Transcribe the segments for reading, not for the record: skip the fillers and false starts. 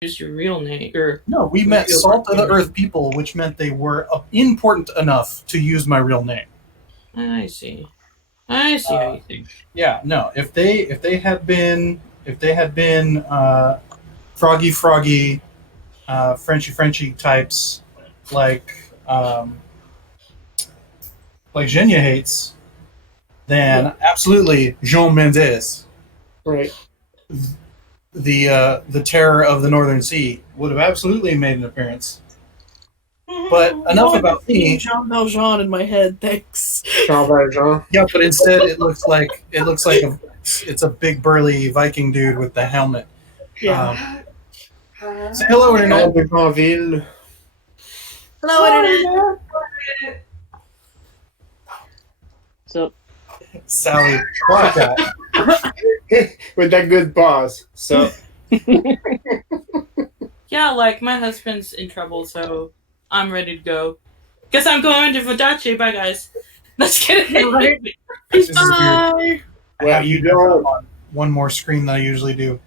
use your real name. Or No, we met Salt of the Earth people, which meant they were important enough to use my real name. I see. I see how you think. Yeah, no. If they had been froggy Frenchy types like Genya hates, then absolutely Jean Mendes. Right. The terror of the Northern Sea would have absolutely made an appearance. But enough about me. Jean Valjean in my head, thanks. Jean Valjean. Yeah, but instead it looks like it's a big burly Viking dude with the helmet. Yeah. Say hello, Internet. Hello, Hello, Internet. So, Sally. Like that. with that good pause. So, Yeah, like my husband's in trouble, so I'm ready to go. Guess I'm going to Vodachi. Bye, guys. Let's get it. This is Bye. weird. well, you don't. On one more screen than I usually do.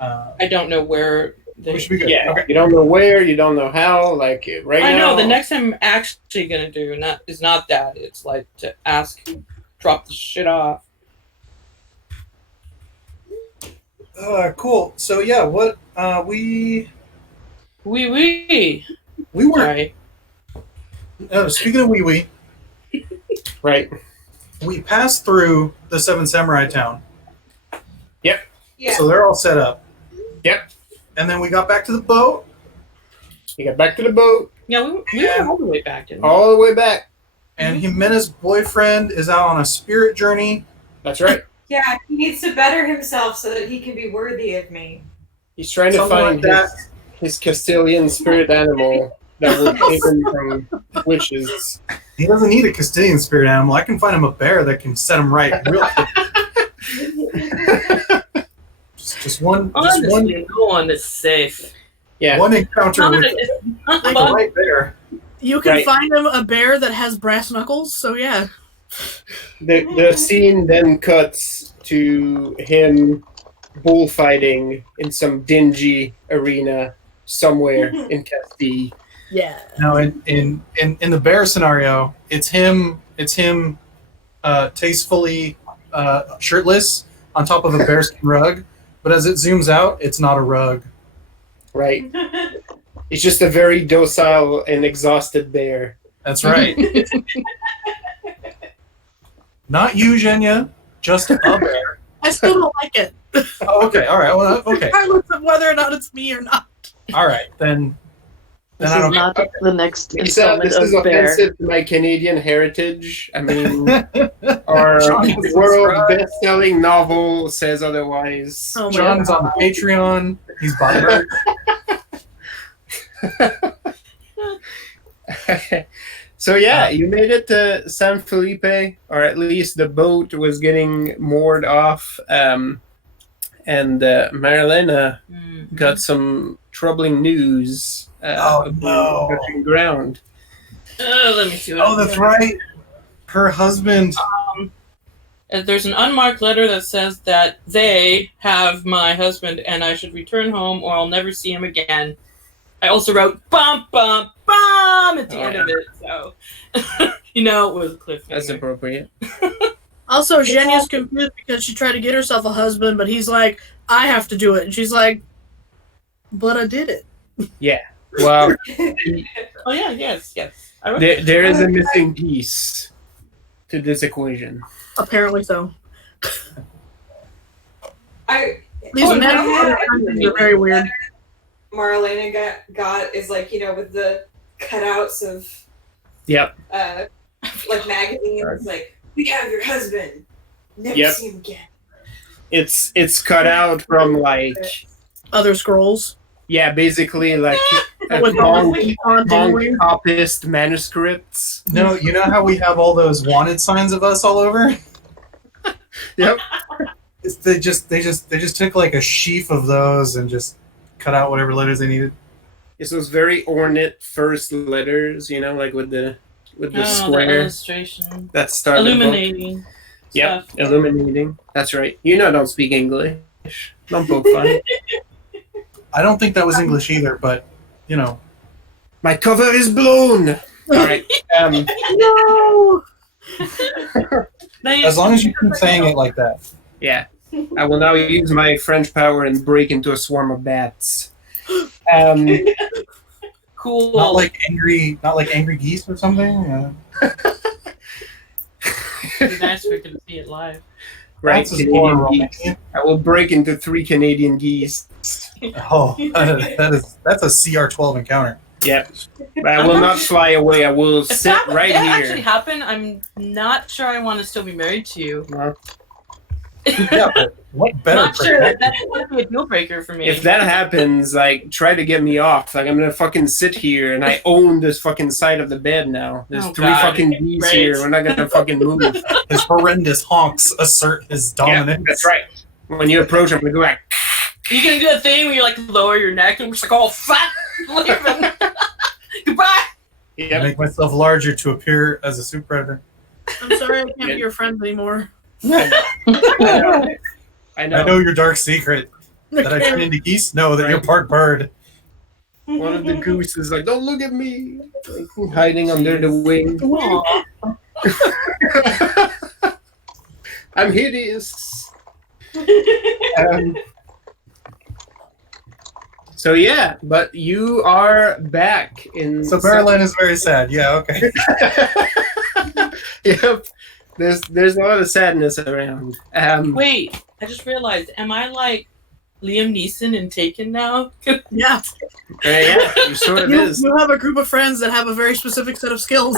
I don't know where. We should be good. Yeah, Okay. you don't know where, you don't know how. Like right now. I know the next time I'm actually gonna do is not that. It's like to ask, drop the shit off. Cool. So yeah, what we We weren't. Sorry. Speaking of wee, Right. we passed through the Seven Samurai town. Yep. Yeah. So they're all set up. Yep. And then we got back to the boat. You got back to the boat, Yeah, we were all the way back, didn't we? all the way back. And Jimena's boyfriend is out on a spirit journey. That's right. Yeah, he needs to better himself so that he can be worthy of me. He's trying to Something find like that. his Castilian spirit animal that will save him from witches. He doesn't need a Castilian spirit animal. I can find him a bear that can set him right real quick. just one Honestly, no one is safe. Yeah. one encounter with Not the right bear. You can Right. find him a bear that has brass knuckles, so yeah. The scene then cuts to him bullfighting in some dingy arena somewhere in Castile. Yeah. Now, in the bear scenario, it's him tastefully shirtless on top of a bearskin rug. But as it zooms out, it's not a rug. Right. It's just a very docile and exhausted bear. That's right. Not you, Zhenya. Just a bear. I still don't like it. Oh, okay. All right. Well, okay. Regardless of whether or not it's me or not. All right. Then this I is don't. not the next This installment is of Bear. offensive to my Canadian heritage. I mean, our John is world subscribed. best-selling novel says otherwise. Oh my John's on the Patreon. He's bought merch. So yeah, you made it to San Felipe, or at least the boat was getting moored off, and Marilena got some troubling news about touching ground. Let me see. What Oh, that's right. Her husband. There's an unmarked letter that says that they have my husband and I should return home or I'll never see him again. I also wrote bum bum bum at the end of it, so it was a cliffhanger. That's appropriate. Also, Zhenya's confused because she tried to get herself a husband, but he's like, I have to do it. And she's like, but I did it. Yeah. Well, Oh yeah, yes. I wrote there is a missing piece to this equation. Apparently so. These Oh, men yeah. are very weird. Marilena got is like, with the cutouts of Yep. like magazines, like, we have your husband. Never Yep. see him again. It's cut out from like Other scrolls. yeah, basically like With long dangling. copyist manuscripts. No, you know how we have all those wanted signs of us all over? Yep. They just took like a sheaf of those and just cut out whatever letters they needed. It's those very ornate first letters, like with the the square illustration. that started the book. Illuminating. Yep, stuff. illuminating. That's right. Don't speak English. Don't poke fun. I don't think that was English either, but you know. My cover is blown. All right. No. As long as you keep saying it like that. Yeah. I will now use my French power and break into a swarm of bats. Cool. Not like angry geese or something. It'd be nice if we could see it live. Right, That's more Canadian geese. Romanian. I will break into 3 Canadian geese. Oh, that's a CR-12 encounter. Yep. But I will not fly away. I will If sit that right actually here. happened, I'm not sure I want to still be married to you. Yeah, but what better? Not sure. That's going to be a deal breaker for me. If that happens, like, try to get me off. Like, I'm gonna fucking sit here and I own this fucking side of the bed now. There's Oh, 3 God. fucking geese Right. here. We're not gonna fucking move. His horrendous honks assert his Yeah, dominance. that's right. When you approach, I'm gonna go back. You can do that thing where you like lower your neck and just like, oh, fuck, leaving. Goodbye. I make myself larger to appear as a super predator. I'm sorry, I can't be your friend anymore. I know. I know your dark secret. That I turn into geese? No, that you're part bird. One of the gooses like, don't look at me. Like, hiding under the wing. Aw. I'm hideous. So yeah, but you are back in. So Marilena is very sad. Yeah, okay. Yep. There's a lot of sadness around. Wait, I just realized, am I like Liam Neeson in Taken now? Yeah. Yeah, you sort of is. You have a group of friends that have a very specific set of skills.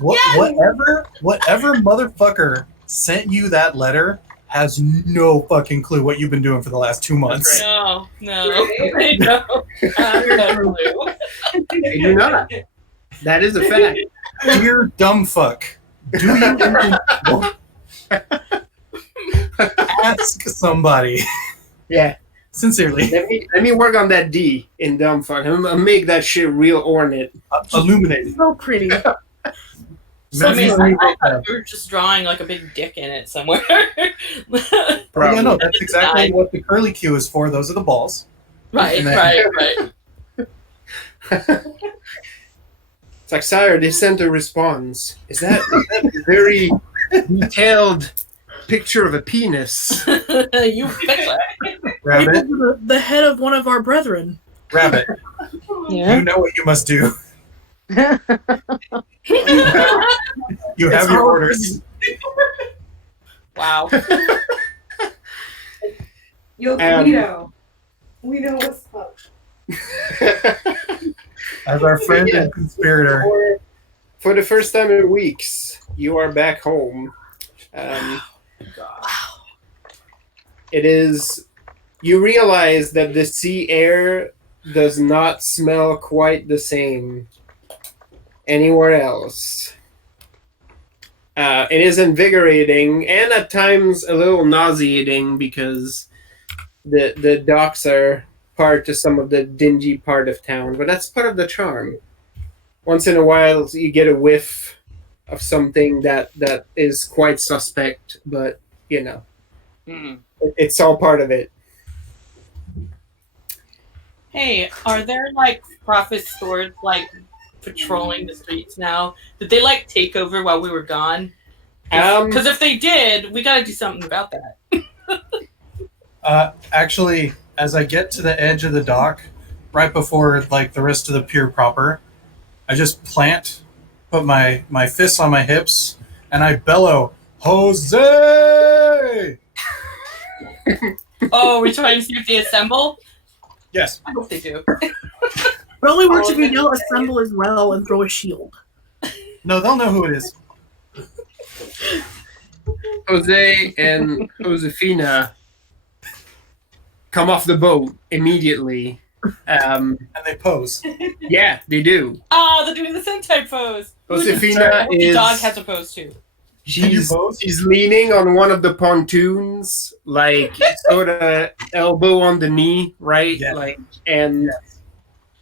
Whatever motherfucker sent you that letter has no fucking clue what you've been doing for the last 2 months. No, I know. I have no clue. You're not. That is a fact. Dear dumb fuck, do you even ask somebody? Yeah. Sincerely. Let me work on that D in dumb fuck. I'm gonna make that shit real ornate. Illuminated. So pretty. So I mean, Memory I thought vocab. you were just drawing like a big dick in it somewhere. Oh, yeah, no, that's exactly what the curly Q is for. Those are the balls. Right. It's like, sire, they sent a response. Is that a very detailed picture of a penis? You betcha. Rabbit, The head of one of our brethren. rabbit, Yeah. you know what you must do. You have It's your all- orders. Wow. Yo, we know what's up. As our friend Yeah. and conspirator. For the first time in weeks, you are back home. It is. You realize that the sea air does not smell quite the same anywhere else. It is invigorating and at times a little nauseating because the docks are part to some of the dingy part of town, but that's part of the charm. Once in a while, you get a whiff of something that is quite suspect, but you know, it's all part of it. Hey, are there like profit stores like patrolling the streets now? Did they like take over while we were gone? Because if they did, we got to do something about that. Actually, as I get to the edge of the dock, right before like the rest of the pier proper, I just put my fists on my hips, and I bellow, Jose! Oh, we're trying to see if they assemble? Yes. I hope they do. It only works if you yell assemble as well and throw a shield. No, they'll know who it is. Jose and Josefina come off the boat immediately. And they pose. Yeah, they do. Ah, they're doing the Centaur pose. Josefina The is. dog has a pose too. She's pose? leaning on one of the pontoons, like sort of elbow on the knee, right? Yeah. Like, and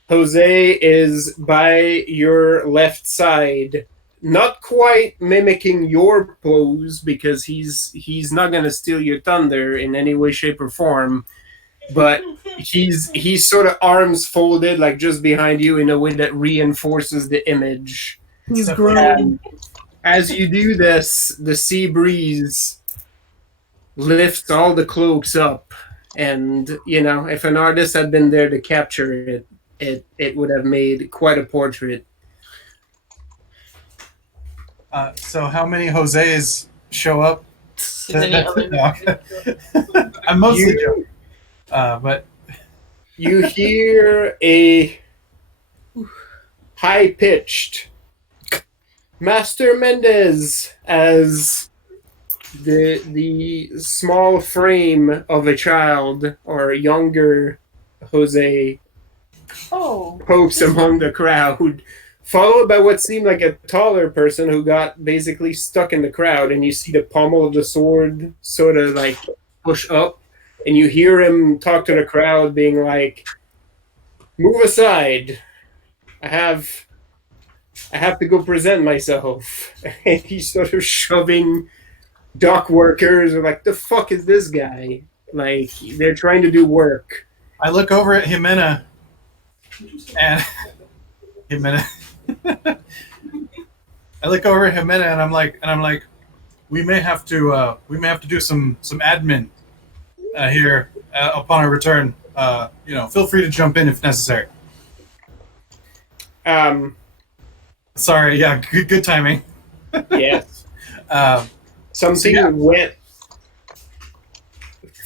Jose is by your left side, not quite mimicking your pose because he's not gonna steal your thunder in any way, shape, or form. but he's sort of arms folded, like just behind you, in a way that reinforces the image. He's grown. As you do this, the sea breeze lifts all the cloaks up, and if an artist had been there to capture it would have made quite a portrait. So how many Jose's show up? Is any other- No. I'm mostly joking. But You hear a high-pitched Master Mendez as the small frame of a child or a younger Jose Oh. pokes among the crowd, followed by what seemed like a taller person who got basically stuck in the crowd, and you see the pommel of the sword sort of like push up, and you hear him talk to the crowd being like, "Move aside. I have to go present myself." And he's sort of shoving dock workers, or like, the fuck is this guy? Like, they're trying to do work. I look over at Jimena, and Jimena. I look over at Jimena, and I'm like, we may have to do some admin here upon our return. Feel free to jump in if necessary. Sorry, yeah, good timing. Yes. Something So, yeah. wet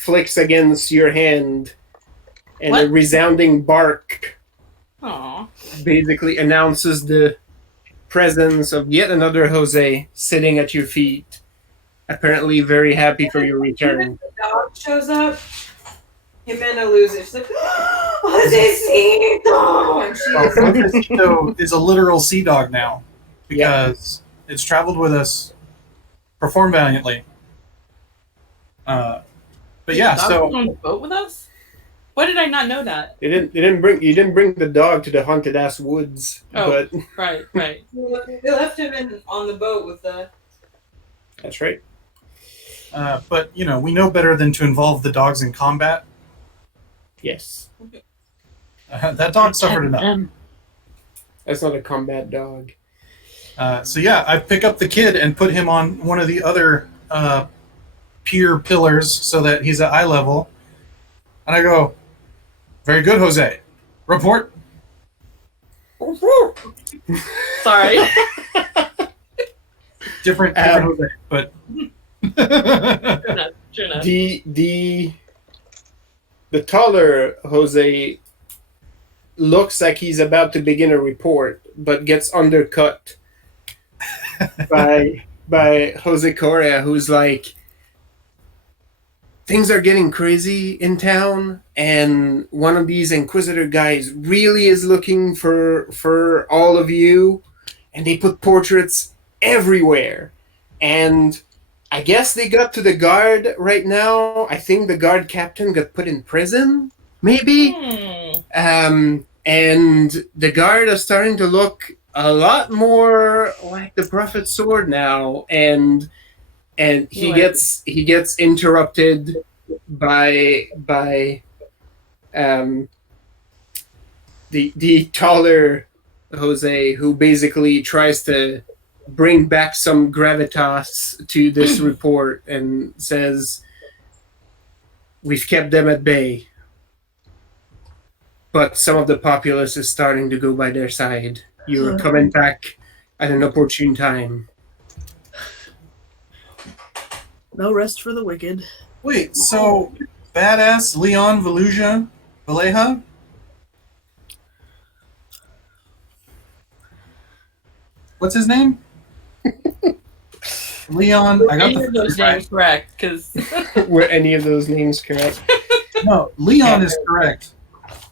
flicks against your hand, and a What? resounding bark Aw. basically announces the presence of yet another Jose sitting at your feet, apparently very happy for your return. The dog shows up. Jimena loses. She's like, Josecito! And she's Montecito is a literal sea dog now because it's traveled with us, performed valiantly. But yeah, Dog so was on the boat with us? Why did I not know that? You didn't bring the dog to the haunted ass woods, Oh. but Right. they left him on the boat with the. that's right. but we know better than to involve the dogs in combat. Yes, That dog suffered enough. that's not a combat dog. So yeah, I pick up the kid and put him on one of the other pier pillars so that he's at eye level, and I go, "Very good, Jose. Report." Sorry. Different Jose, but True enough. The taller Jose looks like he's about to begin a report, but gets undercut by Jose Correa, who's like, "Things are getting crazy in town, and one of these Inquisitor guys really is looking for all of you, and they put portraits everywhere. And I guess they got to the guard right now. I think the guard captain got put in prison, maybe. And the guard is starting to look a lot more like the Prophet's sword now, and he gets interrupted by the taller Jose, who basically tries to bring back some gravitas to this report and says, "We've kept them at bay, but some of the populace is starting to go by their side. You're coming back at an opportune time." No rest for the wicked. wait, so badass Leon Valeja? What's his name? Leon. I got Any of those the right. names correct, because Were any of those names correct? No, Leon is correct.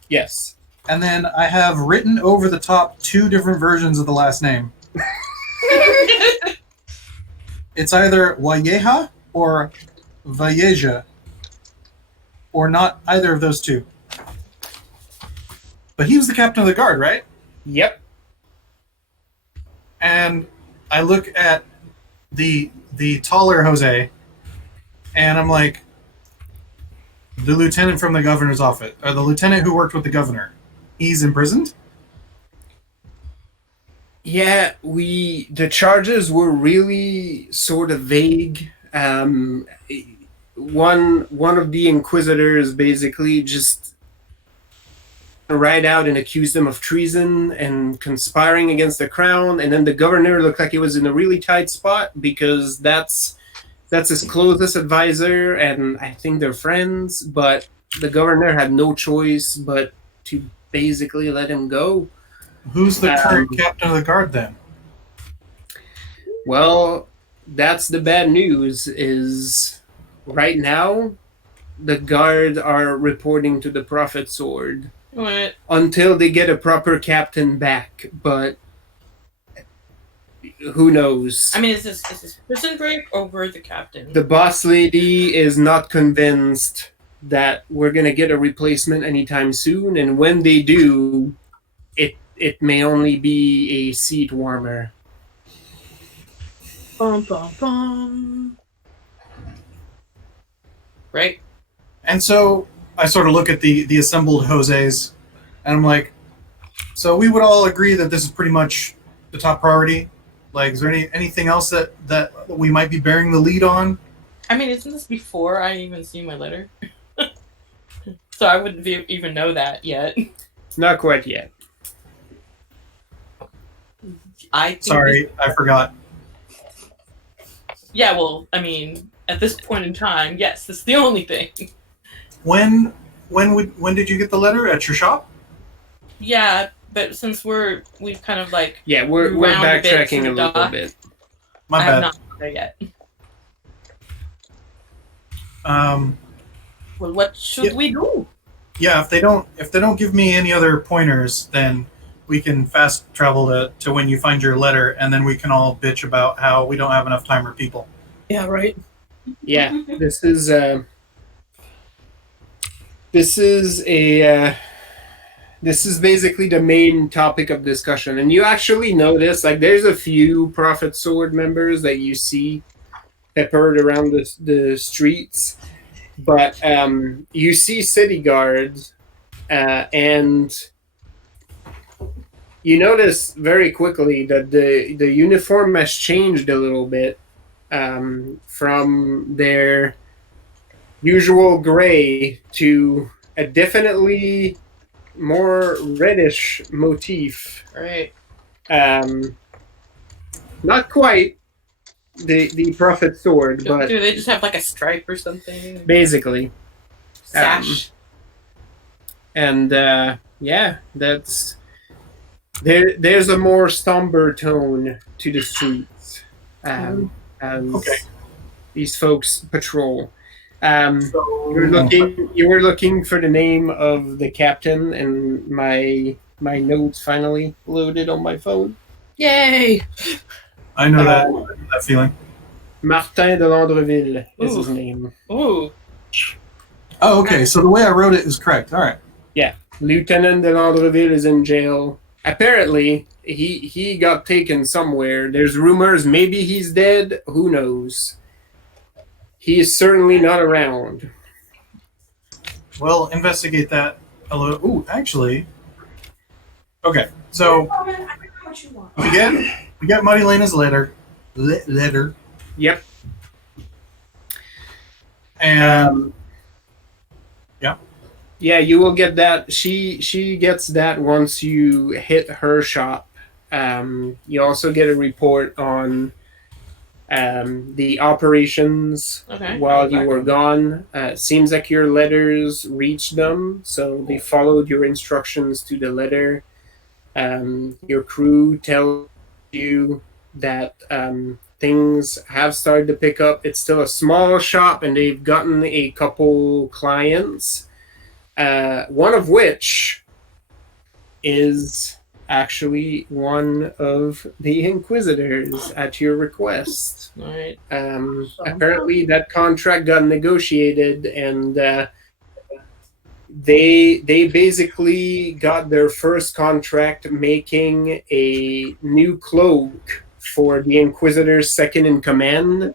Yes. And then I have written over the top two different versions of the last name. It's either Valleja or Valleja, or not either of those two. But he was the captain of the guard, right? Yep. And I look at the taller Jose, and I'm like, The lieutenant from the governor's office, or the lieutenant who worked with the governor, he's imprisoned? Yeah, the charges were really sort of vague. One of the inquisitors basically just right out and accused him of treason and conspiring against the crown, and then the governor looked like he was in a really tight spot because that's his closest advisor, and I think they're friends, but the governor had no choice but to basically let him go. Who's the current captain of the guard then? Well, that's the bad news is right now the guard are reporting to the Prophet Sword. What? Until they get a proper captain back, but who knows? I mean, is this prison break or we're the captain? The boss lady is not convinced that we're gonna get a replacement anytime soon, and when they do, it may only be a seat warmer. Bum, bum, bum. Right. And so I sort of look at the assembled Jose's, and I'm like, so we would all agree that this is pretty much the top priority? Like, is there anything else that we might be bearing the lead on? I mean, isn't this before I even see my letter? So I wouldn't even know that yet. Not quite yet. I think Sorry, I forgot. Yeah, well, I mean, at this point in time, yes, that's the only thing. When did you get the letter? At your shop? Yeah, but since we've kind of like Yeah, we're round a bit backtracking to a the little dock. bit. My I have bad. not there yet. Well, what should we do? Yeah, if they don't give me any other pointers, then we can fast travel to when you find your letter, and then we can all bitch about how we don't have enough time or people. Yeah, right. Yeah, this is basically the main topic of discussion, and you actually notice like there's a few Prophet Sword members that you see peppered around the streets, but you see city guards, and you notice very quickly that the uniform has changed a little bit from their usual gray to a definitely more reddish motif. Right. Not quite the Prophet Sword, Do but they just have like a stripe or something? basically. Sash. And yeah, that's there's a more somber tone to the streets as Okay. these folks patrol. So, You were looking for the name of the captain, and my notes finally loaded on my phone. Yay! I know that feeling. Martin de Landreville is his Ooh. name. Ooh. Oh, okay. So the way I wrote it is correct. All right. Yeah, Lieutenant de Landreville is in jail. Apparently, he got taken somewhere. There's rumors maybe he's dead. Who knows? He is certainly not around. Well, investigate that a little. Ooh, actually. Okay. So Oh, man, I know what you want. we get Marilena's letter. Letter. Yep. And Yeah, you will get that. She gets that once you hit her shop. You also get a report on the operations Okay. while you were gone. Seems like your letters reached them, so they followed your instructions to the letter. Your crew tells you that things have started to pick up. It's still a small shop, and they've gotten a couple clients. One of which is actually one of the Inquisitors at your request. Right. Apparently that contract got negotiated, and they basically got their first contract making a new cloak for the Inquisitor's second in command.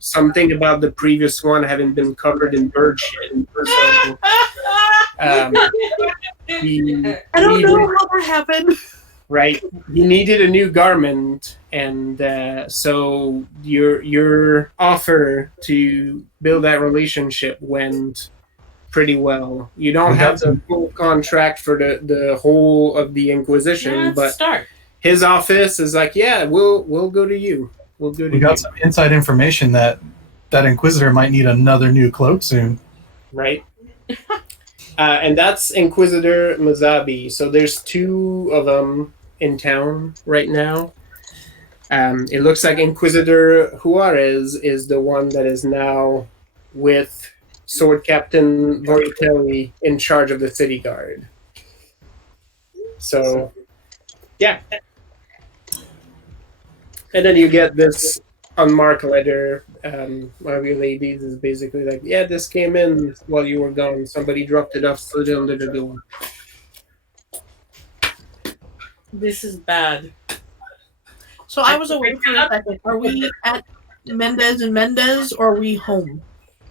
Something about the previous one having been covered in bird shit. So, he I don't needed- know how that happened. Right, he needed a new garment, and so your offer to build that relationship went pretty well. You don't We got have the full contract for the whole of the Inquisition, Yeah, it's a but start. his office is like, yeah, we'll go to you. We'll go to We you. got some inside information that Inquisitor might need another new cloak soon. Right. And that's Inquisitor Mazabi. So there's two of them in town right now. It looks like Inquisitor Juarez is the one that is now with Sword Captain Voritelli in charge of the city guard. So, yeah. And then you get this unmarked letter. One of your ladies is basically like, yeah, this came in while you were gone. Somebody dropped it off, slid it under the door. This is bad. So I was away for a second. Are we at Mendez and Mendez, or are we home?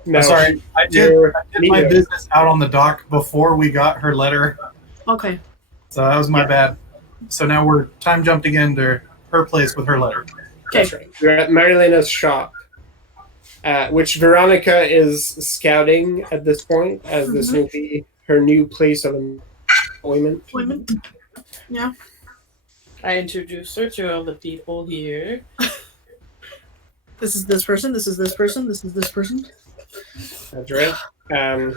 No, I'm sorry, I did my neither. business out on the dock before we got her letter, Okay. so that was my bad. So now we're time jumped again to her place with her letter. That's right. You're at Marilena's shop, which Veronica is scouting at this point, as this will be her new place of employment. Employment. Yeah. I introduced her to all the people here. This is this person. This is this person. This is this person. That's right.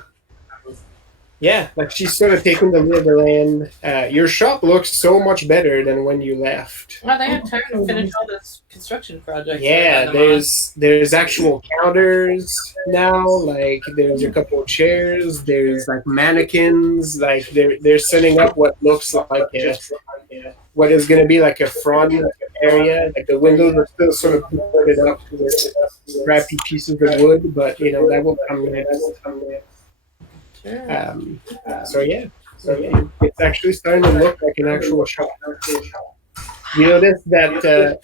Yeah, like she's sort of taking the lay of the land. Your shop looks so much better than when you left. Well, they have time to finish all this construction project. Yeah, there's actual counters now. Like there's a couple of chairs. There's like mannequins. Like they're setting up what looks like what is going to be like a front area. Like the windows are still sort of boarded up with crappy pieces of wood, but that will come next. So yeah, it's actually starting to look like an actual shop. You notice that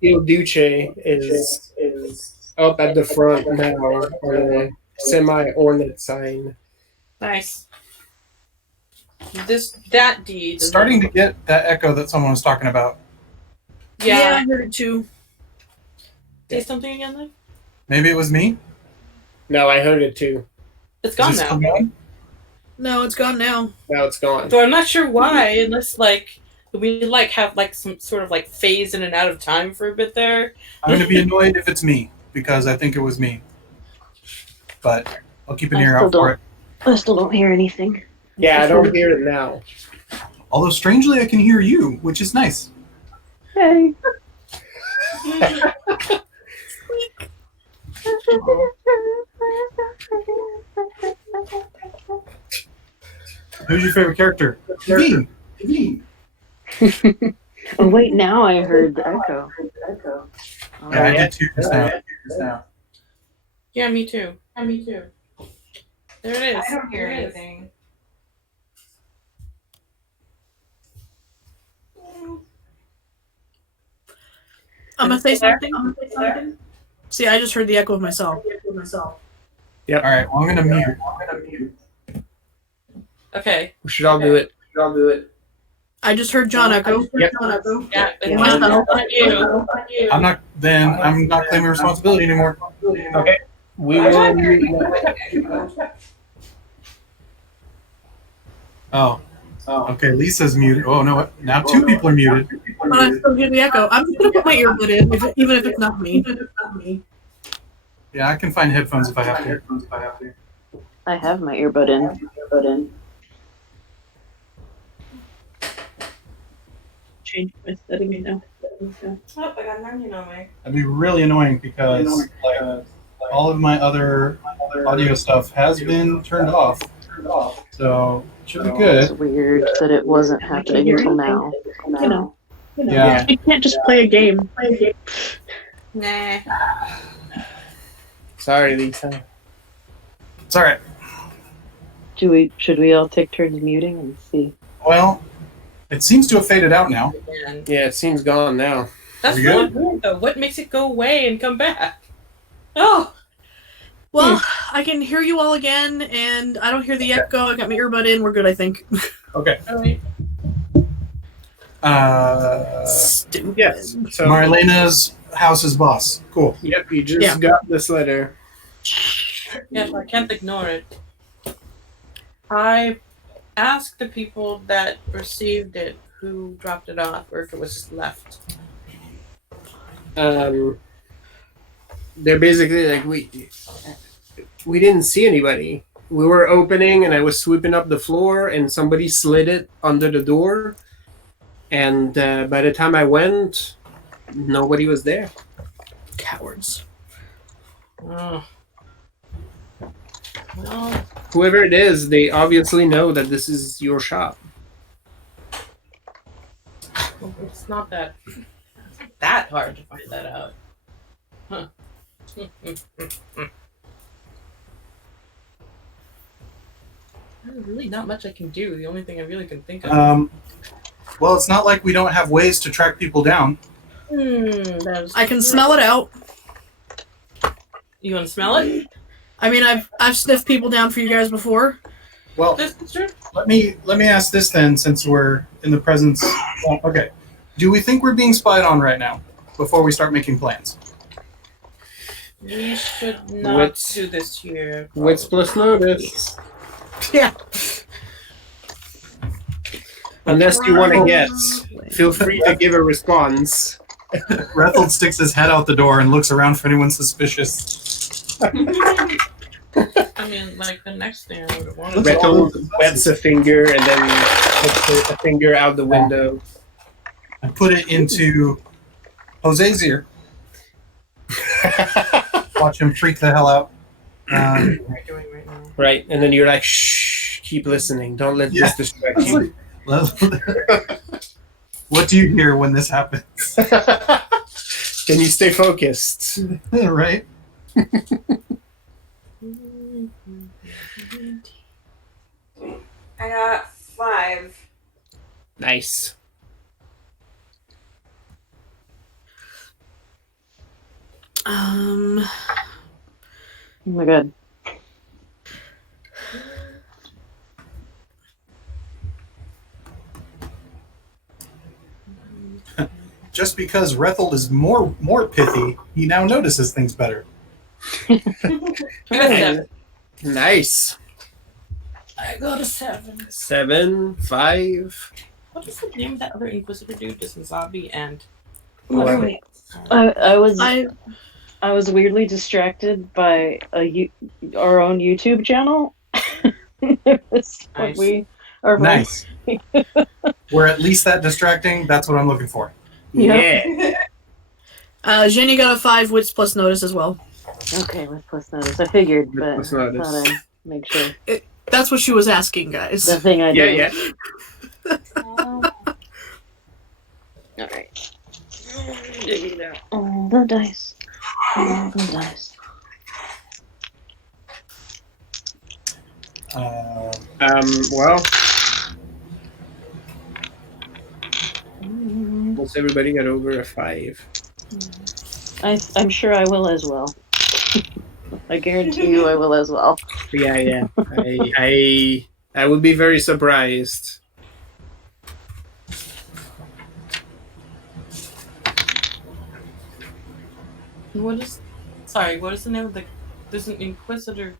Il Duce is up at the front now on a semi-ornate sign. Nice. That deed. is- Starting to get that echo that someone was talking about. Yeah. I heard it too. Say something again, then. Maybe it was me. No, I heard it too. It's gone Is it now. still going? No, it's gone now. Now it's gone. So I'm not sure why, unless we have some sort of phase in and out of time for a bit there. I'm going to be annoyed if it's me because I think it was me. But I'll keep an I ear still out for it. I still don't hear anything. Yeah, I don't hear it now. Although strangely, I can hear you, which is nice. Hey. Who's your favorite character? Me. Oh wait, now I heard the echo. Yeah, I did too just now. Yeah, me too. There it is. I don't hear There it is. anything. I'm gonna say something. See, I just heard the echo of myself. All right, well, I'm going to mute. Okay. We should all do it. I just heard John echo. Yep. Yeah, it's Myself. not you. I'm not claiming responsibility anymore. Okay. We will mute now. Oh. Okay, Lisa's muted. Oh, no. Now two people are muted. But I still hear the echo. I'm just gonna put my earbud in, even if it's not me. Yeah, I can find headphones if I have to. I have my earbud in. Change my setting now. Oh, I got an onion on my. That'd be really annoying because all of my other audio stuff has been turned off. So it should be It's good. weird that it wasn't happening until now. Yeah. You can't just play a game. Nah. Sorry, Lisa. It's all right. Should we all take turns muting and see? Well, it seems to have faded out now. Man. Yeah, it seems gone now. That's We really good? weird, though. What makes it go away and come back? Oh, Well, I can hear you all again, and I don't hear the echo. I got my earbud in. We're good, I think. Okay. all right. Stupid. Yes. So Marilena's house's boss. Cool. yep, you just Yeah. got this letter. Yes, I can't ignore it. I asked the people that received it who dropped it off, or if it was just left. They're basically like we didn't see anybody. We were opening and I was sweeping up the floor and somebody slid it under the door. And by the time I went, nobody was there. Cowards. Oh. Well, Whoever it is, they obviously know that this is your shop. it's not that hard to find that out. Huh. There's really not much I can do. The only thing I really can think of. Well, it's not like we don't have ways to track people down. I can smell it out. You want to smell it? I mean, I've sniffed people down for you guys before. Well, This is true. let me ask this then, since we're in the presence. Well, okay. Do we think we're being spied on right now? Before we start making plans. We should not Wits. do this here. Wits plus notice. Yeah. Unless you want to guess, feel free to give a response. Rethel sticks his head out the door and looks around for anyone suspicious. I mean, like the next thing I would have wanted. Let's all Reto look at the wets a finger and then puts a finger out the window. I put it into Jose's ear. Watch him freak the hell out. What we're doing right now. Right, and then you're like, shh, keep listening. Don't let Yeah. this distract It's you. like, what do you hear when this happens? Can you stay focused? Right? I got 5. Nice. Oh my god. Just because Rethel is more pithy, he now notices things better. I got 7. Nice. I got a 7. 7, 5. What is the name of that other Inquisitor dude? Just in Zombie and. Wait. I was I was weirdly distracted by our own YouTube channel. It's what Nice. we are Nice. We're at least that distracting. That's what I'm looking for. Yeah. Yeah. Jenny got a 5 wits plus notice as well. Okay, with plus notice. I figured, With but plus I notice. thought I'd make sure. That's what she was asking, guys. The thing I Yeah, did. yeah. Alright. All the dice. All the dice. Well, almost everybody got over a 5. I'm sure I will as well. I guarantee you I will as well. Yeah, yeah. I would be very surprised. What is the name of the. There's an Inquisitor.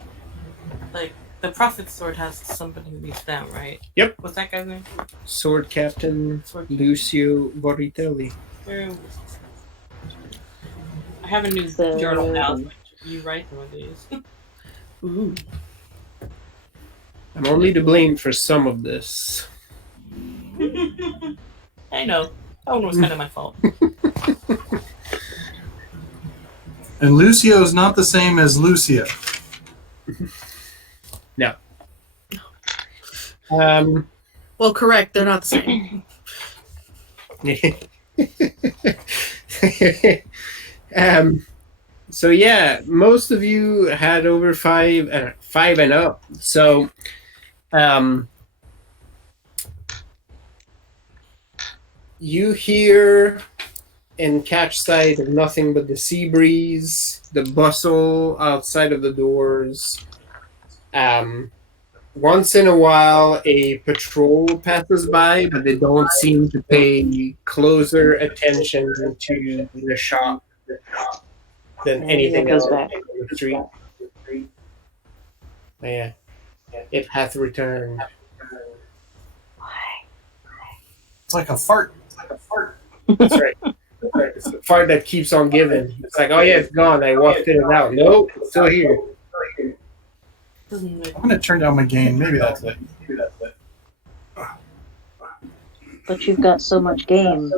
Like, the Prophet's Sword has somebody who leads them, right? Yep. What's that guy's name? Sword Captain Sword. Lucio Borritelli. I have a new So- journal now. So you write some of these. Ooh. I'm only to blame for some of this. I know. That one was kind of my fault. And Lucio is not the same as Lucia. No. Well, correct. They're not the same. So yeah, most of you had over 5 and up. So you hear and catch sight of nothing but the sea breeze, the bustle outside of the doors. Once in a while, a patrol passes by, but they don't seem to pay closer attention to the shop than anything goes else back. on the street. Yeah, it hath returned. It's like a fart. That's right. It's the fart that keeps on giving. It's like, oh yeah, it's gone. I walked in and out. Nope, it's still here. Doesn't it? I'm gonna turn down my gain. Maybe that's it. But you've got so much game.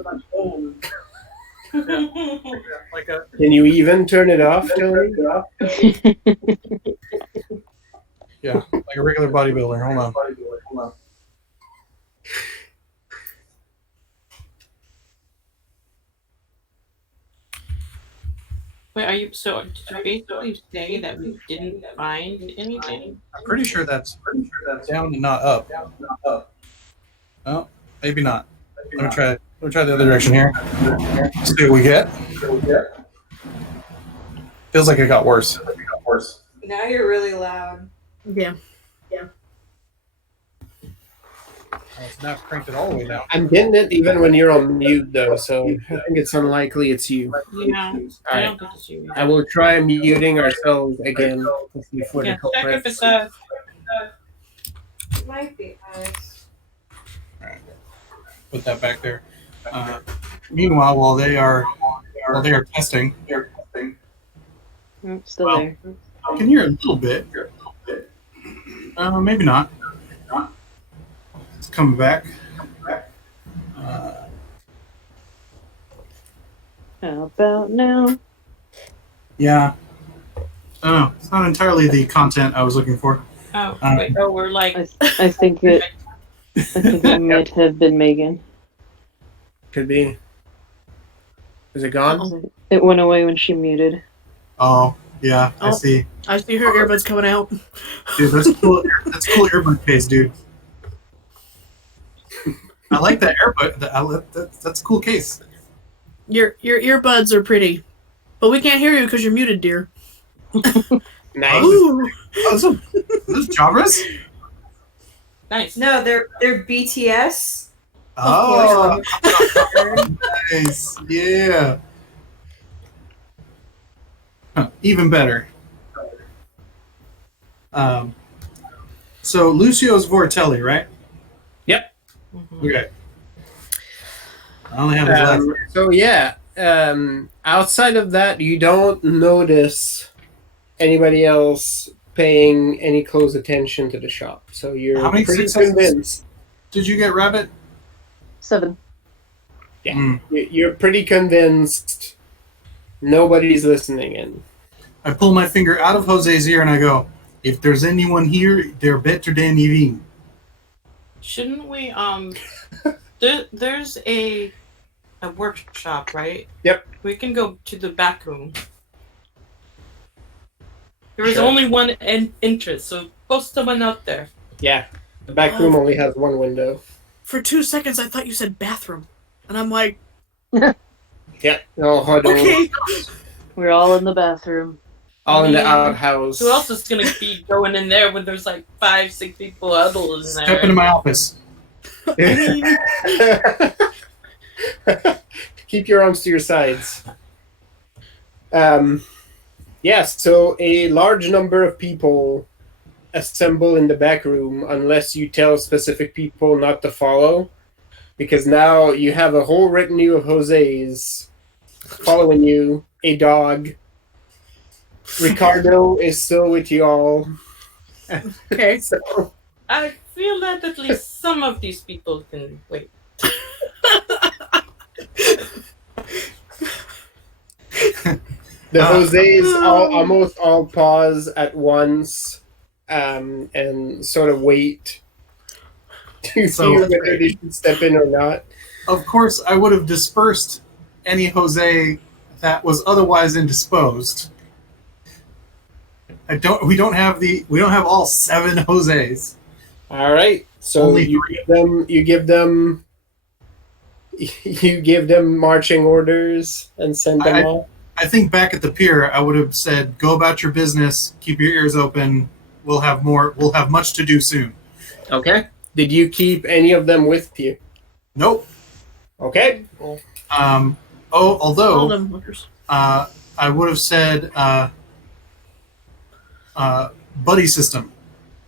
Like a Can you even turn it off, Tony? like a regular bodybuilder. Hold on. Wait, are you? So did you basically say that we didn't find anything? I'm pretty sure that's down and not up. Oh, maybe not. Let me try the other direction here. See what we get. Feels like it got worse. Now you're really loud. Yeah. It's not cranked it all the way down. I'm getting it even when you're on mute, though, so I think it's unlikely it's you. Yeah, I Alright. don't think it's you. I will try muting ourselves again to see if we're Yeah, the check if culprit. it's us. It might be us. Put that back there. Meanwhile, while they are testing, Still Well, there. I can hear a little bit. Maybe not. It's coming back. How about now? Yeah. I don't know. It's not entirely the content I was looking for. Oh, wait. Oh, we're like. I think it might have been Megan. Could be. Is it gone? It went away when she muted. Oh, yeah, I Oh. see. I see her earbuds coming out. Dude, that's cool. That's cool earbud case, dude. I like that earbud. That's a cool case. Your earbuds are pretty, but we can't hear you because you're muted, dear. Nice. Ooh. Oh, this is Jabras? Nice. No, they're BTS. Oh, nice. Yeah. Huh, even better. So Lucio's Vortelli, right? Mhm. Okay. I only have his last. So yeah, outside of that, you don't notice anybody else paying any close attention to the shop. So you're How many pretty successes? convinced. Did you get Rabbit? 7. Yeah. Mm. You're pretty convinced nobody's listening in. I pull my finger out of Jose's ear and I go, if there's anyone here, they're better than Evine. Shouldn't we? There's a workshop, right? Yep. We can go to the back room. There is Sure. only one entrance, so post someone out there. Yeah. The back room only has one window. For 2 seconds, I thought you said bathroom, and I'm like, Yeah. No, hold on. okay. We're all in the bathroom. All in the outhouse. Who else is gonna be going in there when there's like 5-6 people huddled in there? Step into my office. Keep your arms to your sides. Yes, so a large number of people assemble in the back room unless you tell specific people not to follow. Because now you have a whole retinue of Jose's following you, a dog. Ricardo is still with you all. Okay. So, I feel that at least some of these people can wait. the Jose's almost all pause at once and sort of wait to So- see whether they should step in or not. Of course, I would have dispersed any Jose that was otherwise indisposed. We don't have all 7 Jose's. All right, so Only you give them You give them marching orders and send them off. I think back at the pier, I would have said, "Go about your business. Keep your ears open. We'll have more. We'll have much to do soon." Okay. Did you keep any of them with you? Nope. Okay. All Although them fuckers. I would have said, buddy system.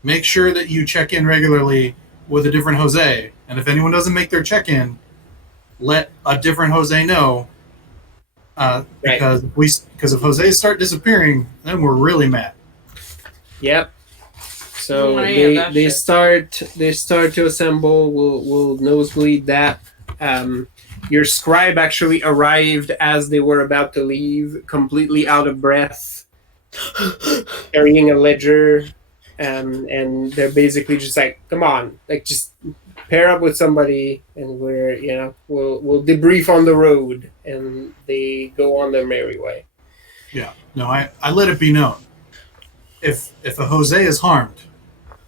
Make sure that you check in regularly with a different Jose, and if anyone doesn't make their check-in, let a different Jose know. Because if Jose's start disappearing, then we're really mad. Yep. So Yeah, they start to assemble. We'll nosebleed that. Your scribe actually arrived as they were about to leave, completely out of breath, carrying a ledger, and they're basically just like, "Come on, like just pair up with somebody, and we'll debrief on the road." And they go on their merry way. Yeah. No, I let it be known. If a Jose is harmed,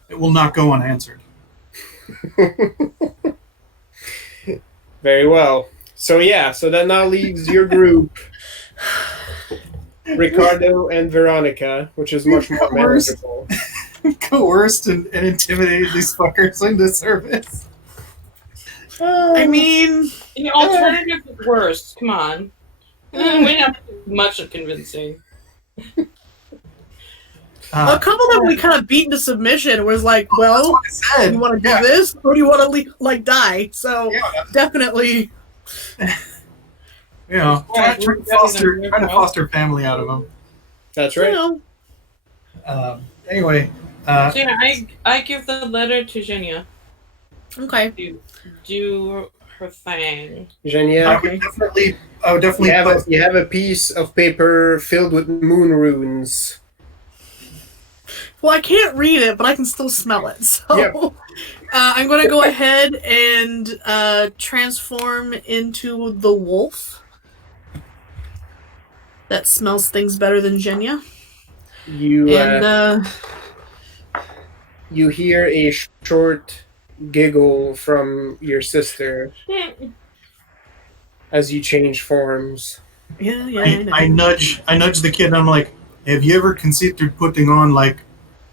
it will not go unanswered. Very well. So that now leaves your group, Ricardo and Veronica, which is much more manageable. Coerced and intimidated these fuckers into service. I mean, The alternative is worse. Come on. We don't have to do much of convincing. a couple of them we kind of beat into submission. Was like, well, I said, you want to do this, or do you want to die? So Yeah. definitely. Try to foster family out of them. That's You right. know, Anyway, So yeah, I give the letter to Zhenya okay. to do her thing. Zhenya, I would definitely you have a piece of paper filled with moon runes. Well, I can't read it, but I can still smell it. So Yep. I'm going to go ahead and transform into the wolf. That smells things better than Zhenya. You hear a short giggle from your sister as you change forms. Yeah. I nudge the kid and I'm like, have you ever considered putting on like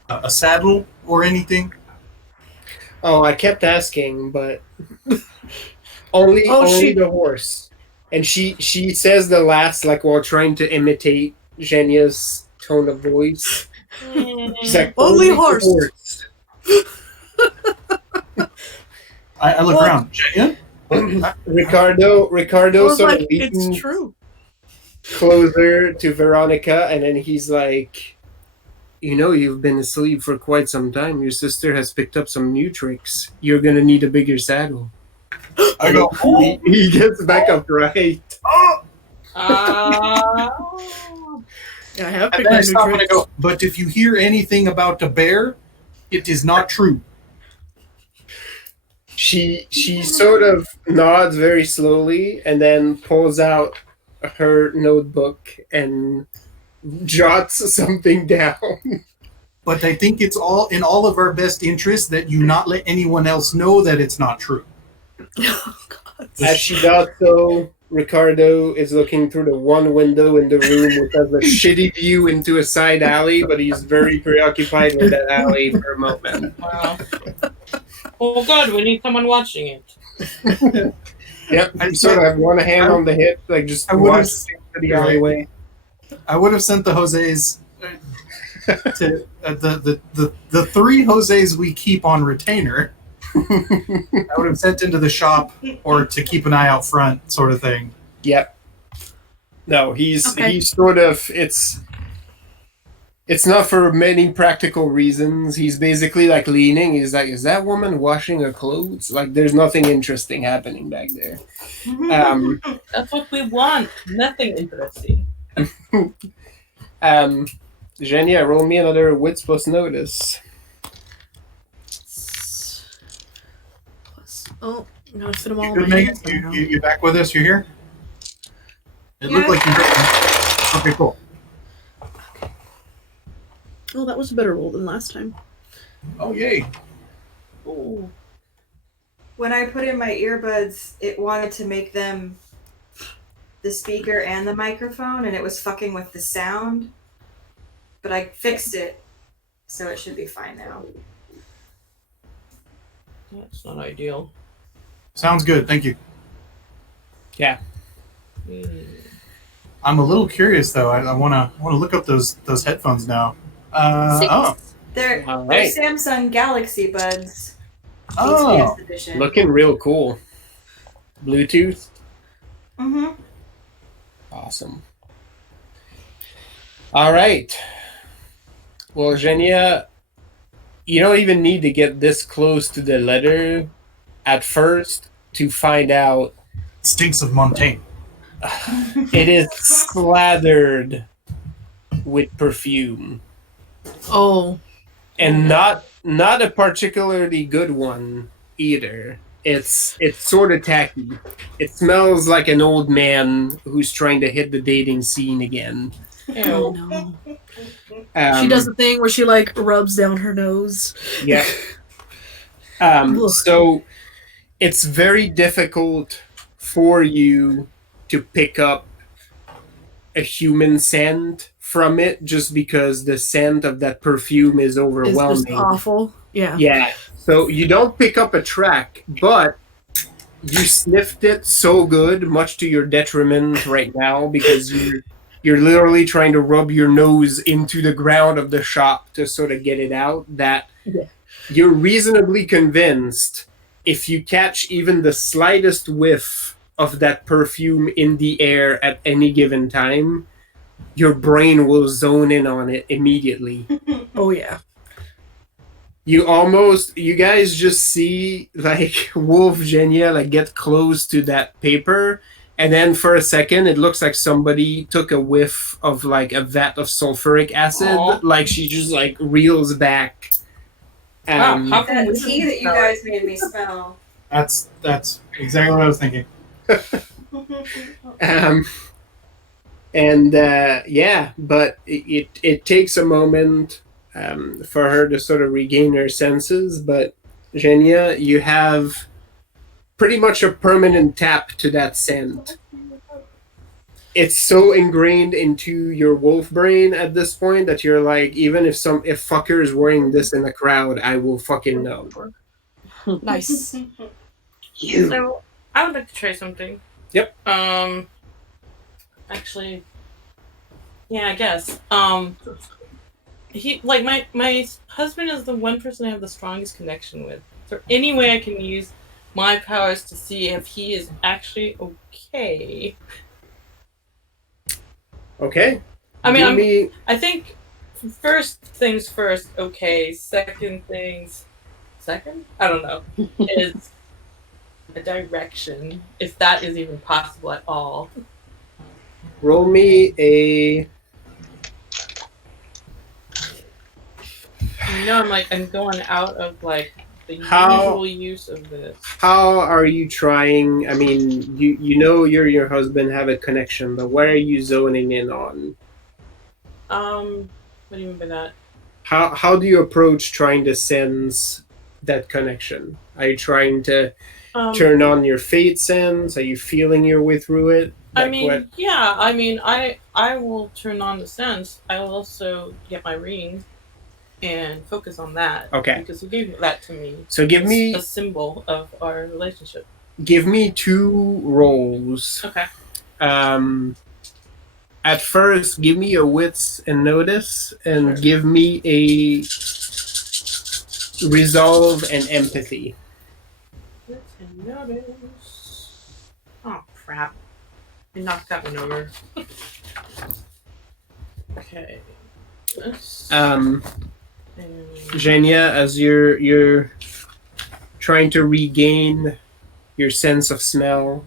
a saddle or anything? Oh, I kept asking, but only the horse. And she says the last like while trying to imitate Zhenya's tone of voice. She's like, Only the horse." I look Well- around. Jenya? Ricardo Well, sort like, of it's leans true. closer to Veronica, and then he's like, you've been asleep for quite some time. Your sister has picked up some new tricks. You're gonna need a bigger saddle. I go, He gets back up right. Yeah, I have And picked then I up new stop and I tricks. go, but if you hear anything about the bear, it is not true. She sort of nods very slowly and then pulls out her notebook and jots something down. But I think it's all in all of our best interest that you not let anyone else know that it's not true. Oh, God. As she does so, Ricardo is looking through the one window in the room which has a shitty view into a side alley, but he's very preoccupied with that alley for a moment. Wow. Oh God, we need someone watching it. Yep, I sort of have one hand on the hip, like just I would've- watch to the alleyway. I would have sent the Jose's to the three Jose's we keep on retainer. I would have sent into the shop or to keep an eye out front, sort of thing. Yep. No, Okay. he's sort of it's not for many practical reasons. He's basically like leaning. He's like, is that woman washing her clothes? Like, there's nothing interesting happening back there. That's what we want. Nothing interesting. Zhenya, roll me another wits plus notice. Oh, I'm gonna fit them all You in good, my Megan? hands somehow. You back with us? You're here? It looked Yeah. like you heard me. Okay, cool. Oh, that was a better roll than last time. Oh, yay. Ooh. When I put in my earbuds, it wanted to make them the speaker and the microphone, and it was fucking with the sound. But I fixed it, so it should be fine now. That's not ideal. Sounds good. Thank you. Yeah. I'm a little curious though. I wanna look up those headphones now. They're All right. Samsung Galaxy Buds. Oh. HPS edition. Looking real cool. Bluetooth. Mm-hmm. Awesome. All right. Well, Zhenya, you don't even need to get this close to the letter at first to find out Stinks of Montaigne. it is slathered with perfume. Oh. And not a particularly good one either. It's sort of tacky. It smells like an old man who's trying to hit the dating scene again. Oh no. Um, She does the thing where she like rubs down her nose. Yeah. So it's very difficult for you to pick up a human scent from it just because the scent of that perfume is It's overwhelming. just awful. Yeah. Yeah. So you don't pick up a track, but you sniffed it so good, much to your detriment right now, because you're literally trying to rub your nose into the ground of the shop to sort of get it out, that you're reasonably convinced if you catch even the slightest whiff of that perfume in the air at any given time, your brain will zone in on it immediately. Oh yeah. You guys just see like Wolf Zhenya like get close to that paper, and then for a second it looks like somebody took a whiff of like a vat of sulfuric acid. Aw. Like she just like reels back. Wow, how come That we tea didn't that you smell guys made me smell. That's exactly what I was thinking. But it takes a moment for her to sort of regain her senses. But Zhenya, you have pretty much a permanent tap to that scent. It's so ingrained into your wolf brain at this point that you're like, even if fucker is wearing this in the crowd, I will fucking know. Nice. You. So I would like to try something. Yep. Actually, yeah, I guess. He like my husband is the one person I have the strongest connection with. Is there any way I can use my powers to see if he is actually okay? Okay. I mean, Give me I think first things first, okay. Second? I don't know. Is a direction, if that is even possible at all. roll me a. I'm going out of like the How- usual use of this. How are you trying? I mean, you know your husband have a connection, but what are you zoning in on? What do you mean by that? How do you approach trying to sense that connection? Are you trying to turn on your fate sense? Are you feeling your way through it? I Like mean, what? yeah. I mean, I will turn on the sense. I will also get my ring and focus on that. Okay. Because he gave that to me. So give It's me a symbol of our relationship. 2 rolls. Okay. At first, give me a wits and notice, and give me a resolve and empathy. Let's notice. Oh crap! I knocked that one over. Okay. This, and Zhenya, as you're trying to regain your sense of smell,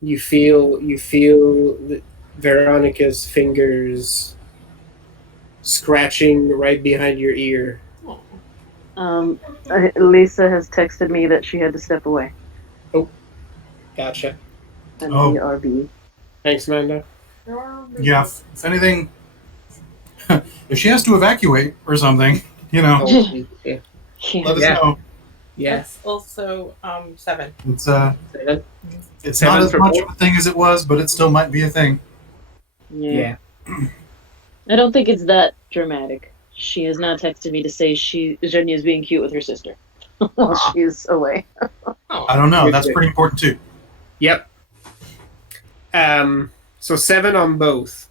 you feel Veronica's fingers scratching right behind your ear. Lisa has texted me that she had to step away. Gotcha. And Oh. BRB. Thanks, Amanda. Yeah, if anything, if she has to evacuate or something, Oh, yeah. Yeah. let us Yeah. know. Yeah. That's also 7. It's 7. it's Seven not as for much both? of a thing as it was, but it still might be a thing. Yeah. I don't think it's that dramatic. She has not texted me to say Zhenya is being cute with her sister while she's away. I don't know. Good, That's good. pretty important too. Yep. So 7 on both.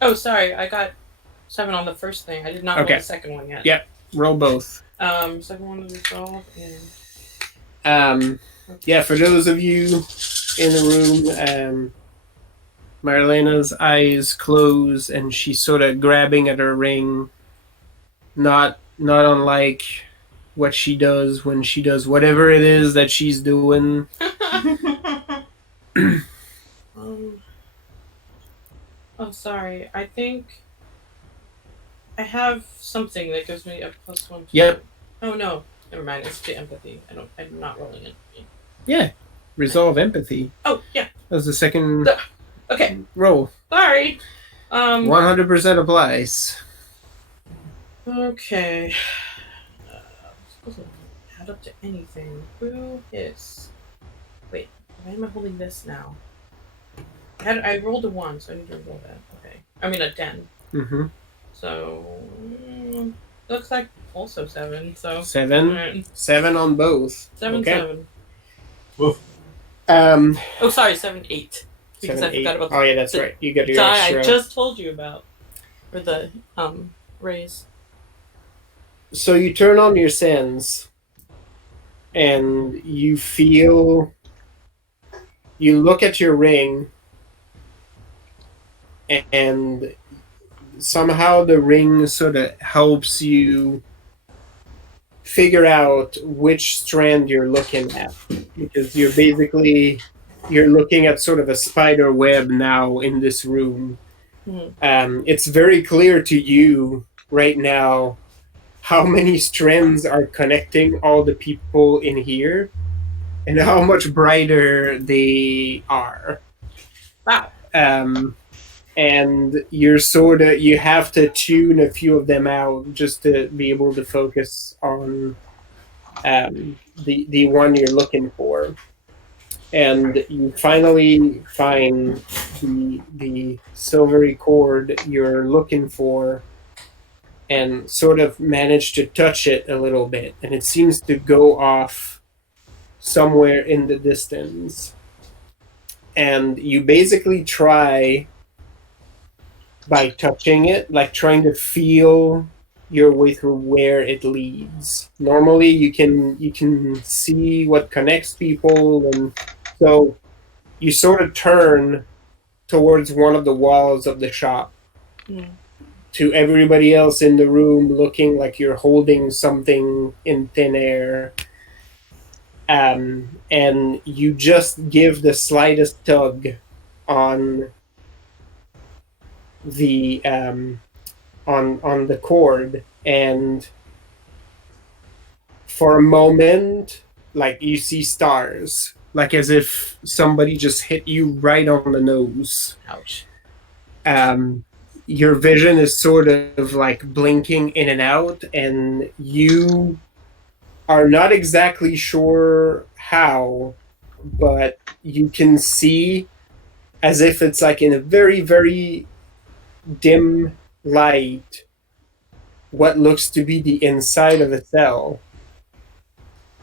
Oh, sorry. I got 7 on the first thing. I did not Okay. roll the second one yet. Yep. Roll both. Second one is resolve and Yeah, for those of you in the room, Marilena's eyes close and she's sort of grabbing at her ring, not unlike what she does when she does whatever it is that she's doing. oh, sorry. I think I have something that gives me a +1 to Yep. Oh no. Never mind. It's to empathy. I'm not rolling it. Yeah. Resolve empathy. Oh, yeah. That was the second Okay. roll. Sorry. 100% applies. Okay. This doesn't add up to anything. Who is? Wait, why am I holding this now? I rolled a 1, so I need to roll that. Okay. I mean a 10. Mm-hmm. So looks like also 7. So 7. alright. 7 on both. 7 Okay. 7. Woof. Oh, sorry, 7 8. Because 7, I forgot 8. about Oh yeah, that's right. You got your die extra. I just told you about, or the raise. So you turn on your sense, and you feel. You look at your ring, and somehow the ring sort of helps you figure out which strand you're looking at, because you're looking at sort of a spider web now in this room. It's very clear to you right now how many strands are connecting all the people in here and how much brighter they are. Wow. And you have to tune a few of them out just to be able to focus on the one you're looking for. And you finally find the silvery cord you're looking for and sort of manage to touch it a little bit. And it seems to go off somewhere in the distance. And you basically try, by touching it, like trying to feel your way through where it leads. Normally you can see what connects people, and so you sort of turn towards one of the walls of the shop. To everybody else in the room looking like you're holding something in thin air. And you just give the slightest tug on the on the cord, and for a moment, like, you see stars, like as if somebody just hit you right on the nose. Ouch. Your vision is sort of like blinking in and out, and you are not exactly sure how, but you can see, as if it's like in a very, very dim light, what looks to be the inside of a cell.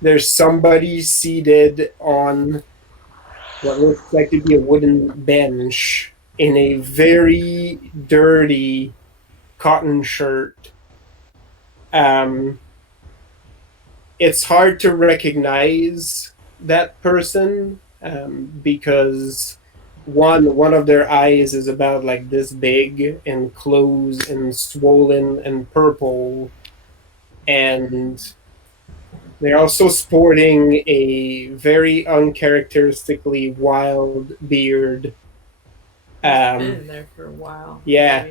There's somebody seated on what looks like to be a wooden bench in a very dirty cotton shirt. It's hard to recognize that person because one of their eyes is about like this big and closed and swollen and purple, and they're also sporting a very uncharacteristically wild beard. Been in there for a while. Yeah.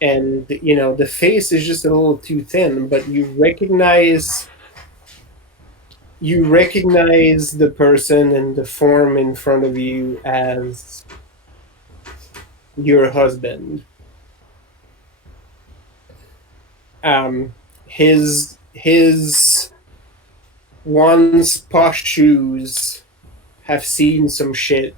And the face is just a little too thin, but you recognize the person and the form in front of you as your husband. his once posh shoes have seen some shit.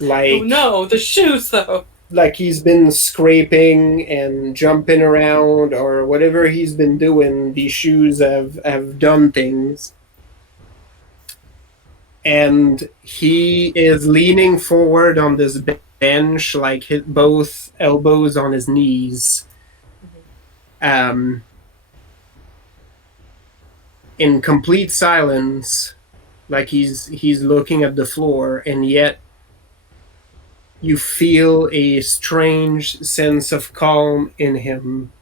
Like, Oh no, the shoes though. like he's been scraping and jumping around or whatever he's been doing. These shoes have done things. And he is leaning forward on this bench, like both elbows on his knees. In complete silence, like he's looking at the floor, and yet you feel a strange sense of calm in him.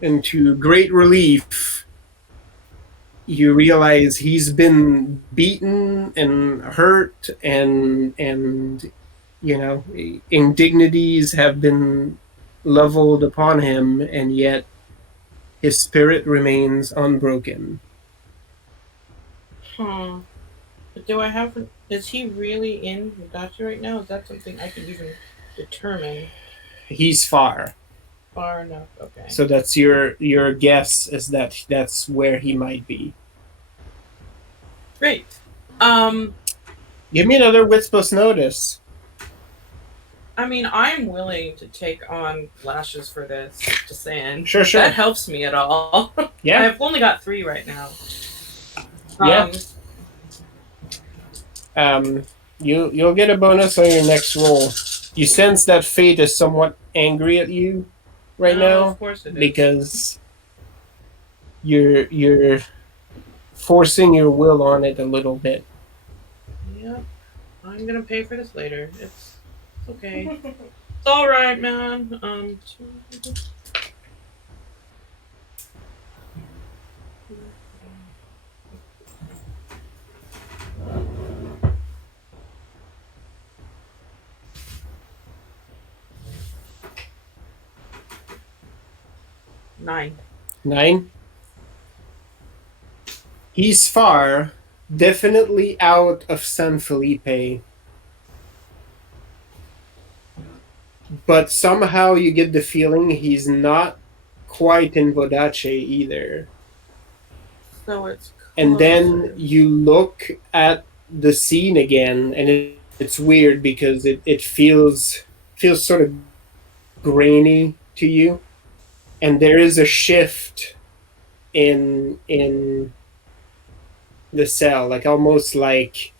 And to great relief, you realize he's been beaten and hurt, and you know, indignities have been leveled upon him, and yet his spirit remains unbroken. But do I have? Is he really in Hidachi right now? Is that something I can even determine? He's far. Far enough. Okay. So that's your guess, is that that's where he might be. Great. Give me another wits plus notice. I mean, I'm willing to take on lashes for this. Just saying. Sure. That helps me at all. Yeah. I've only got 3 right now. Yeah. You'll get a bonus on your next roll. You sense that fate is somewhat angry at you right now, of course it is. because you're forcing your will on it a little bit. Yep. I'm gonna pay for this later. It's okay. It's all right, man. 9. 9. He's far, definitely out of San Felipe. But somehow you get the feeling he's not quite in Vodace either. So it's And then closer. you look at the scene again, and it's weird because it feels sort of grainy to you. And there is a shift in the cell, like almost like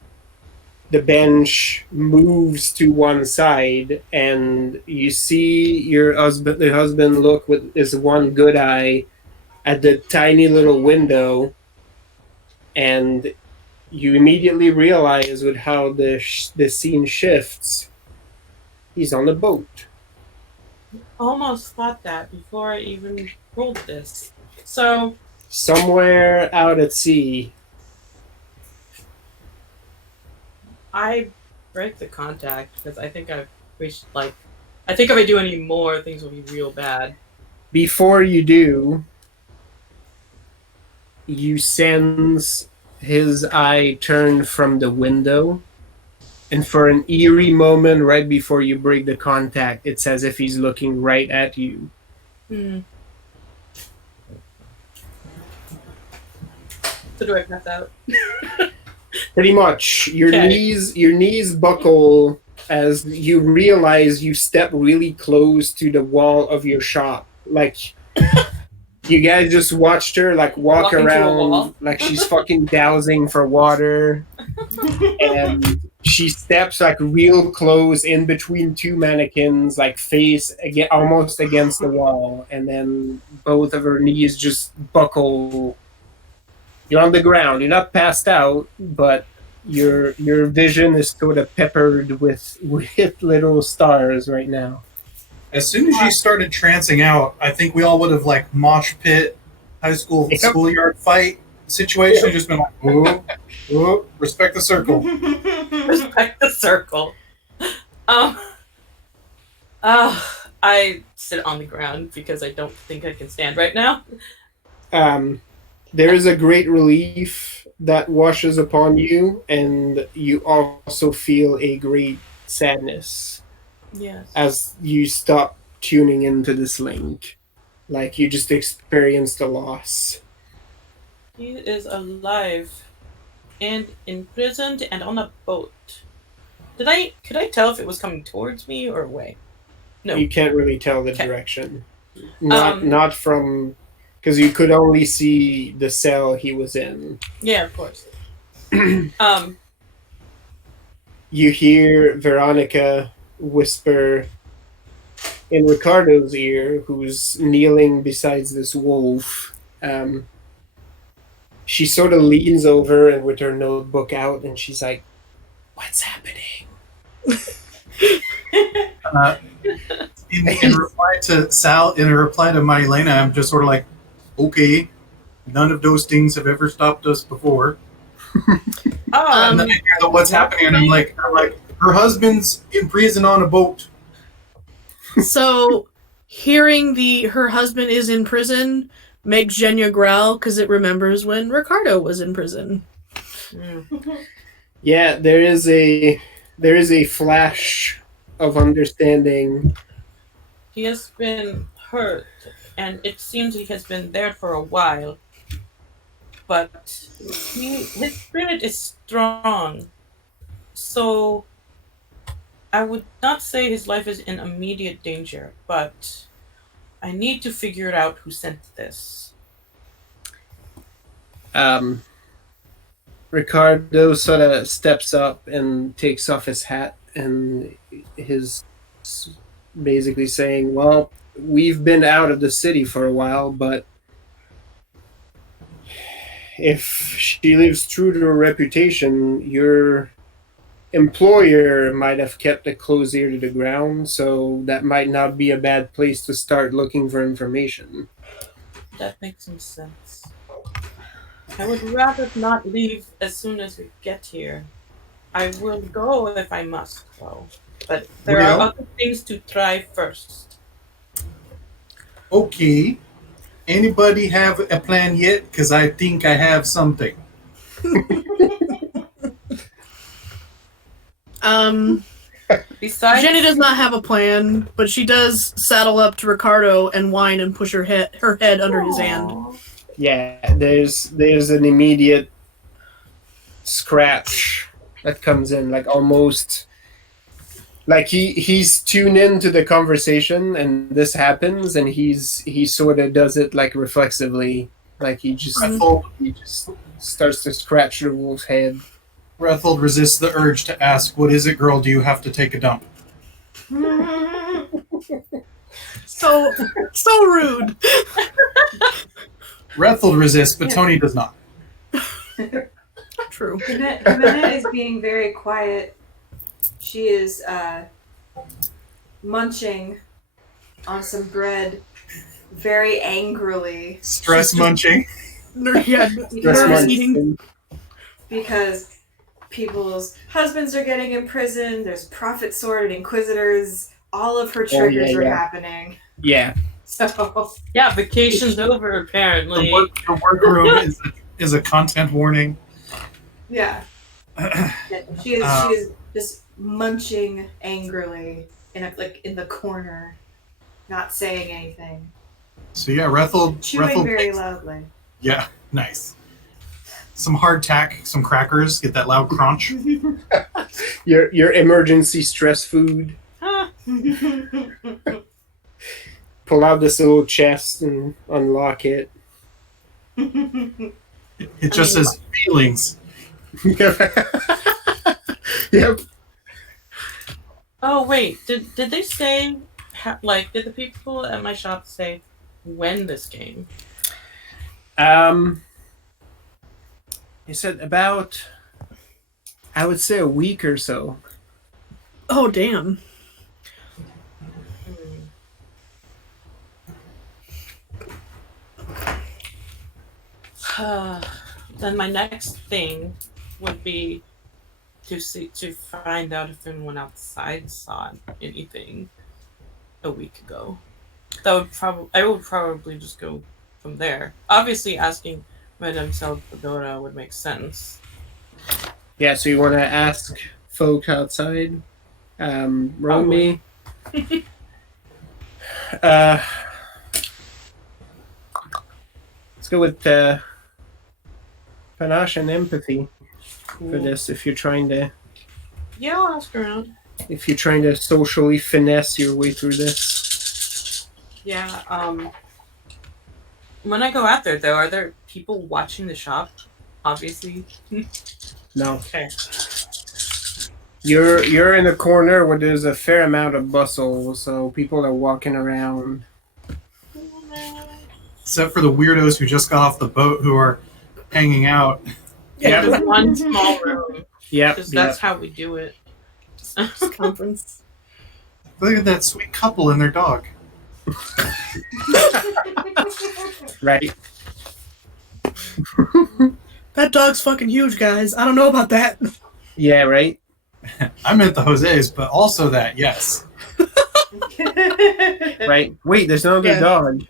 the bench moves to one side, and you see the husband look with his one good eye at the tiny little window, and you immediately realize with how the scene shifts, he's on the boat. Almost thought that before I even rolled this. So Somewhere out at sea. I break the contact because I think I've reached, like, I think if I do any more, things will be real bad. Before you do, you sense his eye turn from the window, and for an eerie moment right before you break the contact, it's as if he's looking right at you. So do I pass out? Pretty much. Your Okay. knees buckle as you realize you step really close to the wall of your shop. Like, you guys just watched her like walk Walking to a wall. around like she's fucking dowsing for water, and she steps like real close in between 2 mannequins, like face almost against the wall, and then both of her knees just buckle. You're on the ground. You're not passed out, but your vision is sort of peppered with little stars right now. As soon as you started trancing out, I think we all would have like mosh pit, high school Yep. schoolyard fight situation. Just been like, whoa, respect the circle. Respect the circle. I sit on the ground because I don't think I can stand right now. There is a great relief that washes upon you, and you also feel a great sadness Yes. as you stop tuning into this link. Like you just experienced a loss. He is alive and imprisoned and on a boat. Could I tell if it was coming towards me or away? No. You can't really tell the Okay. direction. Not from, because you could only see the cell he was in. Yeah, of course. You hear Veronica whisper in Ricardo's ear, who's kneeling beside this wolf. She sort of leans over and with her notebook out, and she's like, "What's happening?" In reply to Sal, in a reply to Marilena, I'm just sort of like, okay, none of those things have ever stopped us before. And then I hear the what's happening, and I'm like, her husband's in prison on a boat. So, hearing her husband is in prison makes Genya growl because it remembers when Ricardo was in prison. Yeah, there is a flash of understanding. He has been hurt, and it seems he has been there for a while. But his spirit is strong. So I would not say his life is in immediate danger, but I need to figure out who sent this. Ricardo sort of steps up and takes off his hat, and his basically saying, "Well, we've been out of the city for a while, but if she lives true to her reputation, your employer might have kept a close ear to the ground, so that might not be a bad place to start looking for information." That makes some sense. I would rather not leave as soon as we get here. I will go if I must, though. But there are other things to try first. Okay. Anybody have a plan yet? Because I think I have something. Besides, Jenny does not have a plan, but she does saddle up to Ricardo and whine and push her head under his hand. Yeah, there's an immediate scratch that comes in, like almost like he's tuned into the conversation, and this happens, and he sort of does it like reflexively, like he just starts to scratch the wolf's head. Rethold resists the urge to ask, "What is it, girl? Do you have to take a dump?" So rude. Rethold resists, but Tony does not. True. Jimena is being very quiet. She is munching on some bread very angrily. Stress munching. Yeah, Stress nervous eating. munching. Because people's husbands are getting imprisoned, there's Prophet Sword and Inquisitors, all of her triggers are happening. Yeah. So yeah, vacation's over apparently. The workroom is a content warning. yeah. She is just munching angrily in the corner, not saying anything. So yeah, Rethold Chewing very loudly. Yeah, nice. Some hardtack, some crackers, get that loud crunch. Your emergency stress food. Pull out this little chest and unlock it. It just says feelings. Yep. Oh wait, did they say did the people at my shop say when this came? He said about, I would say, a week or so. Oh, damn. Then my next thing would be to find out if anyone outside saw anything a week ago. I would probably just go from there. Obviously, asking Madame Salvadora would make sense. Yeah, so you want to ask folk outside? Roll me. go with panache and empathy for this. If you're trying to Yeah, I'll ask around. socially finesse your way through this. Yeah. When I go out there, though, are there people watching the shop? Obviously. No, Okay. you're in a corner where there's a fair amount of bustle, so people are walking around. Except for the weirdos who just got off the boat who are hanging out. Yeah, there's one small room. Yep, Because that's how we do it. Conference. Look at that sweet couple and their dog. right. That dog's fucking huge, guys. I don't know about that. Yeah, right. I meant the Jose's, but also that, yes. Right. Wait, there's another Yeah. dog.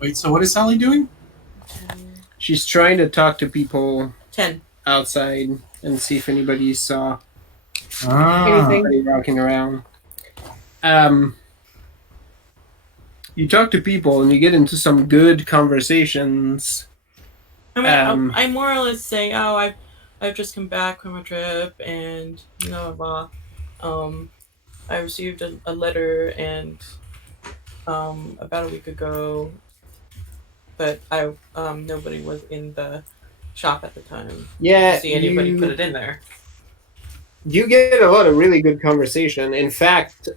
Wait, so what is Sally doing? She's trying to talk to people 10. outside and see if anybody saw Ah, anybody walking around. You talk to people and you get into some good conversations. I mean, I more or less say, oh, I've just come back from a trip, and blah, blah. I received a letter, and about a week ago, but nobody was in the shop at the time. Yeah, To see anybody put it in there. You get a lot of really good conversation. In fact,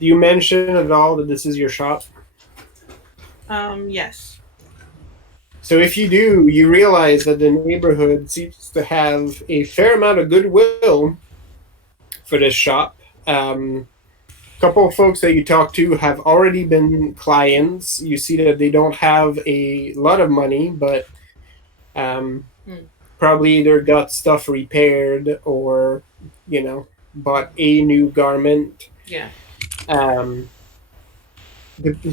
you mention at all that this is your shop? Yes. So if you do, you realize that the neighborhood seems to have a fair amount of goodwill for this shop. Couple of folks that you talk to have already been clients. You see that they don't have a lot of money, but probably either got stuff repaired or, bought a new garment. Yeah.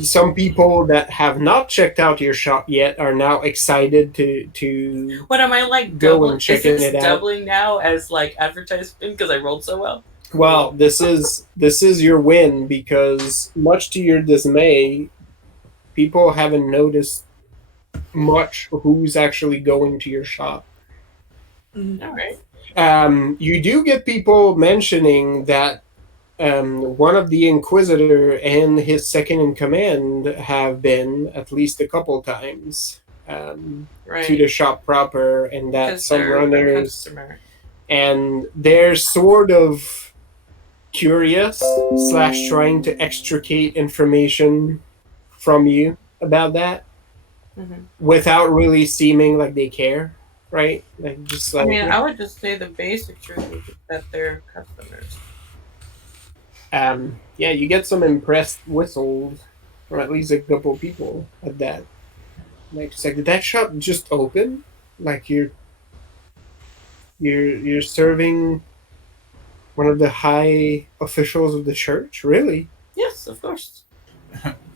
Some people that have not checked out your shop yet are now excited to What am I like? go and checking it out. Doubling now as like advertisement because I rolled so well. Well, this is your win because, much to your dismay, people haven't noticed much who's actually going to your shop. All right. You do get people mentioning that one of the Inquisitor and his second in command have been at least a couple times Right. to the shop proper, and that Because some they're a runners, customer. and they're sort of curious / trying to extricate information from you about that without really seeming like they care, right? Like just like I mean, I would just say the basic truth is that they're customers. yeah, you get some impressed whistles from at least a couple people at that. Like, it's like, did that shop just open? Like you're serving one of the high officials of the church? Really? Yes, of course.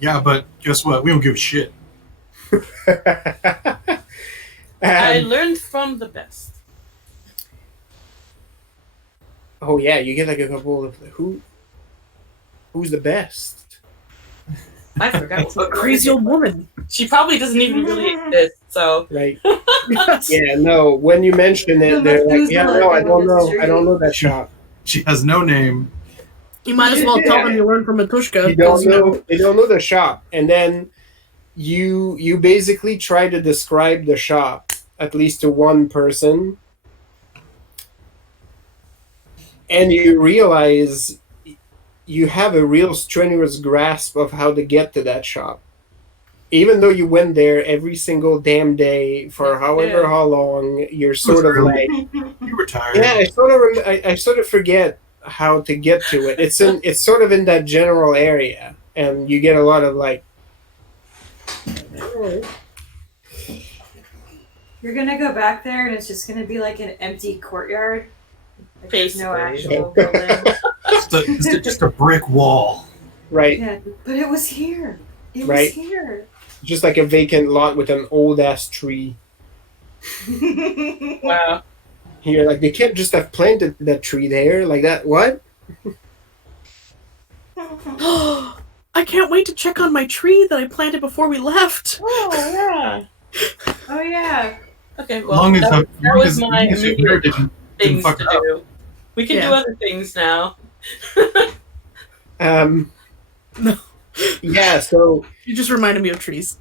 yeah, but guess what? We don't give a shit. I learned from the best. Oh yeah, you get like a couple of who's the best? I forgot what Crazy old woman. She probably doesn't even really exist. So Right. Yes. Yeah, no. When you mention it, they're like, yeah, no, I don't know. I don't know that shop. She has no name. You might as well tell them you learned from Matushka. You don't know. They don't know the shop, and then you basically try to describe the shop at least to one person, and you realize you have a real strenuous grasp of how to get to that shop. Even though you went there every single damn day for however how long, you're sort of like, You were tired. yeah, I sort of forget how to get to it. It's sort of in that general area, and you get a lot of like, You're gonna go back there and it's just gonna be like an empty courtyard. Like there's no Basically. actual building. Just a brick wall. right, Yeah, but it was here. It Right. was here. just like a vacant lot with an old ass tree. wow. You're like, they can't just have planted that tree there like that. What? I can't wait to check on my tree that I planted before we left. Oh yeah. Oh yeah. Okay, As well, long as that long was as- my as your hair immediate didn't things fuck to it up. do. We can do Yeah. other things now. No. Yeah, so You just reminded me of trees.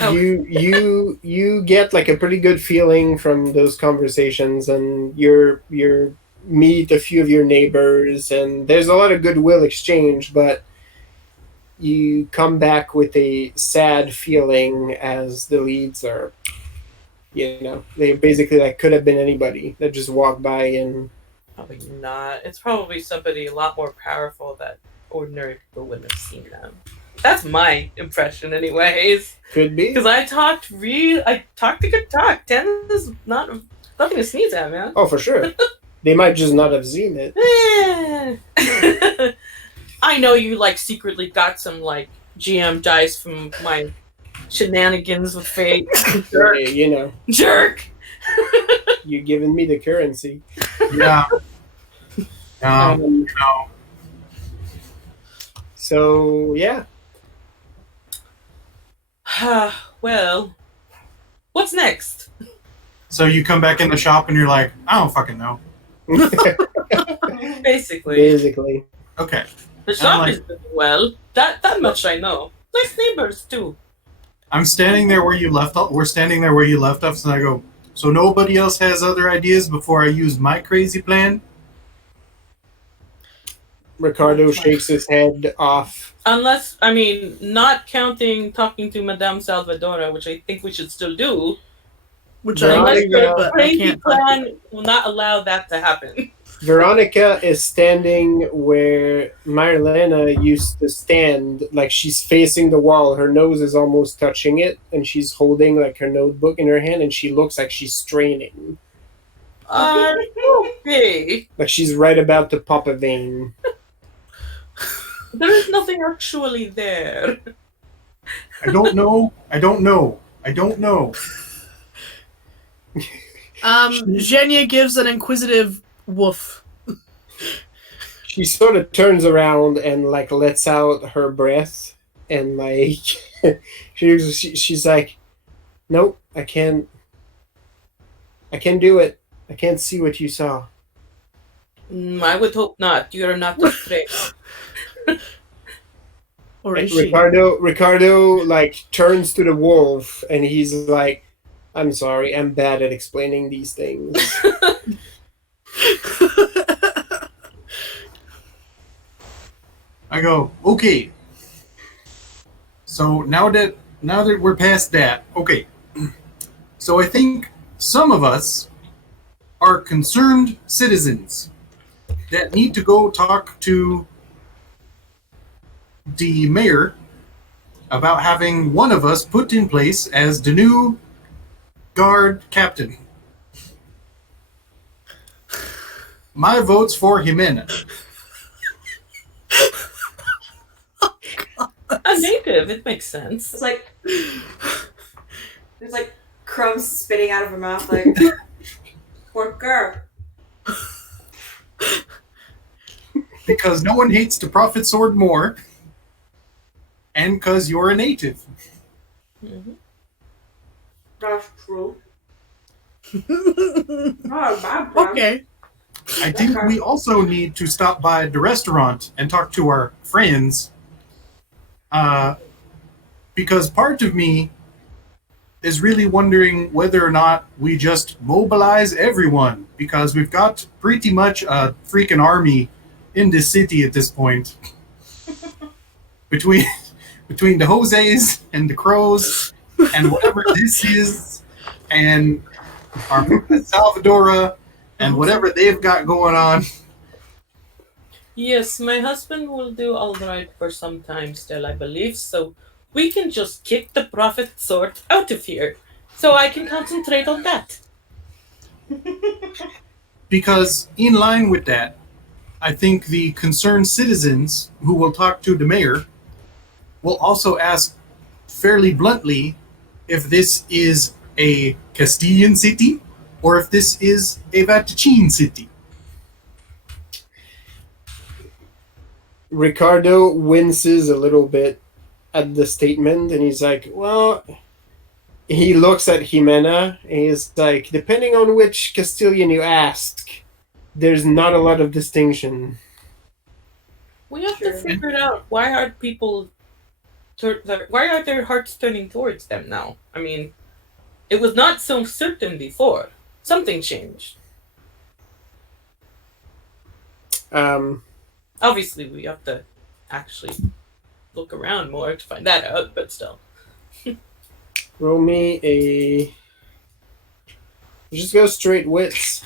Oh. you get like a pretty good feeling from those conversations, and you're meet a few of your neighbors, and there's a lot of goodwill exchange, but you come back with a sad feeling as the leads are, they basically like could have been anybody that just walked by. And Probably not. It's probably somebody a lot more powerful that ordinary people wouldn't have seen them. That's my impression, anyways. could be. Because I talked a good talk. 10 is nothing to sneeze at, man. Oh, for sure. They might just not have seen it. I know you like secretly got some like GM dice from my shenanigans with fate. Jerk. Jerk. You're giving me the currency. Yeah. Um, So yeah. Well, what's next? So you come back in the shop and you're like, I don't fucking know. Basically, Basically. Okay. the shop like- is doing well. That much I know. Nice neighbors too. I'm standing there where you left off. We're standing there where you left us, and I go, so nobody else has other ideas before I use my crazy plan? Ricardo shakes his head off. Unless, I mean, not counting talking to Madame Salvadora, which I think we should still do. Which Veronica- I Unless like, your but I crazy can't. plan will not allow that to happen. Veronica is standing where Marilena used to stand. Like she's facing the wall. Her nose is almost touching it, and she's holding like her notebook in her hand, and she looks like she's straining. Okay. Like she's right about to pop a vein. There is nothing actually there. I don't know. I don't know. I don't know. Zhenya gives an inquisitive woof. She sort of turns around and like lets out her breath, and like she's like, "Nope, I can't do it. I can't see what you saw." I would hope not. You are not afraid. Or And is she? Ricardo like turns to the wolf, and he's like, "I'm sorry, I'm bad at explaining these things." I go, okay. So now that we're past that, okay. So I think some of us are concerned citizens that need to go talk to the mayor about having one of us put in place as the new guard captain. My vote's for Jimena. A native, it makes sense. It's like there's like crumbs spitting out of her mouth, like poor girl. Because no one hates the prophet sword more, and because you're a native. Mhm. That's true. Not a bad plan. Okay. I think we also need to stop by the restaurant and talk to our friends. Because part of me is really wondering whether or not we just mobilize everyone, because we've got pretty much a freaking army in this city at this point. Between the Jose's and the Crows and whatever this is, and our Salvadora and whatever they've got going on. Yes, my husband will do all right for some time still, I believe, so we can just kick the prophet sword out of here, so I can concentrate on that. Because in line with that, I think the concerned citizens who will talk to the mayor will also ask fairly bluntly if this is a Castilian city or if this is a Vatican city. Ricardo winces a little bit at the statement, and he's like, well, he looks at Jimena, and he's like, depending on which Castilian you ask, there's not a lot of distinction. We have Sure. to figure it out. Why aren't people... Why are their hearts turning towards them now? I mean, it was not so certain before. Something changed. Obviously, we have to actually look around more to find that out, but still. Roll me a... Just go straight wits.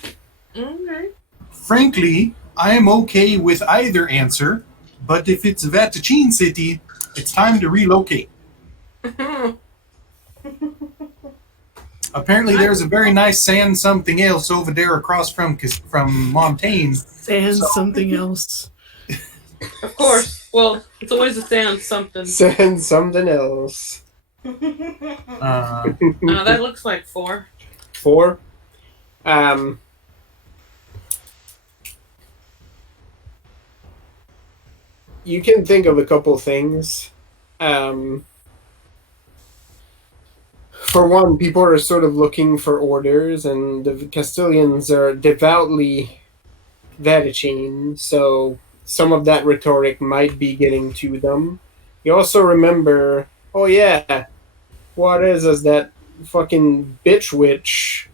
Okay. Frankly, I am okay with either answer, but if it's a Vatican city, it's time to relocate. Apparently, there's a very nice San something else over there across from Montaigne. And something else. Of course. Well, it's always a sound something. Send something else. That looks like 4. 4. You can think of a couple things. For one, people are sort of looking for orders, and the Castilians are devoutly Vatican, so some of that rhetoric might be getting to them. You also remember, oh yeah, what is that fucking bitch witch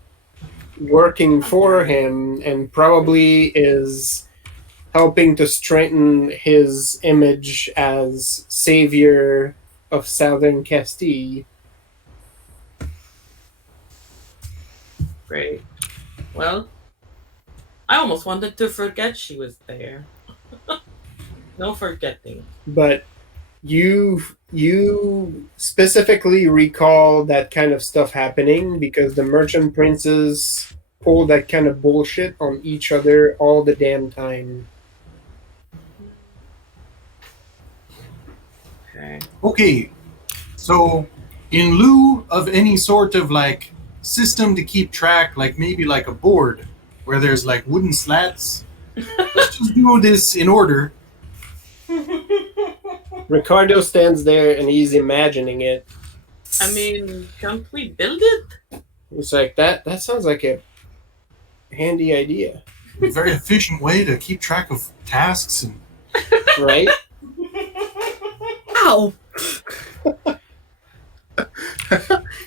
working for him, and probably is helping to strengthen his image as savior of Southern Castile. Great. Well, I almost wanted to forget she was there. No forgetting. But you specifically recall that kind of stuff happening because the merchant princes pull that kind of bullshit on each other all the damn time. Okay. Okay, so in lieu of any sort of like system to keep track, like maybe like a board where there's like wooden slats, let's just do this in order. Ricardo stands there and he's imagining it. I mean, can't we build it? It's like that sounds like a handy idea, Very efficient way to keep track of tasks and right? Ow!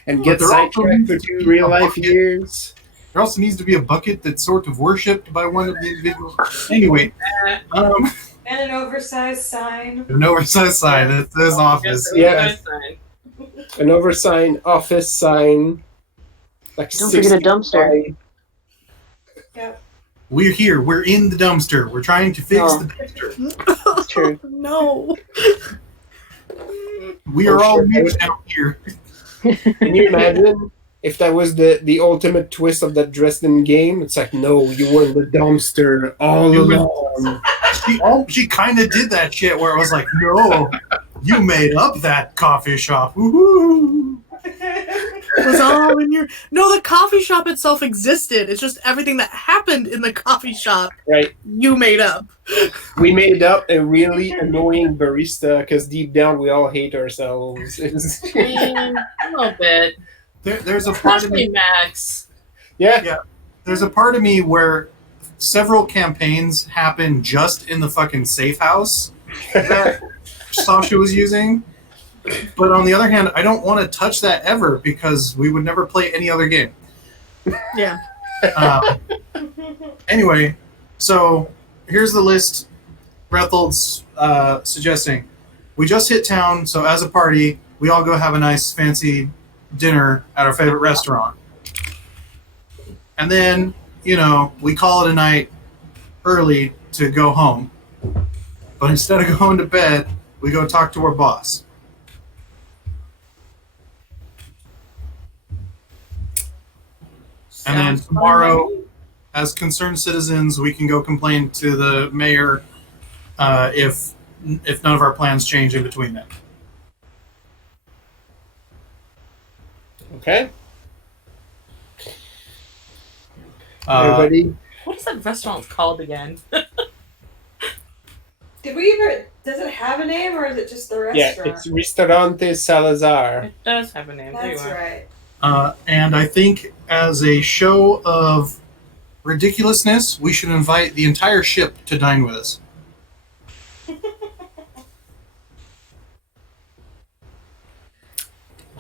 And get But they're also sidetracked for 2 real life years. there also needs to be a bucket that's sort of worshipped by one of the individuals. Anyway, And an oversized sign. an oversized sign that says office. Yeah. An oversigned office sign. Like Don't forget a dumpster. Yep. We're here. We're in the dumpster. We're trying to fix Oh. the dumpster. That's true. No. We are Oh, all shit. mixed out here. Can you imagine if that was the ultimate twist of that Dresden game? It's like, no, you were in the dumpster all You were- along. She kind of did that shit where it was like, no, you made up that coffee shop. Woohoo! It was all in your... No, the coffee shop itself existed. It's just everything that happened in the coffee shop Right. you made up. We made up a really annoying barista because deep down we all hate ourselves. It's- A little bit. There's a part of Especially me. Max. yeah. There's a part of me where several campaigns happen just in the fucking safe house that Sasha was using. But on the other hand, I don't want to touch that ever because we would never play any other game. Yeah. Anyway, so here's the list Brethold's suggesting. We just hit town, so as a party, we all go have a nice fancy dinner at our favorite restaurant. And then, we call it a night early to go home. But instead of going to bed, we go talk to our boss. And then Sounds tomorrow, fun. as concerned citizens, we can go complain to the mayor if none of our plans change in between then. Okay. Everybody, What is that restaurant called again? Did we ever? Does it have a name, or is it just the yeah, restaurant? it's Ristorante Salazar. It does have a name. There you That's are. right. And I think as a show of ridiculousness, we should invite the entire ship to dine with us.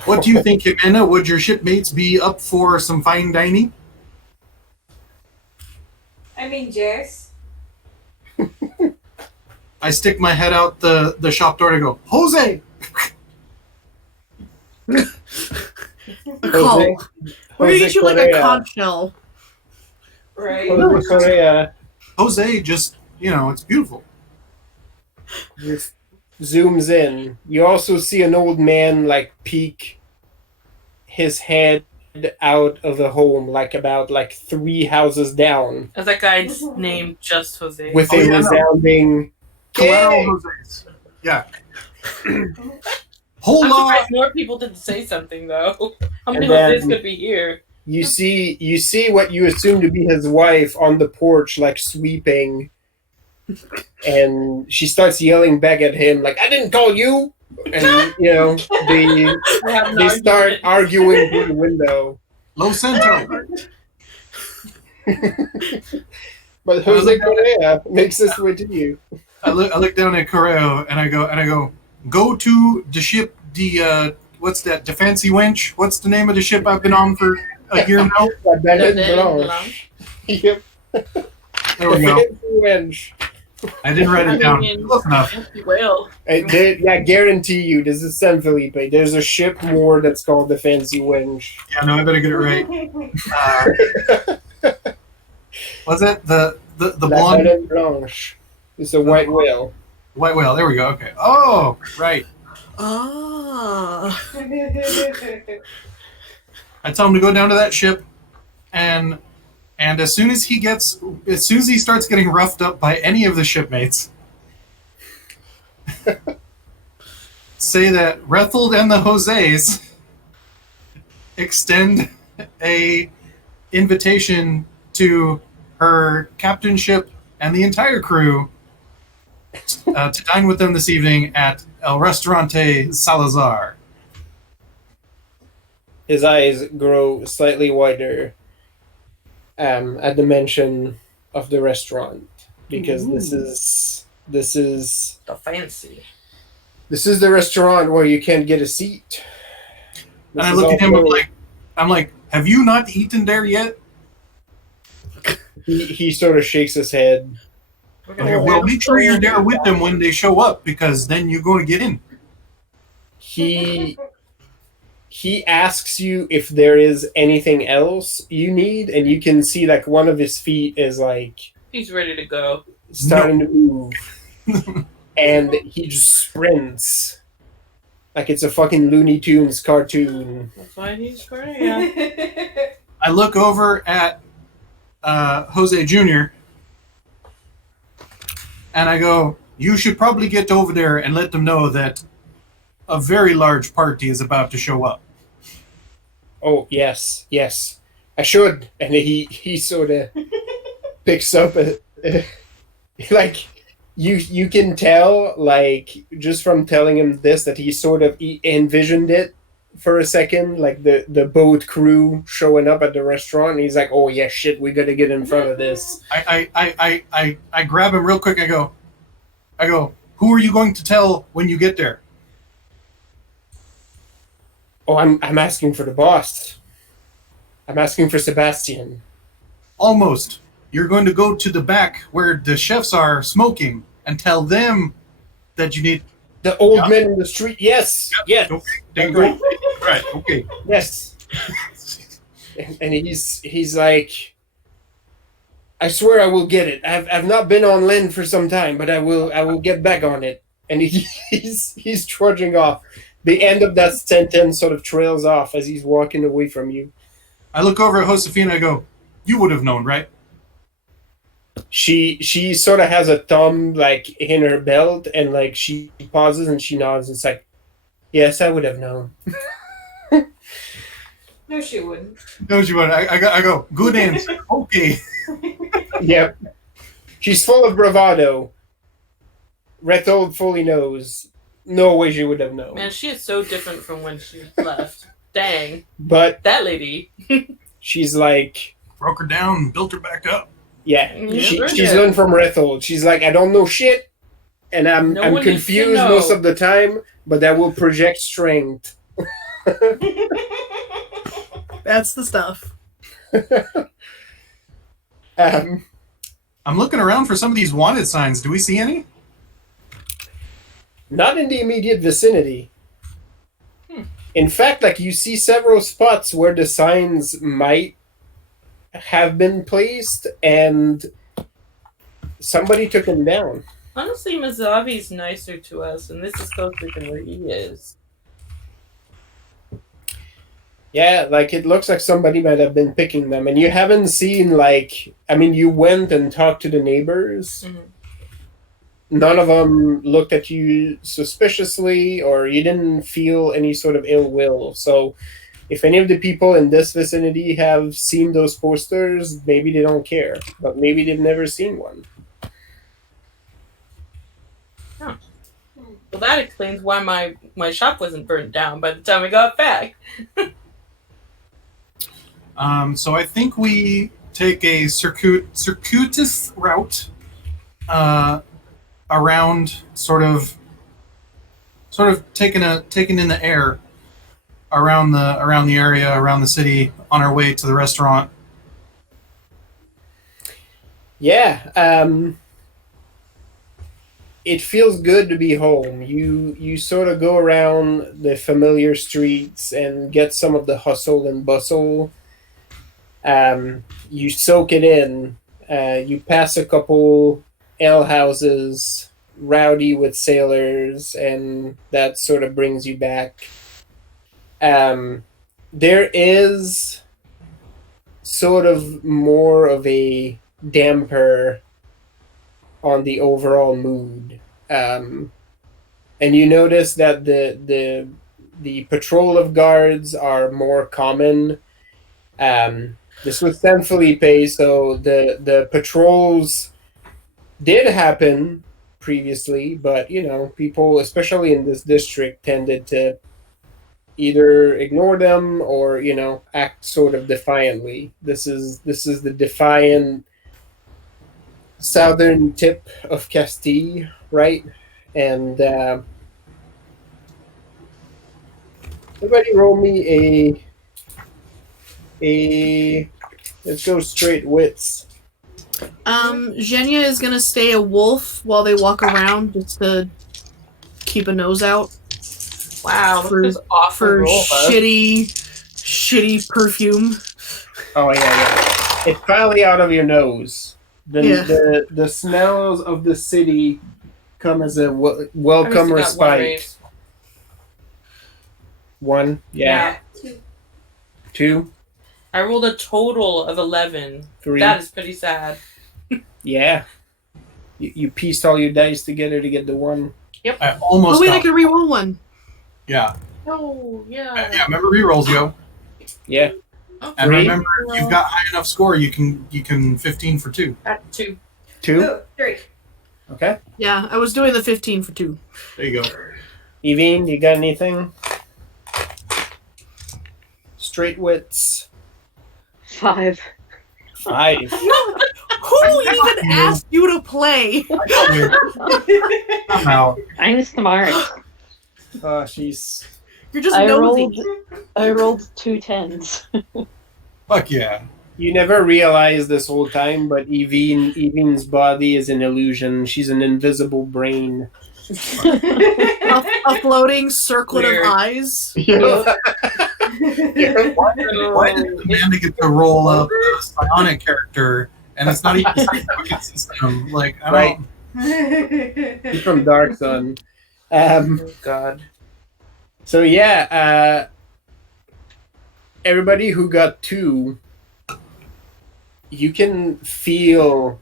What do you think, Jimena? Would your shipmates be up for some fine dining? I mean, Jess. I stick my head out the shop door and I go, Jose! A call. Jose- We're gonna get you like a Correa. conch shell. Right. Jose Correa Jose, just, it's beautiful. just zooms in. You also see an old man like peek his head out of the home, about 3 houses down, Is that guy's name just Jose? with Oh, a yeah, no. resounding Collateral "Yay!" Jose's. Yeah. Whole I'm lot. surprised more people didn't say something though. How many And then- Jose's could be here? You see what you assume to be his wife on the porch, sweeping, and she starts yelling back at him, "I didn't call you!" And they We have an they start argument. arguing through the window. Los Centaur. But Jose Correa makes his way to you. I look down at Correo and I go to the ship, what's that, the fancy wench? What's the name of the ship I've been on for a year now? La Belle Belle Blanche. Yep. There we go. Wench. I didn't write it down. mean, Close enough. Well, I guarantee you, this is San Felipe. There's a ship moored that's called the Fancy Wench. Yeah, no, I better get it right. Was it the La blonde Belle Blanche. It's a white whale. white whale? There we go. Okay. Oh, right. Ah. I tell him to go down to that ship, and as soon as he starts getting roughed up by any of the shipmates, say that Rethold and the Jose's extend a invitation to her captainship and the entire crew to dine with them this evening at El Restaurante Salazar. His eyes grow slightly wider at the mention of the restaurant, because this is the fancy. the restaurant where you can't get a seat. And I look at him, I'm like, have you not eaten there yet? He sort of shakes his head. Okay, well, make sure you're there with them when they show up, because then you're going to get in. He asks you if there is anything else you need, and you can see one of his feet is He's ready to go. starting to move, and he just sprints like it's a fucking Looney Tunes cartoon. That's why he's Korea. I look over at Jose Jr. and I go, you should probably get over there and let them know that a very large party is about to show up. Oh, yes, I should. And he sort of picks up you can tell, just from telling him this, that he sort of envisioned it for a second, the boat crew showing up at the restaurant, and he's like, oh yeah, shit, we gotta get in front of this. I grab him real quick. I go, who are you going to tell when you get there? Oh, I'm asking for the boss. I'm asking for Sebastian. Almost. You're going to go to the back where the chefs are smoking and tell them that you need... The old man in the street, yes, yes. Okay, great. Right, okay. Yes. And he's like, I swear I will get it. I've not been on land for some time, but I will get back on it. And he's trudging off. The end of that sentence sort of trails off as he's walking away from you. I look over at Josefina. I go, you would have known, right? She sort of has a thumb in her belt, and she pauses and she nods. It's like, yes, I would have known. No, she wouldn't. No, she wouldn't. I go, good answer. Okay. Yep. She's full of bravado. Rethold fully knows. No way she would have known. Man, she is so different from when she left. Dang. But That lady. she's like, Broke her down and built her back up. yeah, Yeah, she's learned from Rethold. She's like, I don't know shit, and I'm No one needs to confused know. most of the time, but that will project strength. That's the stuff. Um, I'm looking around for some of these wanted signs. Do we see any? not in the immediate vicinity. Hmm. In fact, like you see several spots where the signs might have been placed, and somebody took them down. Honestly, Mizavi's nicer to us, and this is closer to where he is. Yeah, like it looks like somebody might have been picking them, and you haven't seen like. I mean, you went and talked to the neighbors. Mhm. None of them looked at you suspiciously, or you didn't feel any sort of ill will. So, if any of the people in this vicinity have seen those posters, maybe they don't care, but maybe they've never seen one. Well, that explains why my shop wasn't burnt down by the time we got back. So I think we take a circuitous route around, sort of taking in the air around the area, around the city, on our way to the restaurant. Yeah, it feels good to be home. You sort of go around the familiar streets and get some of the hustle and bustle. You soak it in. You pass a couple ale houses, rowdy with sailors, and that sort of brings you back. There is sort of more of a damper on the overall mood, and you notice that the patrol of guards are more common. This was San Felipe, so the patrols did happen previously, but people, especially in this district, tended to either ignore them or act sort of defiantly. This is the defiant southern tip of Castile, right? And everybody roll me a let's go straight wits. Zhenya is gonna stay a wolf while they walk around just to keep a nose out Wow, For- this is awful. for roll, bud. shitty perfume. Oh yeah. It's finally out of your nose. Yeah. The smells of the city come as a I welcome must have got one respite. raise. One, yeah. Two, I rolled a total of 11. three, That is pretty sad. yeah. You pieced all your dice together to get the one. I almost Oh wait, I got, can re-roll one. yeah. Oh, yeah. Yeah, remember rerolls, yo. Yeah. Okay. And Three. remember, if you've got high enough score, you can 15 for 2. At 2. Two. Oh, 3. Okay. Yeah, I was doing the 15 for 2. There you go. Evine, you got anything? Straight wits. 5. 5. Who even asked you to play? I'm out. I'm smart. Oh, she's. You're just I nosy. rolled 2 10s. Fuck yeah. You never realized this whole time, but Evine's body is an illusion. She's an invisible brain. A floating circlet Weird. of eyes. Why did Amanda get to roll up a psionic character and it's not even a fucking system? Like, I don't. Right. She's from Dark Sun. Oh, God. So yeah, everybody who got 2, you can feel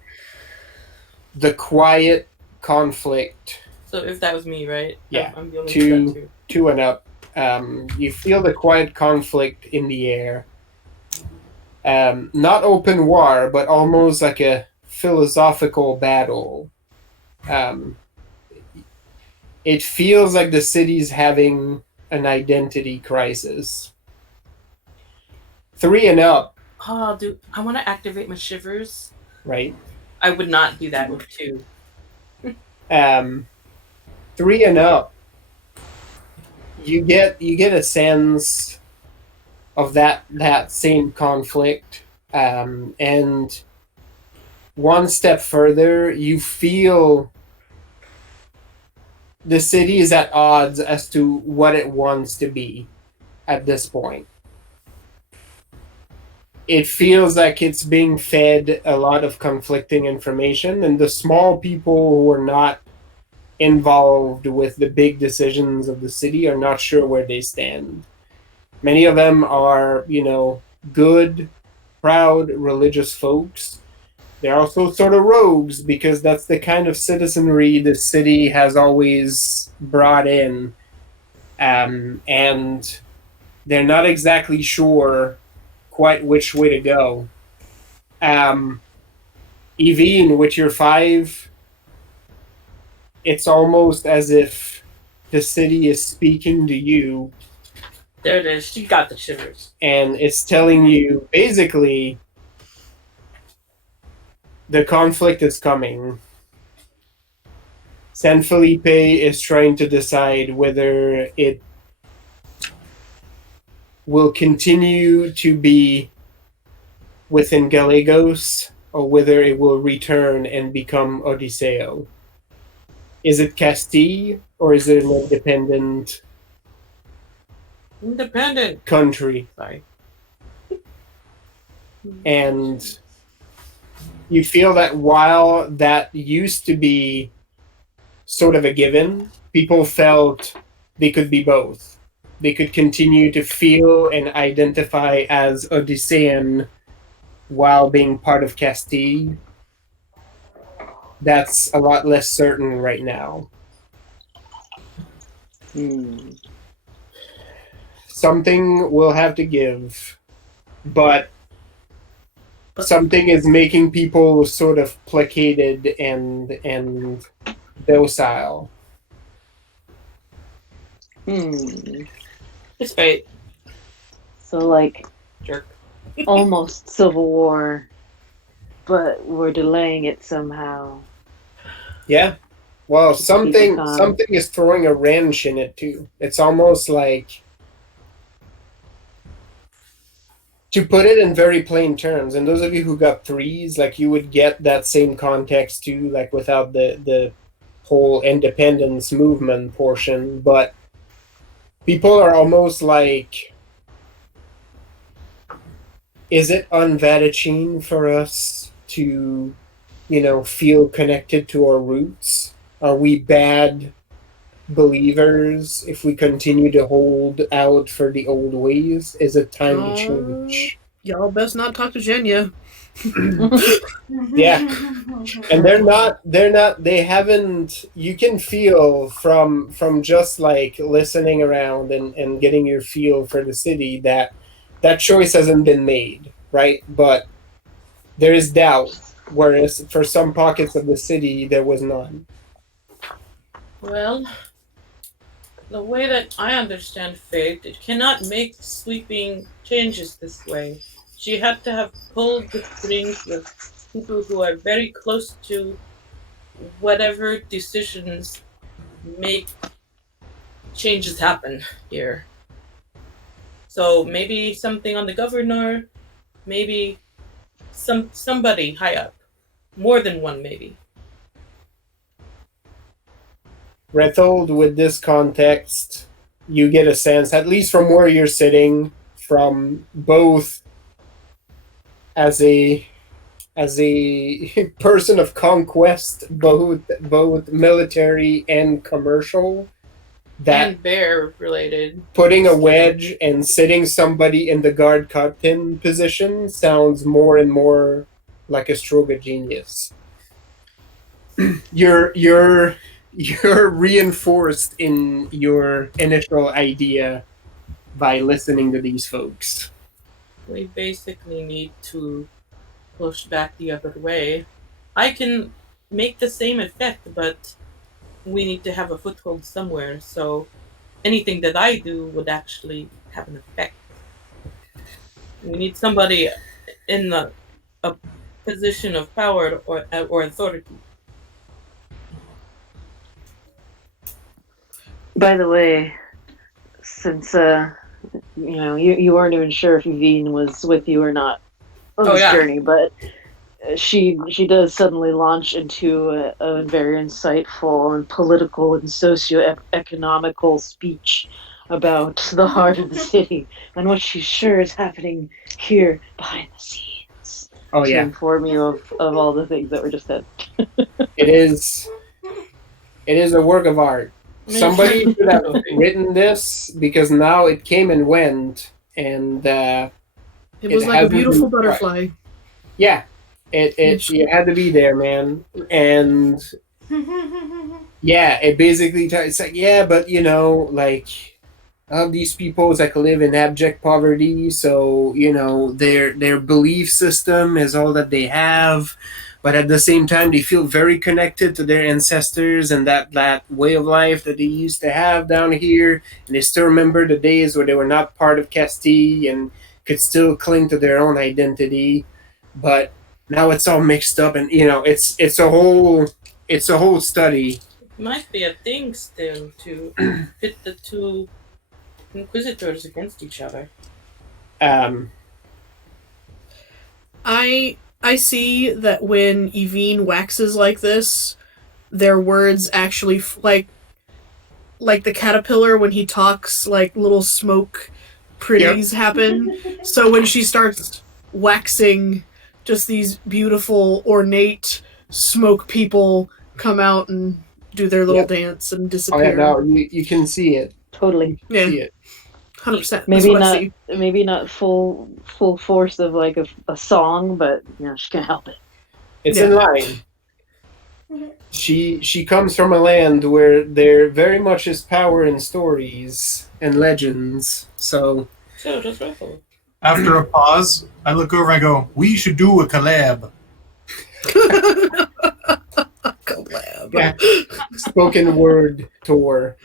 the quiet conflict. So if that was me, right? Yeah. I'm the only 2, one that 2 and up. You feel the quiet conflict in the air. Not open war, but almost like a philosophical battle. It feels like the city's having an identity crisis. 3 and up, Oh, dude, I want to activate my shivers. right? I would not do that with 2. 3 and up, you get a sense of that same conflict, and one step further, you feel the city is at odds as to what it wants to be at this point. It feels like it's being fed a lot of conflicting information, and the small people who are not involved with the big decisions of the city are not sure where they stand. Many of them are, good, proud, religious folks. They're also sort of rogues because that's the kind of citizenry the city has always brought in. And they're not exactly sure quite which way to go. Evine, with your 5, it's almost as if the city is speaking to you. There it is. She got the shivers. And it's telling you, basically, the conflict is coming. San Felipe is trying to decide whether it will continue to be within Gallegos or whether it will return and become Odiseo. Is it Castile or is it an independent country? Sorry. And you feel that while that used to be sort of a given, people felt they could be both. They could continue to feel and identify as Odyssean while being part of Castile. That's a lot less certain right now. Something will have to give, but something is making people sort of placated and docile. It's fate. So, like, Jerk. almost civil war, but we're delaying it somehow. Yeah. Well, Keep something calm. something is throwing a wrench in it too. It's almost like, to put it in very plain terms, and those of you who got 3s, like, you would get that same context too, like without the whole independence movement portion, but people are almost like, is it unvatachine for us to, feel connected to our roots? Are we bad believers if we continue to hold out for the old ways? Is it time to change? Y'all best not talk to Jenya. Yeah. And they haven't, you can feel from just like listening around and getting your feel for the city that choice hasn't been made, right? But there is doubt, whereas for some pockets of the city there was none. Well, the way that I understand fate, it cannot make sweeping changes this way. She had to have pulled the strings with people who are very close to whatever decisions make changes happen here. So maybe something on the governor, maybe somebody high up. More than one, maybe. Rethold, with this context, you get a sense, at least from where you're sitting, from both as a person of conquest, both military and commercial, that And bear related. putting a wedge and sitting somebody in the guard captain position sounds more and more like a Stroga genius. You're you're reinforced in your initial idea by listening to these folks. We basically need to push back the other way. I can make the same effect, but we need to have a foothold somewhere, so anything that I do would actually have an effect. We need somebody in a position of power or authority. By the way, since you weren't even sure if Yvine was with you or not on this journey, but she does suddenly launch into a very insightful and political and socio-economical speech about the heart of the city and what she's sure is happening here behind the scenes. Oh to yeah, inform you of all the things that were just said. it is a work of art. Somebody should have written this because now it came and went, and it was like a beautiful butterfly. Yeah, it had to be there, man. And yeah, it basically it's like, yeah, but like these people like live in abject poverty, so their belief system is all that they have. But at the same time, they feel very connected to their ancestors and that way of life that they used to have down here. And they still remember the days where they were not part of Castile and could still cling to their own identity. But now it's all mixed up, and it's a whole study. It might be a thing still to pit the two inquisitors against each other. I see that when Yvine waxes like this, their words actually like the caterpillar when he talks, like little smoke pretties happen. So when she starts waxing, just these beautiful, ornate smoke people come out and do their little dance and disappear. Oh, yeah, no, you can see it. Totally. Yeah. See it. 100%. Maybe not full force of like a song, but she can help it. It's in line. She comes from a land where there very much is power in stories and legends. So just rifle. After a pause, I look over and I go, "We should do a collab." Collab. Yeah. Spoken word tour.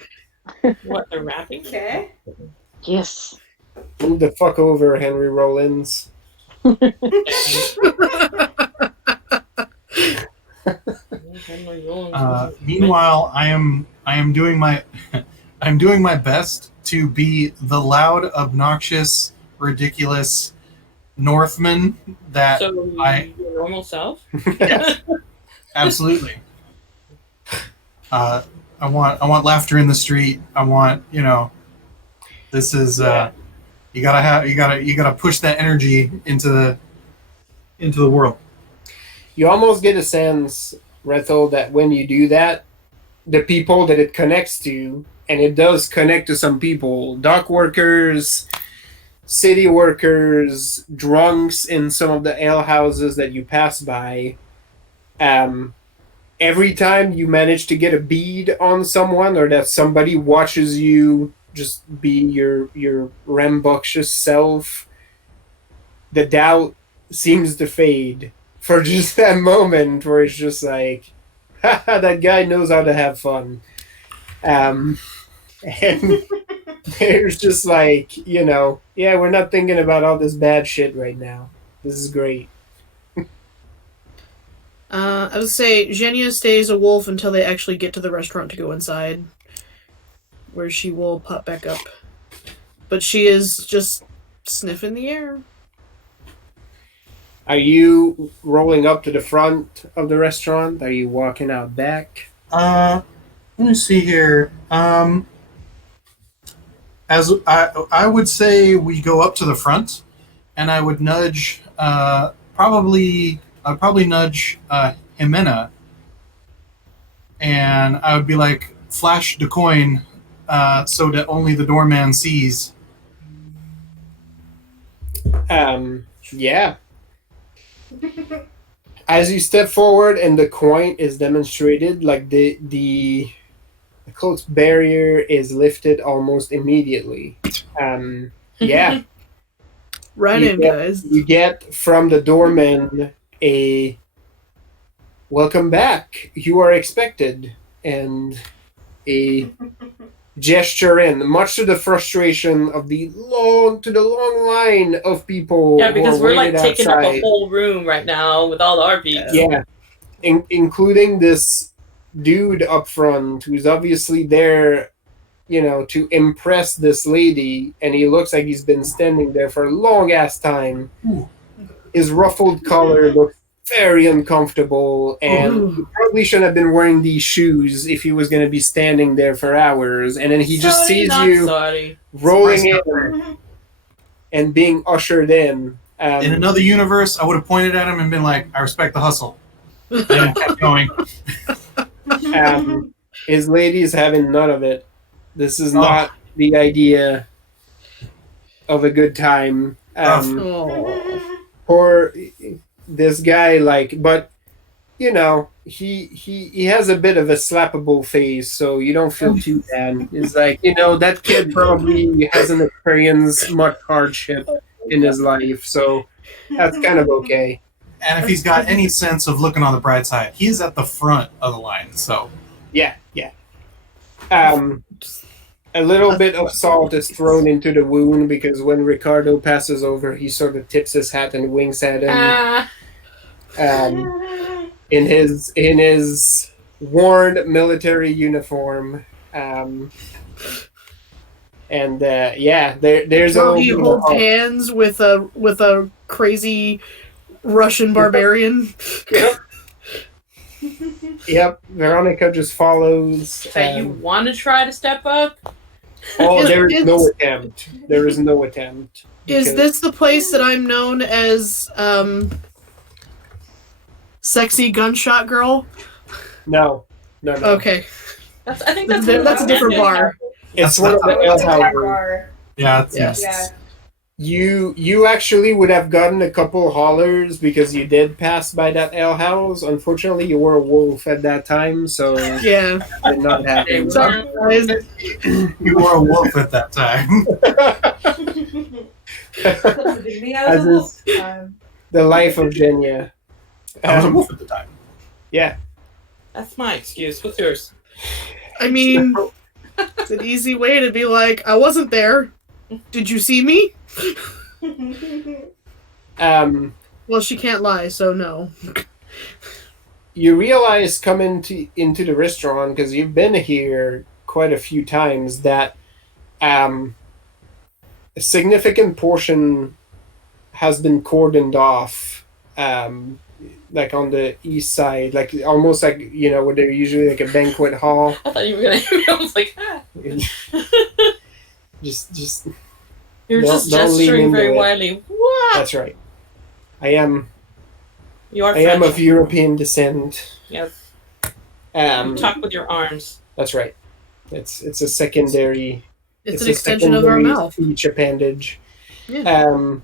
What, they're rapping? Okay. Yes. Move the fuck over, Henry Rollins. Meanwhile, I am doing my I'm doing my best to be the loud, obnoxious, ridiculous Northman that So your normal self? Yes, absolutely. I want laughter in the street. I want this is you gotta push that energy into the world. You almost get a sense, Rethel, that when you do that, the people that it connects to, and it does connect to some people, dock workers, city workers, drunks in some of the ale houses that you pass by, every time you manage to get a bead on someone or that somebody watches you just be your rambunctious self, the doubt seems to fade for just that moment where it's just like, haha, that guy knows how to have fun. And there's just like, yeah, we're not thinking about all this bad shit right now. This is great. I would say Zhenya stays a wolf until they actually get to the restaurant to go inside, where she will pop back up. But she is just sniffing the air. Are you rolling up to the front of the restaurant? Are you walking out back? Let me see here. As I would say, we go up to the front, and I would nudge. I'd probably nudge Jimena, and I would be like, "Flash the coin, so that only the doorman sees." Yeah. As you step forward and the coin is demonstrated, like the the close barrier is lifted almost immediately. Yeah. Right in, guys. You get from the doorman a welcome back. You are expected, and a gesture in, much to the frustration of the long line of people. Yeah, because who are we're like waiting taking up a outside. whole room right now with all our peeps. Yeah, including this dude up front who's obviously there, to impress this lady, and he looks like he's been standing there for a long ass time. Ooh. His ruffled collar looks very uncomfortable, and he probably shouldn't have been wearing these shoes if he was going to be standing there for hours. And then he just sees you rolling in and being ushered in. In another universe, I would have pointed at him and been like, "I respect the hustle." And kept going. His lady's having none of it. This is not the idea of a good time. Poor this guy, but he has a bit of a slappable face, so you don't feel too bad. It's like, that kid probably hasn't experienced much hardship in his life, so that's kind of okay. And if he's got any sense of looking on the bright side, he's at the front of the line, so. Yeah. A little bit of salt is thrown into the wound because when Ricardo passes over, he sort of tips his hat and winks at him. In his worn military uniform, there's Will he hold hands with a crazy Russian barbarian? Yep. Veronica just follows. That you want to try to step up? Oh, there is no attempt. There is no attempt. Is this the place that I'm known as Sexy Gunshot Girl? No. Okay. I think that's a different bar. It's one of the alehouses. Yeah. Yeah. You actually would have gotten a couple hollers because you did pass by that alehouse. Unfortunately, you were a wolf at that time, so yeah, did not happen. Sorry, guys. You were a wolf at that time. As is the life of Genya. I was a wolf at the time. Yeah. That's my excuse. What's yours? I mean, it's an easy way to be like, I wasn't there. Did you see me? Well, she can't lie, so no. You realize coming into the restaurant, because you've been here quite a few times, that a significant portion has been cordoned off, like on the east side, like almost like, where they're usually like a banquet hall. I thought you were going to... I was like, Just... You're just gesturing very widely. What? That's right. I am French. of European descent. Yes. You talk with your arms. That's right. It's a secondary. It's an extension of our mouth. Speech appendage. Yeah.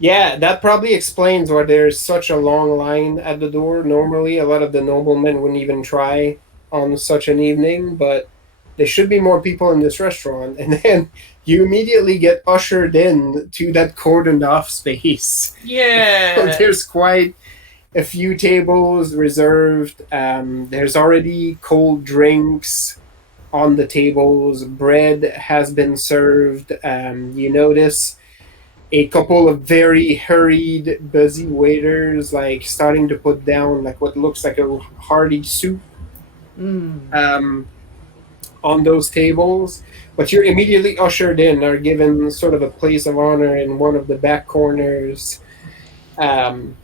Yeah, that probably explains why there's such a long line at the door. Normally, a lot of the noblemen wouldn't even try on such an evening, but there should be more people in this restaurant. And then you immediately get ushered in to that cordoned off space. Yeah. So there's quite a few tables reserved. There's already cold drinks on the tables. Bread has been served. You notice a couple of very hurried, busy waiters, like starting to put down like what looks like a hearty soup on those tables. But you're immediately ushered in, are given sort of a place of honor in one of the back corners, right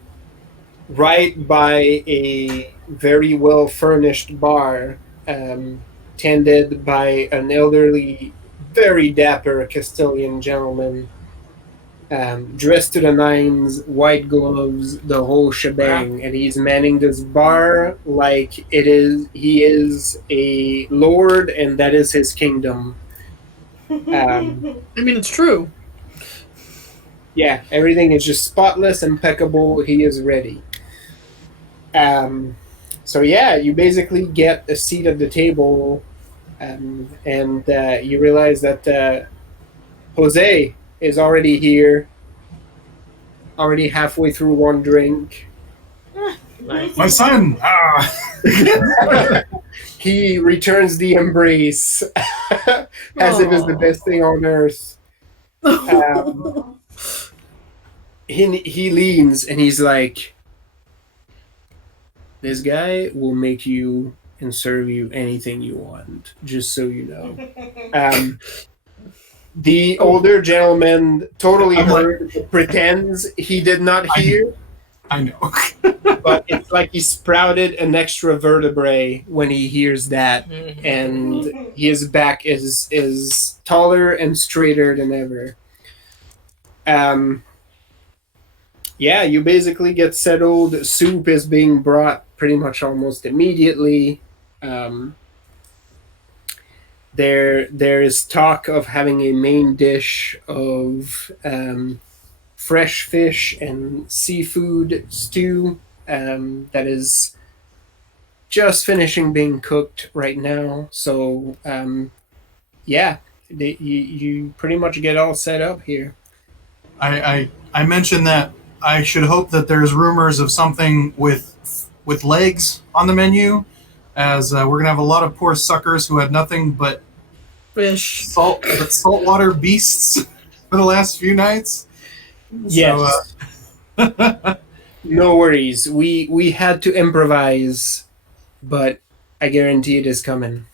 by a very well furnished bar, tended by an elderly, very dapper Castilian gentleman. Dressed to the nines, white gloves, the whole shebang, and he's manning this bar like he is a lord, and that is his kingdom. I mean, it's true. Yeah, everything is just spotless, impeccable. He is ready. So yeah, you basically get a seat at the table, and you realize that Jose is already here, already halfway through one drink. Nice. My son! He returns the embrace as if it's the best thing on earth. He leans and he's like, "This guy will make you and serve you anything you want, just so you know." The older gentleman totally heard, pretends he did not hear. I know. But it's like he sprouted an extra vertebrae when he hears that, and his back is taller and straighter than ever. Yeah, you basically get settled. Soup is being brought pretty much almost immediately. There is talk of having a main dish of fresh fish and seafood stew that is just finishing being cooked right now. So yeah, you pretty much get all set up here. I mentioned that I should hope that there's rumors of something with legs on the menu, as we're gonna have a lot of poor suckers who had nothing but Fish. saltwater beasts for the last few nights. Yes. So, No worries. We had to improvise, but I guarantee it is coming.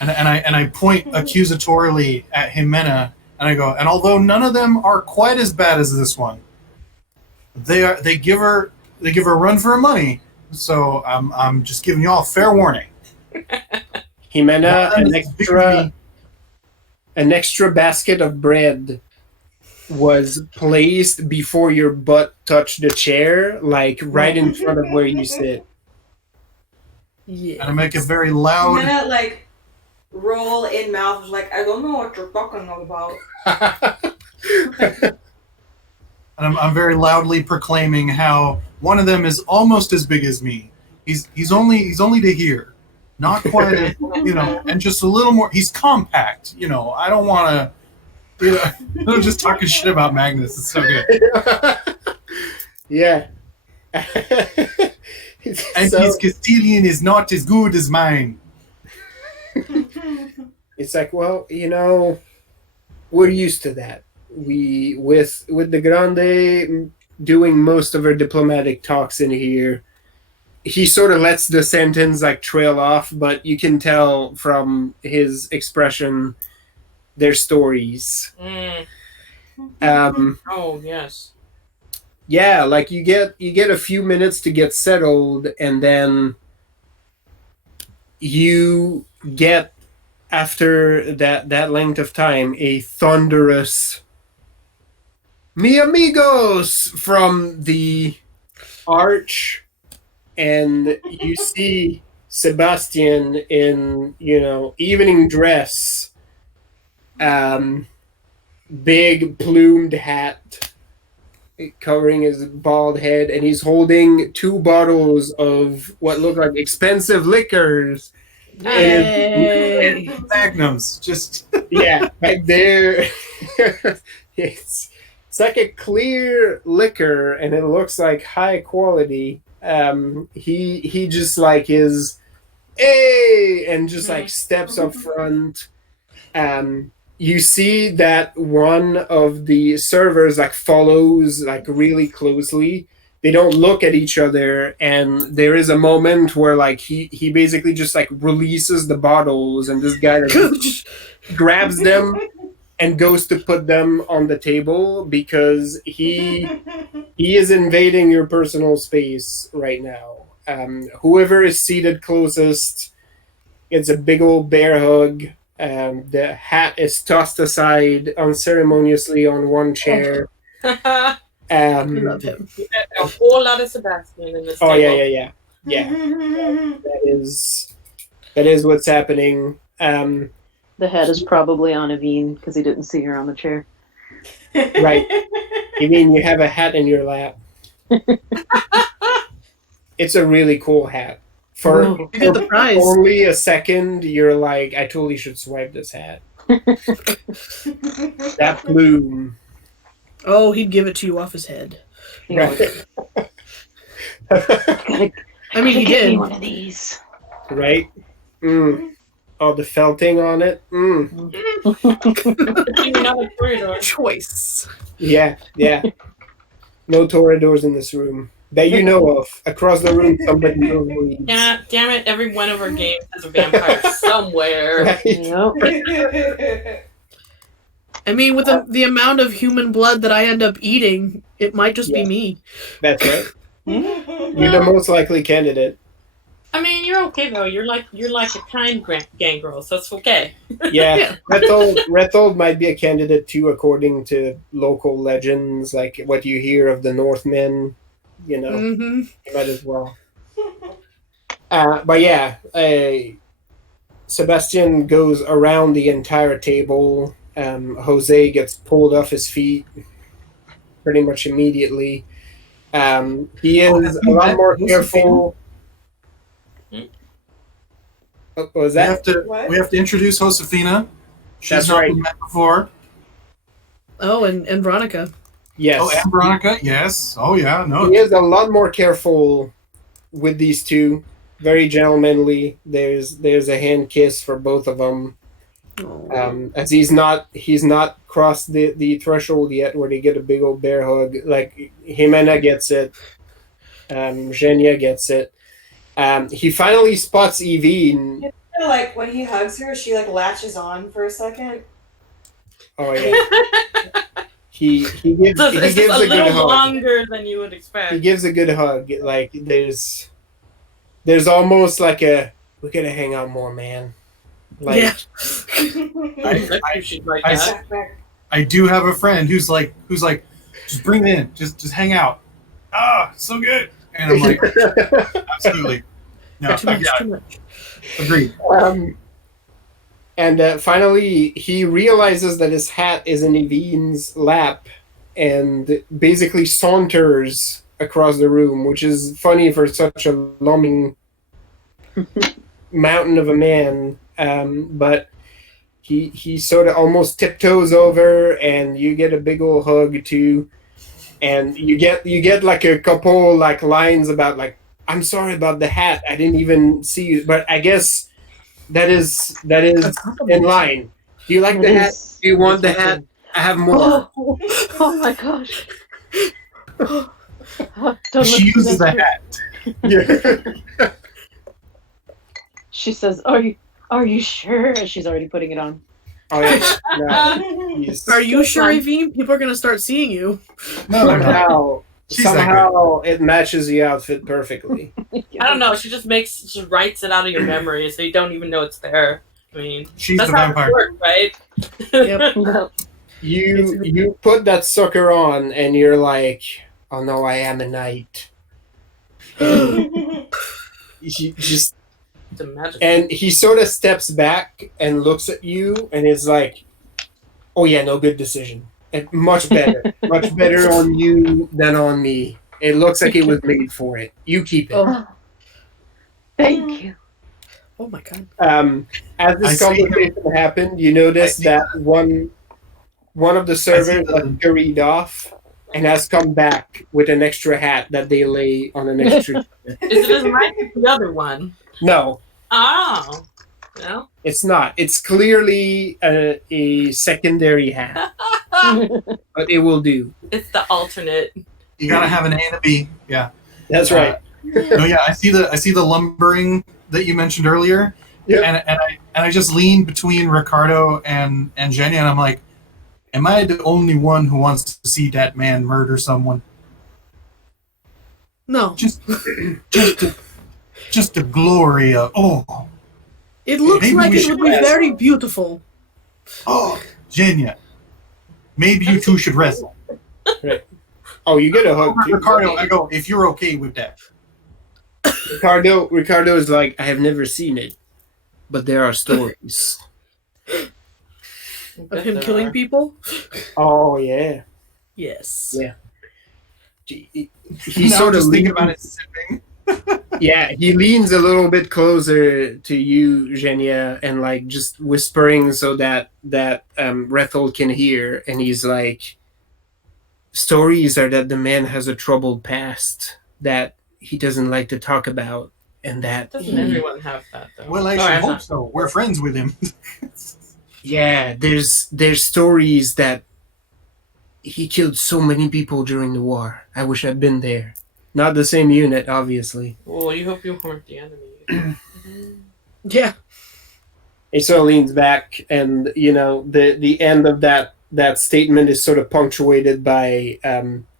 and I point accusatorily at Jimena, and I go, and although none of them are quite as bad as this one, they give her a run for her money. So I'm just giving you all fair warning. Jimena, an extra basket of bread was placed before your butt touched the chair, like right in front of where you sit. Yeah. And I make a very loud. I'm gonna like roll in mouth, like I don't know what you're talking about. And I'm very loudly proclaiming how one of them is almost as big as me. He's only to here, not quite, and just a little more. He's compact, I don't want to, I'm just talking shit about Magnus. It's so good. Yeah. And his Castilian is not as good as mine. It's like, well, we're used to that. We with the Grande doing most of our diplomatic talks in here, he sort of lets the sentence like trail off, but you can tell from his expression they're stories. Oh yes. Yeah, like you get a few minutes to get settled, and then you get, after that length of time, a thunderous "Mi amigos" from the arch, and you see Sebastian in evening dress, big plumed hat covering his bald head, and he's holding 2 bottles of what look like expensive liquors. Yay. Magnums, just Yeah, like they're it's like a clear liquor, and it looks like high quality. He just like is, hey, and just like steps up front. You see that one of the servers like follows like really closely. They don't look at each other, and there is a moment where like he basically just like releases the bottles, and this guy like, grabs them and goes to put them on the table because he is invading your personal space right now. Whoever is seated closest gets a big old bear hug. The hat is tossed aside unceremoniously on one chair. I love him. A whole lot of Sebastian in this. Oh table. yeah. That is what's happening. The head is probably on Aveen because he didn't see her on the chair. Right. You mean you have a hat in your lap? It's a really cool hat. For, No. You get the for prize. only a second, you're like, I totally should swipe this hat. That plume. Oh, he'd give it to you off his head. Right. Gotta, I mean, he get me did. one of these. Right? Mm. Oh, the felting on it. Mm. Another corridor. Choice. Yeah. No toreadors in this room that you know of. Across the room, somebody knows who he is. Damn it! Every one of our games has a vampire somewhere. Right? Yep. I mean, with the amount of human blood that I end up eating, it might just be Yeah. me. That's right. You're the most likely candidate. I mean, you're okay though. You're like a kind gangrel, so it's okay. Yeah, Yeah. Rethold might be a candidate too, according to local legends, like what you hear of the Northmen. You know, Mm-hmm. you might as well. But yeah, Sebastian goes around the entire table. Jose gets pulled off his feet pretty much immediately. He is a lot more careful. What was that? We have to introduce Josefina. She's That's not right. been met before. Oh, and Veronica. Yes. Oh, and Veronica, yes. Oh, yeah, no. He is a lot more careful with these two. Very gentlemanly. There's a hand kiss for both of them. Oh. As he's not crossed the threshold yet where they get a big old bear hug. Like Jimena gets it. Zhenya gets it. He finally spots Evine. Like when he hugs her, she like latches on for a second. Oh yeah. He gives So he it's gives just a a good little hug. longer than you would He expect. gives a good hug. Like there's almost like a we're gonna hang out more, man. Like Yeah. I should like I- that. I do have a friend who's like, just bring it in, just hang out. Ah, so good. And I'm like, absolutely. No, Too much, yeah, too much. agreed. And finally, he realizes that his hat is in Evine's lap and basically saunters across the room, which is funny for such a lumbering mountain of a man. But he sort of almost tiptoes over, and you get a big old hug too. And you get like a couple like lines about like, I'm sorry about the hat. I didn't even see you, but I guess that is in line. Do you like the hat? Do you want the hat? I have more. Oh my gosh. Don't She look uses the at hat. Yeah. She says, "Are you sure?" She's already putting it on. Oh yeah. No, he's- Are you sure, fun. Evine? People are gonna start seeing you. No, they're not. somehow She's that somehow it matches the outfit perfectly. I don't know. She writes it out of your memory, so you don't even know it's there. I mean, She's that's the how vampire. it works, right? Yep. Yep. You put that sucker on and you're like, oh no, I am a knight. He just It's a magic. and he sort of steps back and looks at you and is like, oh yeah, no, good decision. And much better. Much better on you than on me. It looks like it was made for it. You keep it. Oh, Thank you. oh my god. As I this see him. conversation happened, you notice I see that one of the servers them. has scurried off and has come back with an extra hat that they lay on an extra. Is it as nice as the other one? No, Oh. No? it's not. It's clearly a secondary hat, but it will do. It's the alternate. You gotta have an A and a B. Yeah. That's right. No, yeah. I see the lumbering that you mentioned earlier. Yep. And I just lean between Ricardo and Zhenya, and I'm like, am I the only one who wants to see that man murder someone? No. Just the glory of It looks Maybe like we it should would be rest. very beautiful. Zhenya. Maybe you two should wrestle. Oh, you get a hug too. Ricardo, I go, if you're okay with that. Ricardo is like, I have never seen it, but there are stories. Of him killing people? Oh yeah. Yes. Yeah. He Now sort I'm of just thinking leans, about it sipping. Yeah, he leans a little bit closer to you, Genia, and like just whispering so that Rethel can hear, and he's like, stories are that the man has a troubled past that he doesn't like to talk about, and that Doesn't everyone have that though? Well, I Oh, should I'm hope not- so. We're friends with him. yeah, there's stories that he killed so many people during the war. I wish I'd been there. Not the same unit, obviously. Well, you hope you weren't the enemy. Yeah. He sort of leans back, and the end of that statement is sort of punctuated by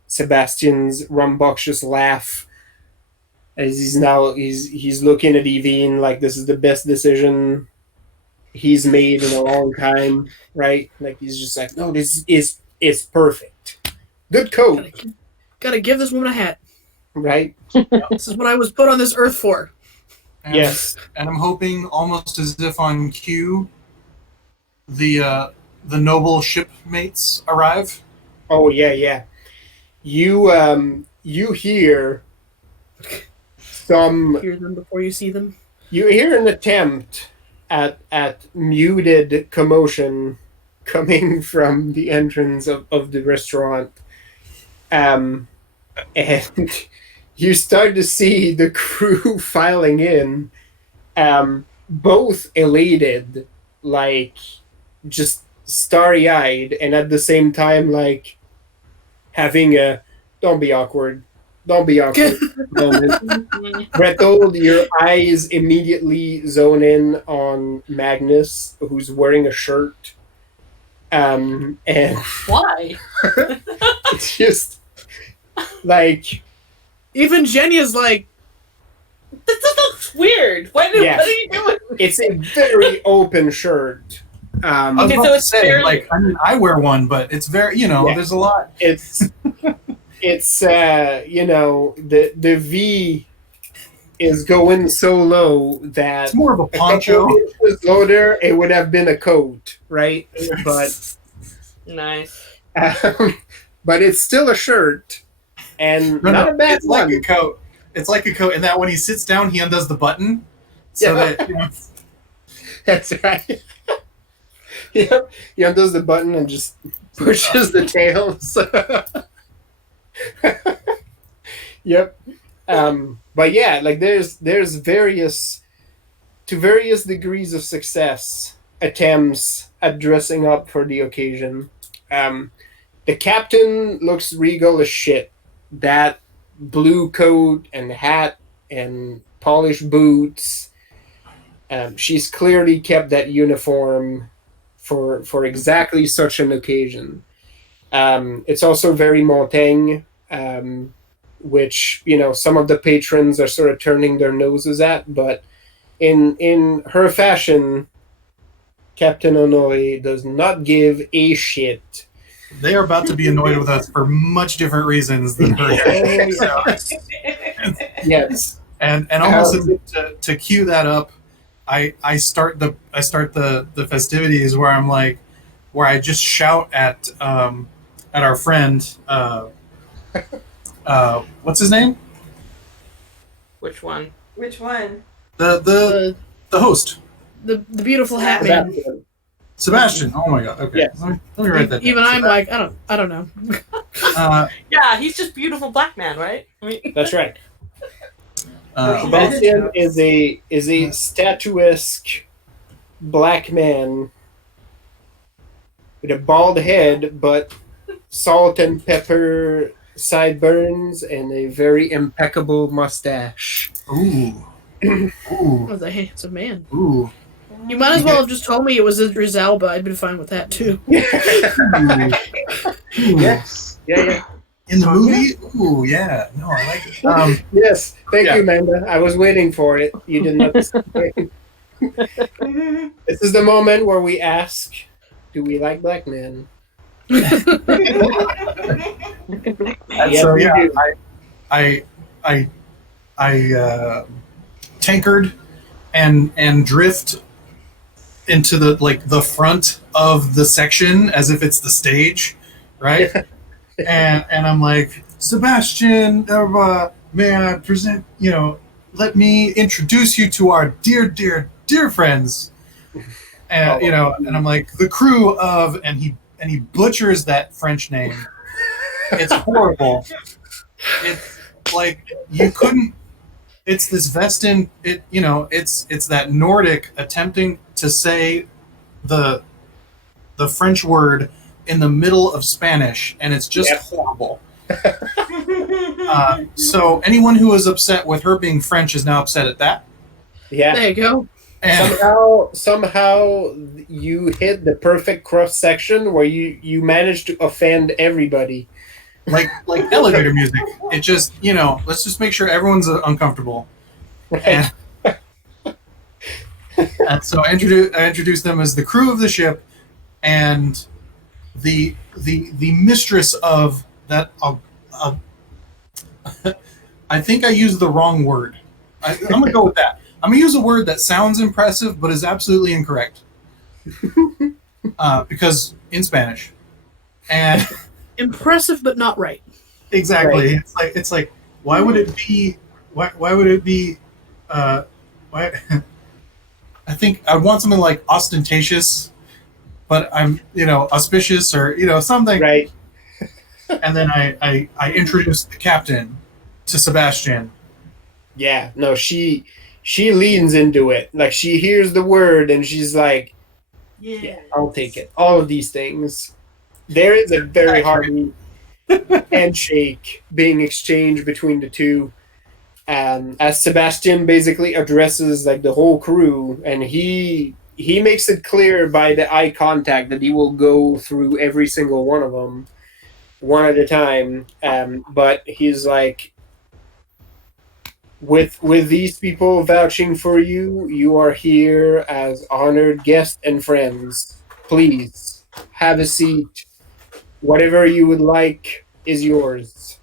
Sebastian's rambunctious laugh, as he's looking at Evine like this is the best decision he's made in a long time, right? Like he's just like, no, this is perfect, good code, Gotta give this woman a hat. right? This is what I was put on this earth for. And, Yes. And I'm hoping, almost as if on cue, the noble shipmates arrive. Oh yeah. You hear some. Hear them before you see them. You hear an attempt at muted commotion coming from the entrance of the restaurant. And you start to see the crew filing in, both elated, like just starry-eyed, and at the same time like having a don't be awkward moment. Gretel, your eyes immediately zone in on Magnus, who's wearing a shirt. And Why? it's just like Even Jenya's like, This looks weird. What are you doing? it's a very open shirt. I was Okay, about so to it's say, fairly- like, I mean, I wear one, but it's very, Yeah. there's a lot. It's the V is going so low that It's more of a a couple poncho. inches lower, it would have been a coat, right? But Nice. but it's still a shirt, and No, not a bad it's like one. a coat. It's like a coat, and that when he sits down, he undoes the button, so Yeah. that That's right. Yep, he undoes the button and just pushes the tails. Yep. But yeah, like there's various degrees of success attempts at dressing up for the occasion. The captain looks regal as shit. That blue coat and hat and polished boots. She's clearly kept that uniform for exactly such an occasion. It's also very Montaigne, which some of the patrons are sort of turning their noses at, but in her fashion, Captain Honore does not give a shit. they are about to be annoyed with us for much different reasons than her. So, Yes. and almost to cue that up, I start the festivities where I'm like, where I just shout at our friend, what's his name? Which one? Which one? The host, the beautiful hat man. Sebastian. Oh my god. Okay, Yes. let me write that. Even down. I'm like, I don't know. Yeah, he's just beautiful black man, right? I mean, That's right. Uh, Sebastian is a statuesque black man with a bald head, but salt and pepper sideburns and a very impeccable mustache. ooh, ooh, Oh, the handsome man. ooh. You might as well have just told me it was Idris Elba. I'd been fine with that too. Yes. Yeah. In the movie? Ooh, yeah. No, I like it. Yes. Thank Yeah. you, Amanda. I was waiting for it. You did not. This is the moment where we ask, do we like black men? And Yeah, so we yeah, do. I tankard and drift into the front of the section as if it's the stage, right? and I'm like, Sebastian, may I present, let me introduce you to our dear, dear, dear friends. And, and I'm like, the crew of, and he butchers that French name. It's horrible. It's like, you couldn't, it's this Vestin, it's that Nordic attempting to say the French word in the middle of Spanish, and it's just horrible. So anyone who was upset with her being French is now upset at that. Yeah. There you go. And Somehow you hit the perfect cross section where you managed to offend everybody. like elevator music. It just, let's just make sure everyone's uncomfortable. Right. And so I introduced them as the crew of the ship and the mistress of that. I think I used the wrong word. I'm gonna go with that. I'm gonna use a word that sounds impressive but is absolutely incorrect. Because in Spanish, and Impressive, but not right. exactly, right. It's like why would it be? Why would it be? Why? I think I want something like ostentatious, but I'm auspicious or something. Right. And then I introduced the captain to Sebastian. Yeah. No, she leans into it. Like she hears the word and she's like, "Yeah, I'll take it." All of these things. There is a very hearty handshake being exchanged between the two. As Sebastian basically addresses like the whole crew, and he makes it clear by the eye contact that he will go through every single one of them one at a time. But he's like, with these people vouching for you, you are here as honored guests and friends. Please have a seat. Whatever you would like is yours.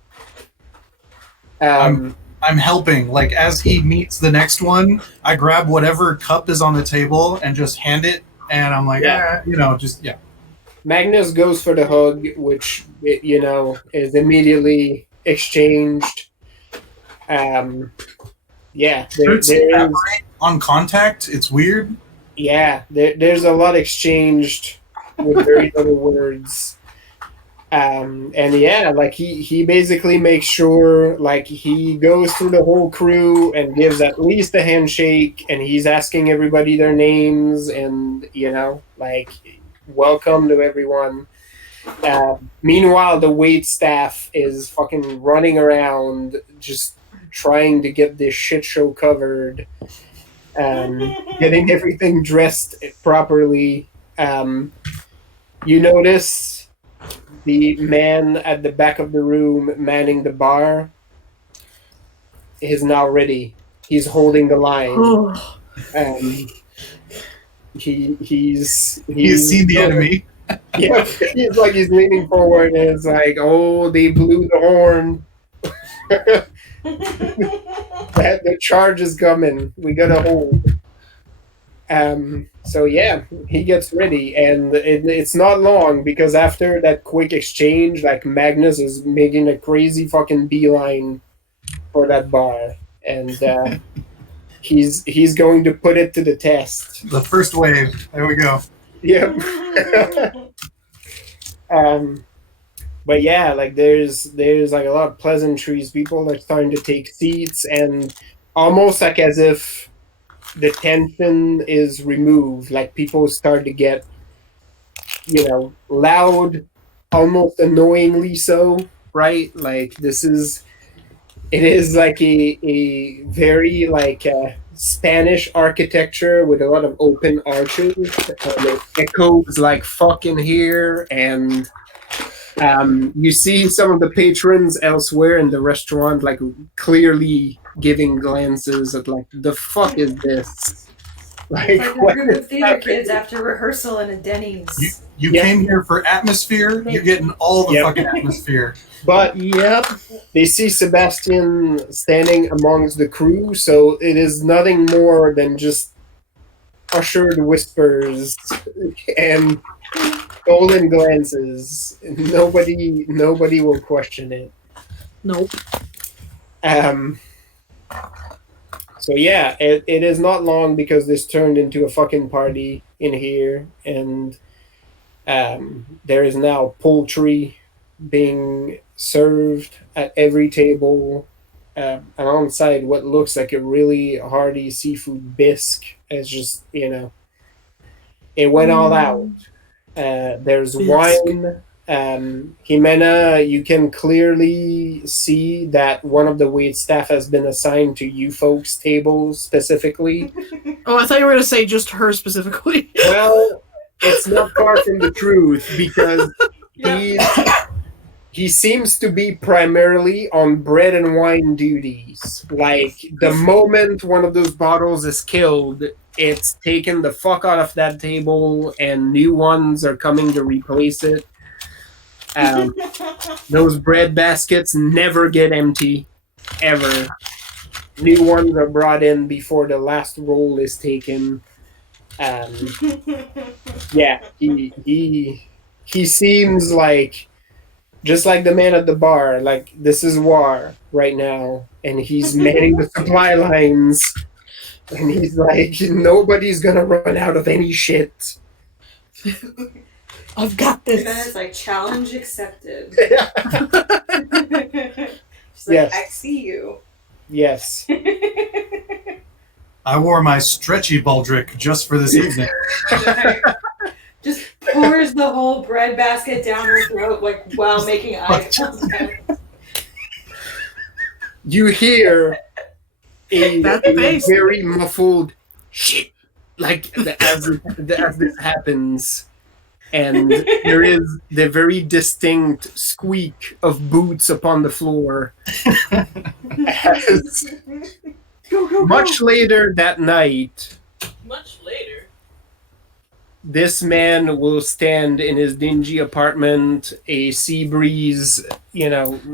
I'm helping. Like, as he meets the next one, I grab whatever cup is on the table and just hand it, and I'm like, Magnus goes for the hug, which, is immediately exchanged. There is, on contact. It's weird. Yeah, there's a lot exchanged with very little words. He basically makes sure, like, he goes through the whole crew and gives at least a handshake, and he's asking everybody their names and, welcome to everyone. Meanwhile, the wait staff is fucking running around just trying to get this shit show covered, getting everything dressed properly. You notice the man at the back of the room manning the bar is now ready. He's holding the line. He's seen the enemy. Yeah, he's leaning forward and it's like, oh, they blew the horn. The charge is coming. We gotta hold. He gets ready, and it's not long because after that quick exchange, like, Magnus is making a crazy fucking beeline for that bar, and he's going to put it to the test. The first wave. There we go. Yep. But yeah, like there's like a lot of pleasantries. People are starting to take seats, and almost like as if the tension is removed. Like people start to get, loud, almost annoyingly so, right? Like it is like a very like Spanish architecture with a lot of open arches. It echoes like fucking here, and you see some of the patrons elsewhere in the restaurant like clearly giving glances at like, the fuck is this? Like a group of theater kids after rehearsal in a Denny's. You came here for atmosphere. You're getting all the fucking atmosphere. But they see Sebastian standing amongst the crew, so it is nothing more than just ushered whispers and golden glances. Nobody will question it. Nope. So yeah, it is not long because this turned into a fucking party in here, and there is now poultry being served at every table, and on side what looks like a really hearty seafood bisque. It's just it went all out. There's Bisque. wine. Jimena, you can clearly see that one of the wait staff has been assigned to you folks' tables specifically. Oh, I thought you were going to say just her specifically. Well, it's not far from the truth because he seems to be primarily on bread and wine duties. Like, the moment one of those bottles is killed, it's taken the fuck out of that table and new ones are coming to replace it. Those bread baskets never get empty, ever. New ones are brought in before the last roll is taken. Yeah, he seems like just like the man at the bar. Like, this is war right now, and he's manning the supply lines, and he's like, nobody's gonna run out of any shit. I've got this. And then it's like, challenge accepted. Yeah. She's like, Yes. I see you. Yes. I wore my stretchy baldric just for this evening. Just pours the whole bread basket down her throat, like, while making eye contact. You hear a face. very muffled shit, like as this happens, and there is the very distinct squeak of boots upon the floor. As much later that night, Much later. this man will stand in his dingy apartment, a sea breeze,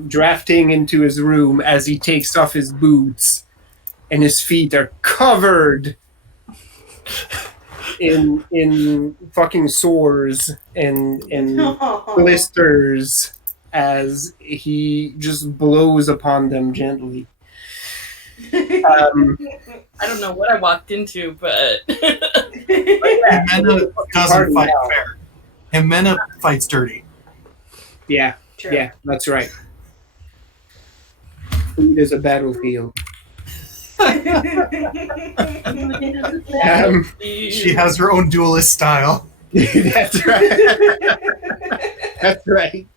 drafting into his room as he takes off his boots, and his feet are covered in fucking sores and blisters as he just blows upon them gently. I don't know what I walked into, but Jimena doesn't fight fair. Jimena fights dirty. Yeah, True. yeah, that's right. Food is a battlefield. She has her own duelist style. That's right. That's right.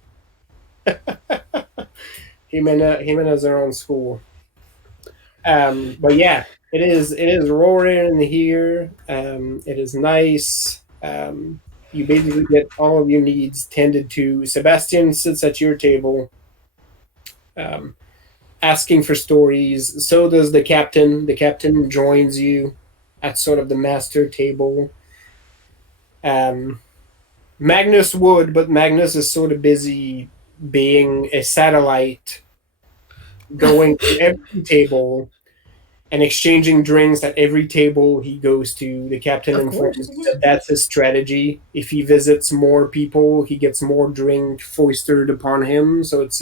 Jimena's her own school. But yeah, it is roaring in here. It is nice. You basically get all of your needs tended to. Sebastian sits at your table, asking for stories. So does the captain. The captain joins you at sort of the master table. Magnus would, but Magnus is sort of busy being a satellite, going to every table and exchanging drinks at every table he goes to. The captain informs that that's his strategy. If he visits more people, he gets more drink foisted upon him. So it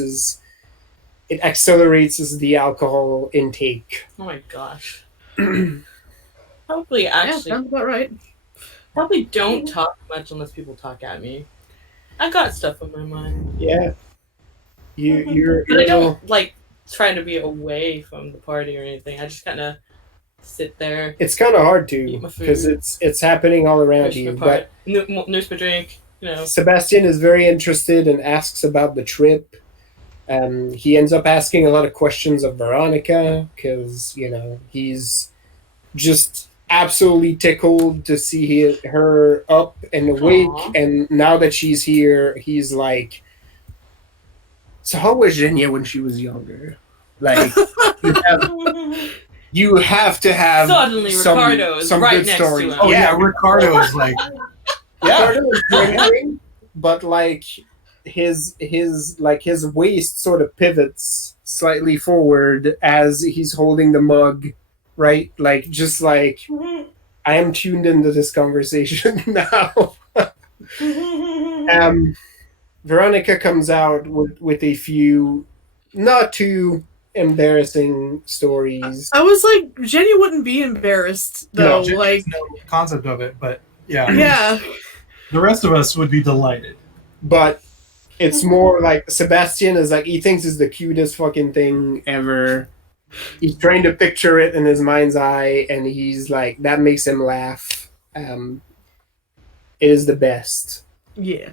accelerates the alcohol intake. oh my gosh. Probably Yeah, actually, sounds about right. probably don't talk much unless people talk at me. I got stuff on my mind, Yeah. You're but I don't like try to be away from the party or anything. I just kind of sit there, It's kind of hard Eat to my food. because it's happening all around nurse you. my But part, nurse my drink. Sebastian is very interested and asks about the trip. He ends up asking a lot of questions of Veronica because he's just absolutely tickled to see her up and awake. Aw. And now that she's here, he's like, "So how was Genya when she was younger? Like, you have to have Suddenly, some Ricardo's right good next stories." to him. Oh yeah, Ricardo's like, Ricardo is drinking, but like his waist sort of pivots slightly forward as he's holding the mug, right? Like just like I am tuned into this conversation now. Veronica comes out with a few not too embarrassing stories. I was like, Jenny wouldn't be embarrassed though. Jenny Like, has no concept of it, but yeah, yeah, the rest of us would be delighted. But it's more like Sebastian is like, he thinks it's the cutest fucking thing ever. He's trying to picture it in his mind's eye, and he's like, that makes him laugh. It is the best. yeah.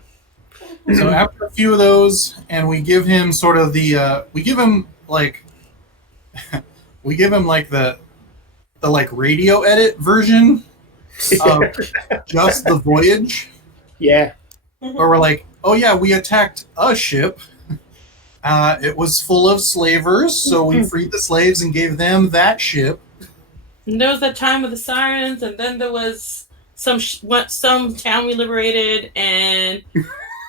So after a few of those, and we give him sort of the we give him like the like radio edit version of just the voyage, Yeah. where we're like, oh yeah, we attacked a ship. It was full of slavers, so we freed the slaves and gave them that ship. And there was that time with the sirens, and then there was some town we liberated, and wait,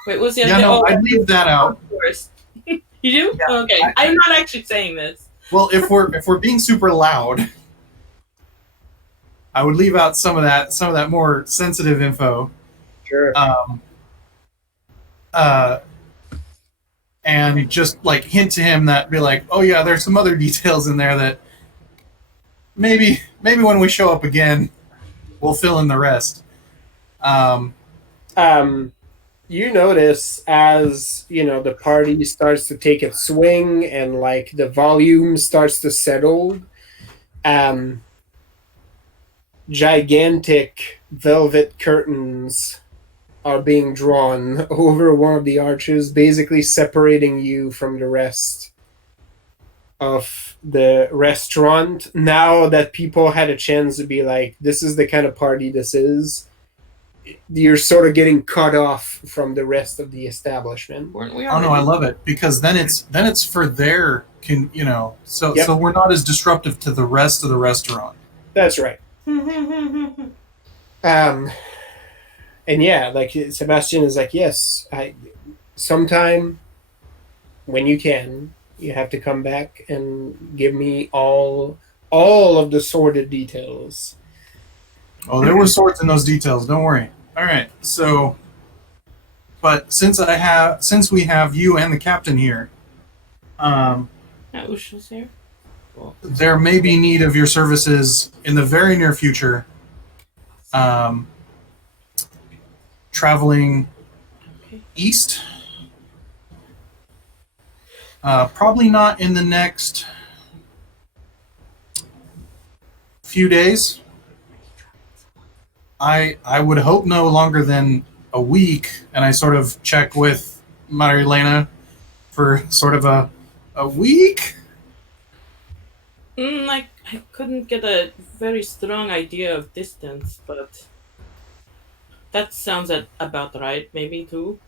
what was the other? Yeah, no, I'd leave that out. Of course. You do? Yeah, Okay, I'm not actually saying this. Well, if we're being super loud, I would leave out some of that more sensitive info. Sure. And just like hint to him that, be like, oh yeah, there's some other details in there that maybe when we show up again, we'll fill in the rest. You notice as the party starts to take its swing and like the volume starts to settle, gigantic velvet curtains are being drawn over one of the arches, basically separating you from the rest of the restaurant. Now that people had a chance to be like, this is the kind of party this is, you're sort of getting cut off from the rest of the establishment. Weren't we Oh already? no, I love it, because then it's for their so we're not as disruptive to the rest of the restaurant. That's right. And yeah, like Sebastian is like, yes, sometime when you can, you have to come back and give me all of the sordid details. Oh, there were sorts in those details. Don't worry. All right. So, but since we have you and the captain here, Usha's here. there may be need of your services in the very near future. Traveling east. Probably not in the next few days. I would hope no longer than a week, and I sort of check with Marilena for sort of a week. I couldn't get a very strong idea of distance, but that sounds about right, maybe too.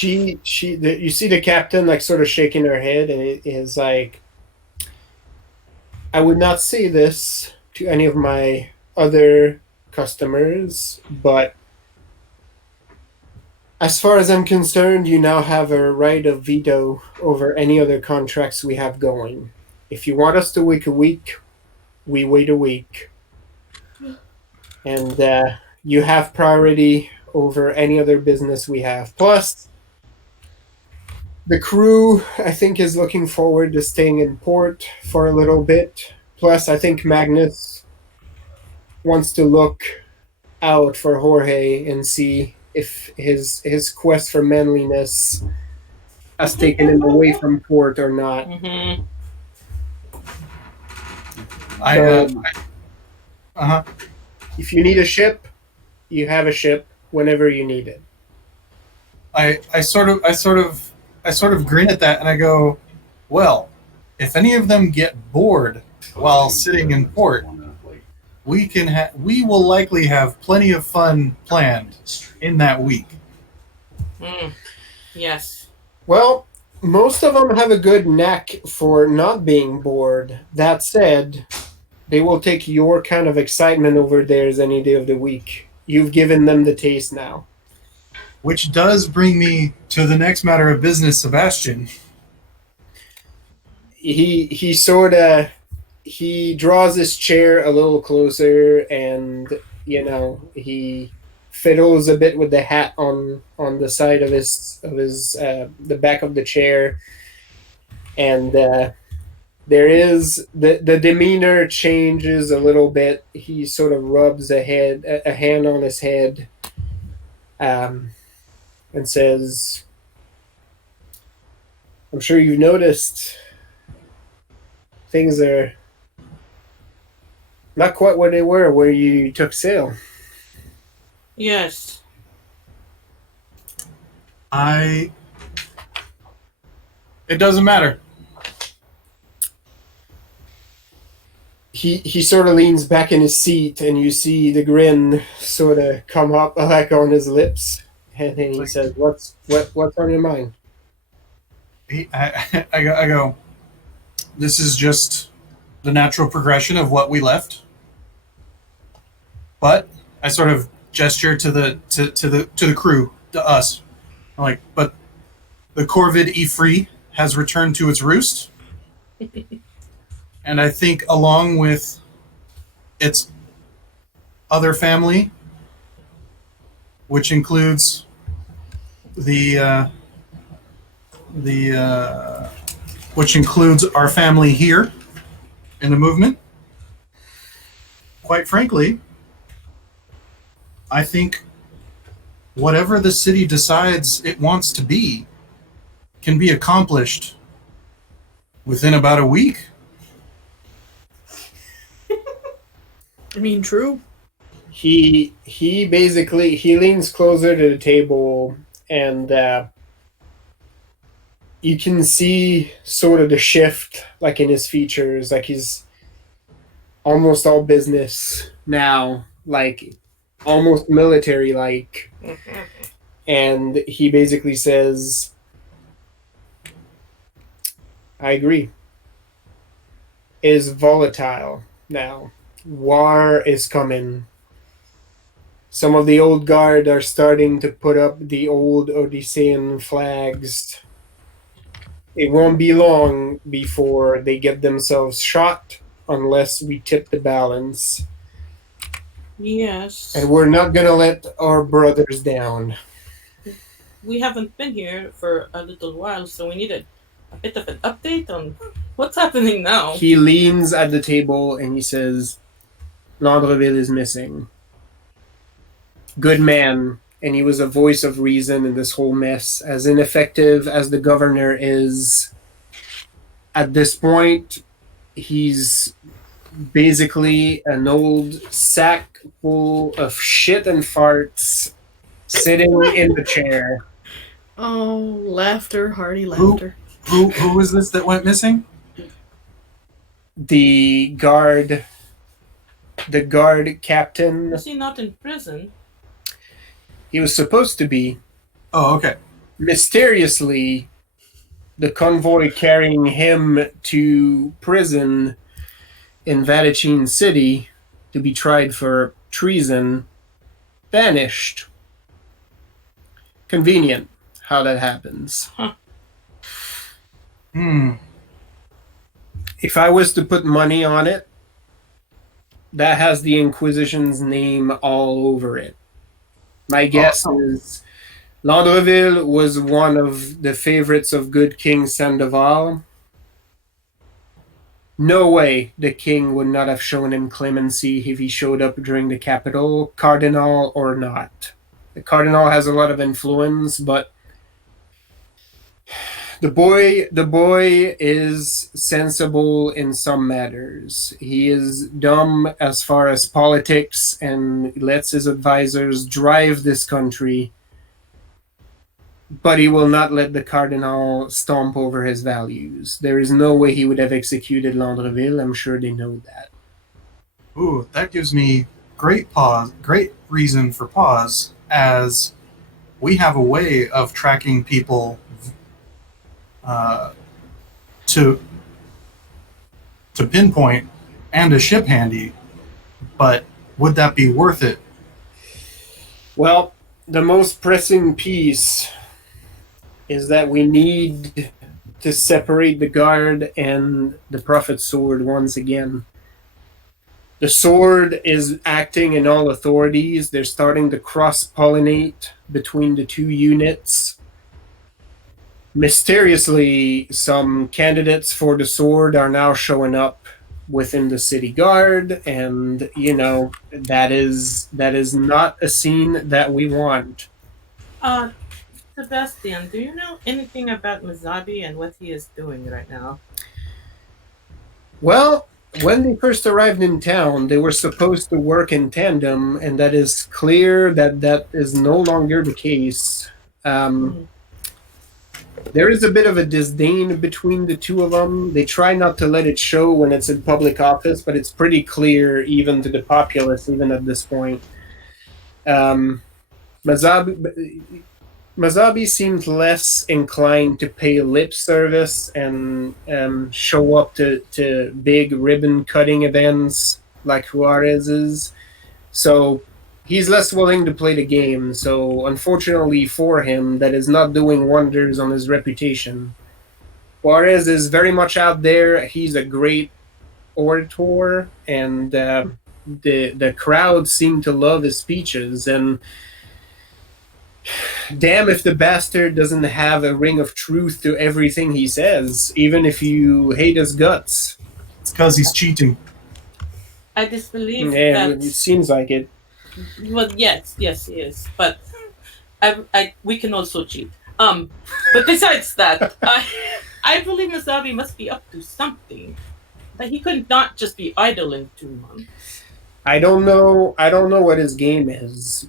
You see the captain like sort of shaking her head, and it is like, I would not say this to any of my other customers, but as far as I'm concerned, you now have a right of veto over any other contracts we have going. If you want us to wait a week, we wait a week. And you have priority over any other business we have. Plus, the crew, I think, is looking forward to staying in port for a little bit. Plus, I think Magnus wants to look out for Jorge and see if his quest for manliness has taken him away from port or not. Mm-hmm. If you need a ship, you have a ship whenever you need it. I sort of grin at that, and I go, well, if any of them get bored while sitting in port, we will likely have plenty of fun planned in that week. Yes. Well, most of them have a good knack for not being bored. That said, they will take your kind of excitement over theirs any day of the week. You've given them the taste now. Which does bring me to the next matter of business, Sebastian. He draws his chair a little closer, and he fiddles a bit with the hat on the side of his the back of the chair, and there is the demeanor changes a little bit. He sort of rubs a hand on his head, and says, "I'm sure you've noticed things are not quite what they were where you took sail." Yes. It doesn't matter. He sort of leans back in his seat, and you see the grin sort of come up like on his lips, and then he says, "What's on your mind?" I go, this is just the natural progression of what we left. But I sort of gesture to the crew, to us. I'm like, but the corvid Ifri has returned to its roost. And I think along with its other family, which includes which includes our family here in the movement, quite frankly, I think whatever the city decides it wants to be can be accomplished within about a week. I mean, true. He basically leans closer to the table, and you can see sort of the shift, like in his features, like he's almost all business now, like almost military-like. And he basically says, "I agree. It is volatile now. War is coming. Some of the old guard are starting to put up the old Odyssean flags. It won't be long before they get themselves shot unless we tip the balance. Yes. And we're not going to let our brothers down." We haven't been here for a little while, so we need a bit of an update on what's happening now. He leans at the table and he says, "Landreville is missing. Good man, and he was a voice of reason in this whole mess. As ineffective as the governor is, at this point, he's basically an old sack full of shit and farts sitting in the chair." Oh, laughter, hearty laughter. Who was this that went missing? The guard captain. Is he not in prison? He was supposed to be. Oh, okay. Mysteriously, the convoy carrying him to prison in Vatican City to be tried for treason vanished. Convenient how that happens. Huh. If I was to put money on it, that has the Inquisition's name all over it. My guess is Landreville was one of the favorites of good King Sandoval. No way the king would not have shown him clemency if he showed up during the capital, cardinal or not. The cardinal has a lot of influence, but the boy is sensible in some matters. He is dumb as far as politics and lets his advisors drive this country, but he will not let the cardinal stomp over his values. There is no way he would have executed Landreville. I'm sure they know that. Ooh, that gives me great reason for pause, as we have a way of tracking people to pinpoint and a ship handy, but would that be worth it? Well, the most pressing piece is that we need to separate the guard and the prophet's sword once again. The sword is acting in all authorities. They're starting to cross-pollinate between the two units. Mysteriously, some candidates for the sword are now showing up within the city guard, and that is not a scene that we want. Sebastian, do you know anything about Mazabi and what he is doing right now? Well, when they first arrived in town, they were supposed to work in tandem, and that is clear that is no longer the case. There is a bit of a disdain between the two of them. They try not to let it show when it's in public office, but it's pretty clear even to the populace, even at this point. Mazabi seemed less inclined to pay lip service and show up to big ribbon-cutting events like Juarez's. So he's less willing to play the game. So unfortunately for him, that is not doing wonders on his reputation. Juarez is very much out there. He's a great orator, and the crowd seem to love his speeches. And damn if the bastard doesn't have a ring of truth to everything he says, even if you hate his guts. It's because he's cheating. I disbelieve Yeah, that. it seems like it. Well, yes, he is. But we can also cheat. But besides that, I believe Mazabi must be up to something. That he could not just be idle in 2 months. I don't know what his game is.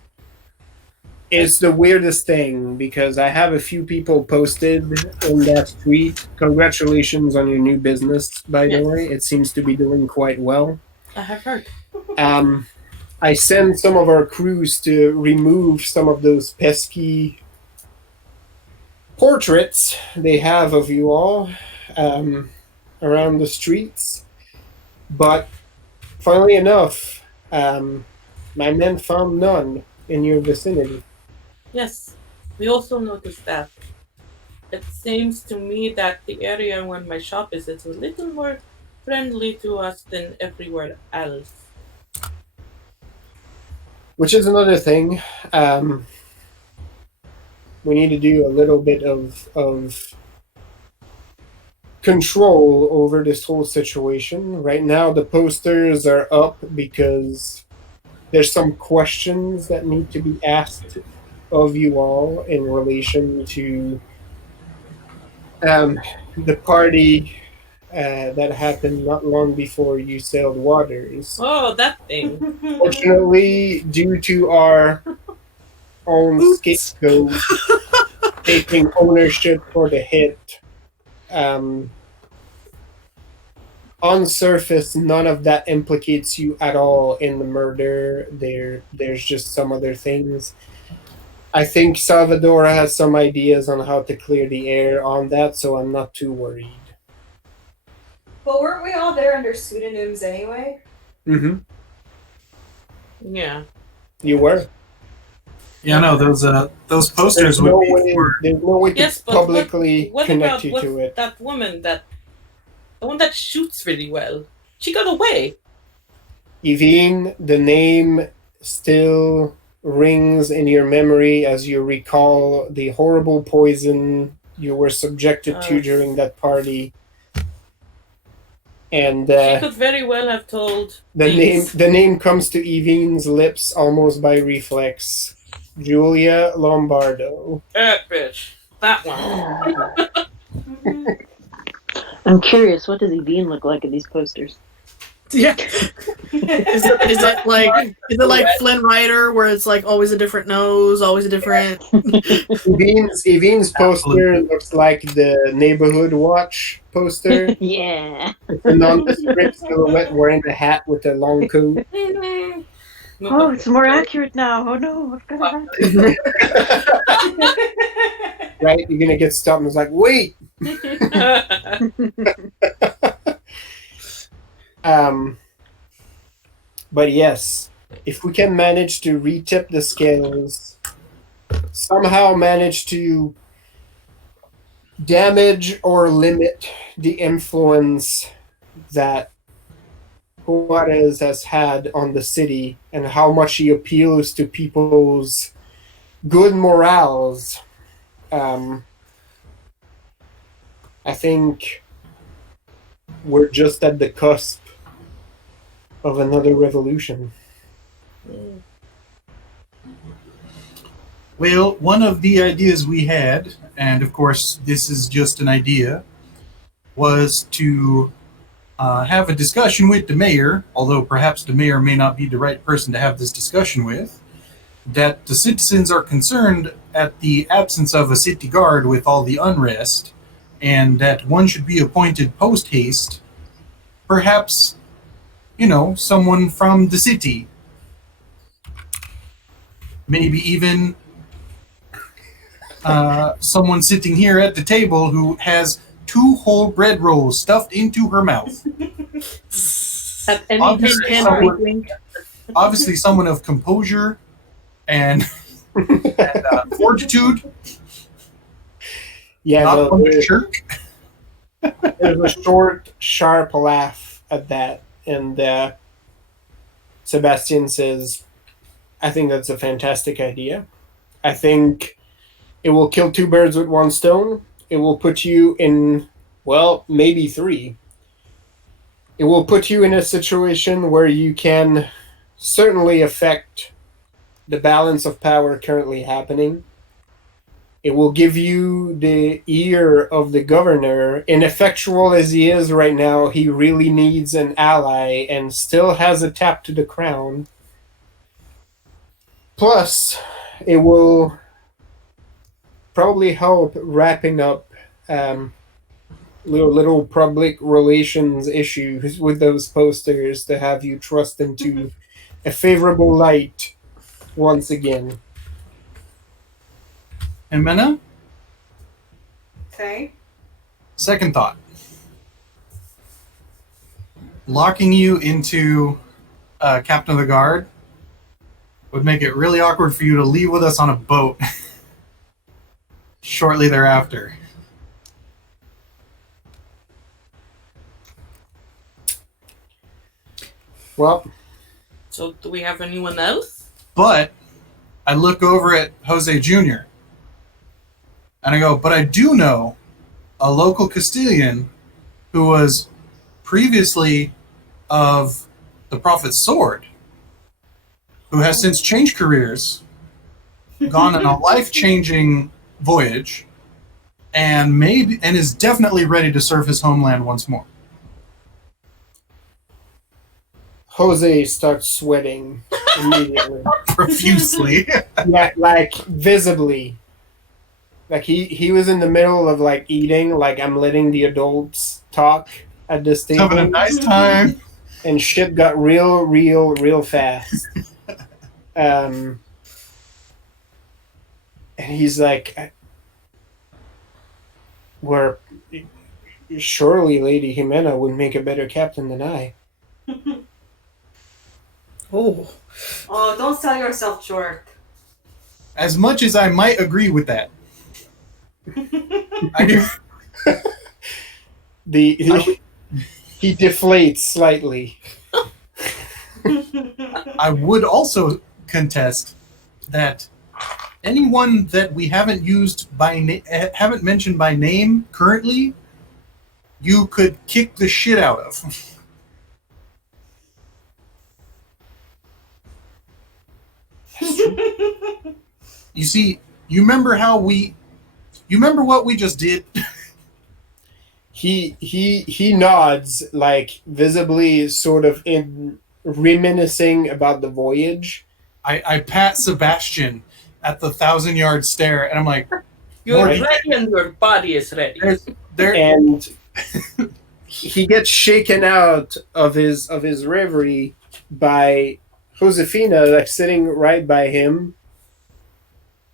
It's the weirdest thing, because I have a few people posted in that tweet. Congratulations on your new business, by the way. It seems to be doing quite well. I have heard. I sent some of our crews to remove some of those pesky portraits they have of you all around the streets. But funnily enough, my men found none in your vicinity. Yes, we also noticed that. It seems to me that the area where my shop is a little more friendly to us than everywhere else. Which is another thing. We need to do a little bit of control over this whole situation. Right now, the posters are up because there's some questions that need to be asked of you all in relation to the party that happened not long before you sailed waters. Oh, that thing. Fortunately, due to our own scapegoat taking ownership for the hit, on surface, none of that implicates you at all in the murder. There's just some other things. I think Salvador has some ideas on how to clear the air on that, so I'm not too worried. Well, weren't we all there under pseudonyms anyway? Mm-hmm. Yeah. You were. Yeah, no, those posters would be for... There's no way to Yes, but publicly what connect about you to it. that woman, the one that shoots really well? She got away. Yvine, the name still rings in your memory as you recall the horrible poison you were subjected to during that party. And she could very well have told the name comes to Yvine's lips almost by reflex. Julia Lombardo. That bitch. That one. I'm curious, what does Evine look like in these posters? Yeah. Is it like Flynn Rider, where it's like always a different nose, always a different? Yvine's poster looks like the Neighborhood Watch poster. Yeah. It's a nondescript silhouette wearing a hat with a long coat. Oh, it's more accurate now. Oh no, what's gonna happen? Right? You're gonna get stopped and it's like, wait! But yes, if we can manage to retip the scales, somehow manage to damage or limit the influence that Juarez has had on the city and how much he appeals to people's good morals. I think we're just at the cusp of another revolution. Well, one of the ideas we had, and of course this is just an idea, was to have a discussion with the mayor, although perhaps the mayor may not be the right person to have this discussion with, that the citizens are concerned at the absence of a city guard with all the unrest, and that one should be appointed post-haste, perhaps, someone from the city. Maybe even someone sitting here at the table who has 2 whole bread rolls stuffed into her mouth. At any Obviously, time. someone, obviously someone of composure and, fortitude. Yeah, Not one to shirk. there's a short, sharp laugh at that, and Sebastian says, I think that's a fantastic idea. I think it will kill 2 birds with 1 stone. It will put you in, well, maybe 3. It will put you in a situation where you can certainly affect the balance of power currently happening. It will give you the ear of the governor. Ineffectual as he is right now, he really needs an ally and still has a tap to the crown. Plus, it will probably help wrapping up little public relations issues with those posters to have you trust into a favorable light once again. And Mena, Okay. second thought. Locking you into Captain of the Guard would make it really awkward for you to leave with us on a boat shortly thereafter. Well, So, do we have anyone else? But I look over at Jose Jr. and I go, but I do know a local Castilian who was previously of the Prophet's Sword, who has since changed careers, gone on a life-changing voyage, and is definitely ready to serve his homeland once more. Jose starts sweating immediately. Profusely. Yeah, like visibly. Like he was in the middle of like eating, like I'm letting the adults talk at this table. Having a nice time. And shit got real fast. And he's like, surely Lady Jimena would make a better captain than I. Oh. Oh, don't sell yourself short. As much as I might agree with that, I do. He deflates slightly. I would also contest that anyone that we haven't haven't mentioned by name currently, you could kick the shit out of. You see, you remember what we just did? He nods, like visibly sort of in reminiscing about the voyage. I pat Sebastian at the 1,000-yard stare, and I'm like, You're ready and your body is ready. And he gets shaken out of his reverie by Josefina, like sitting right by him.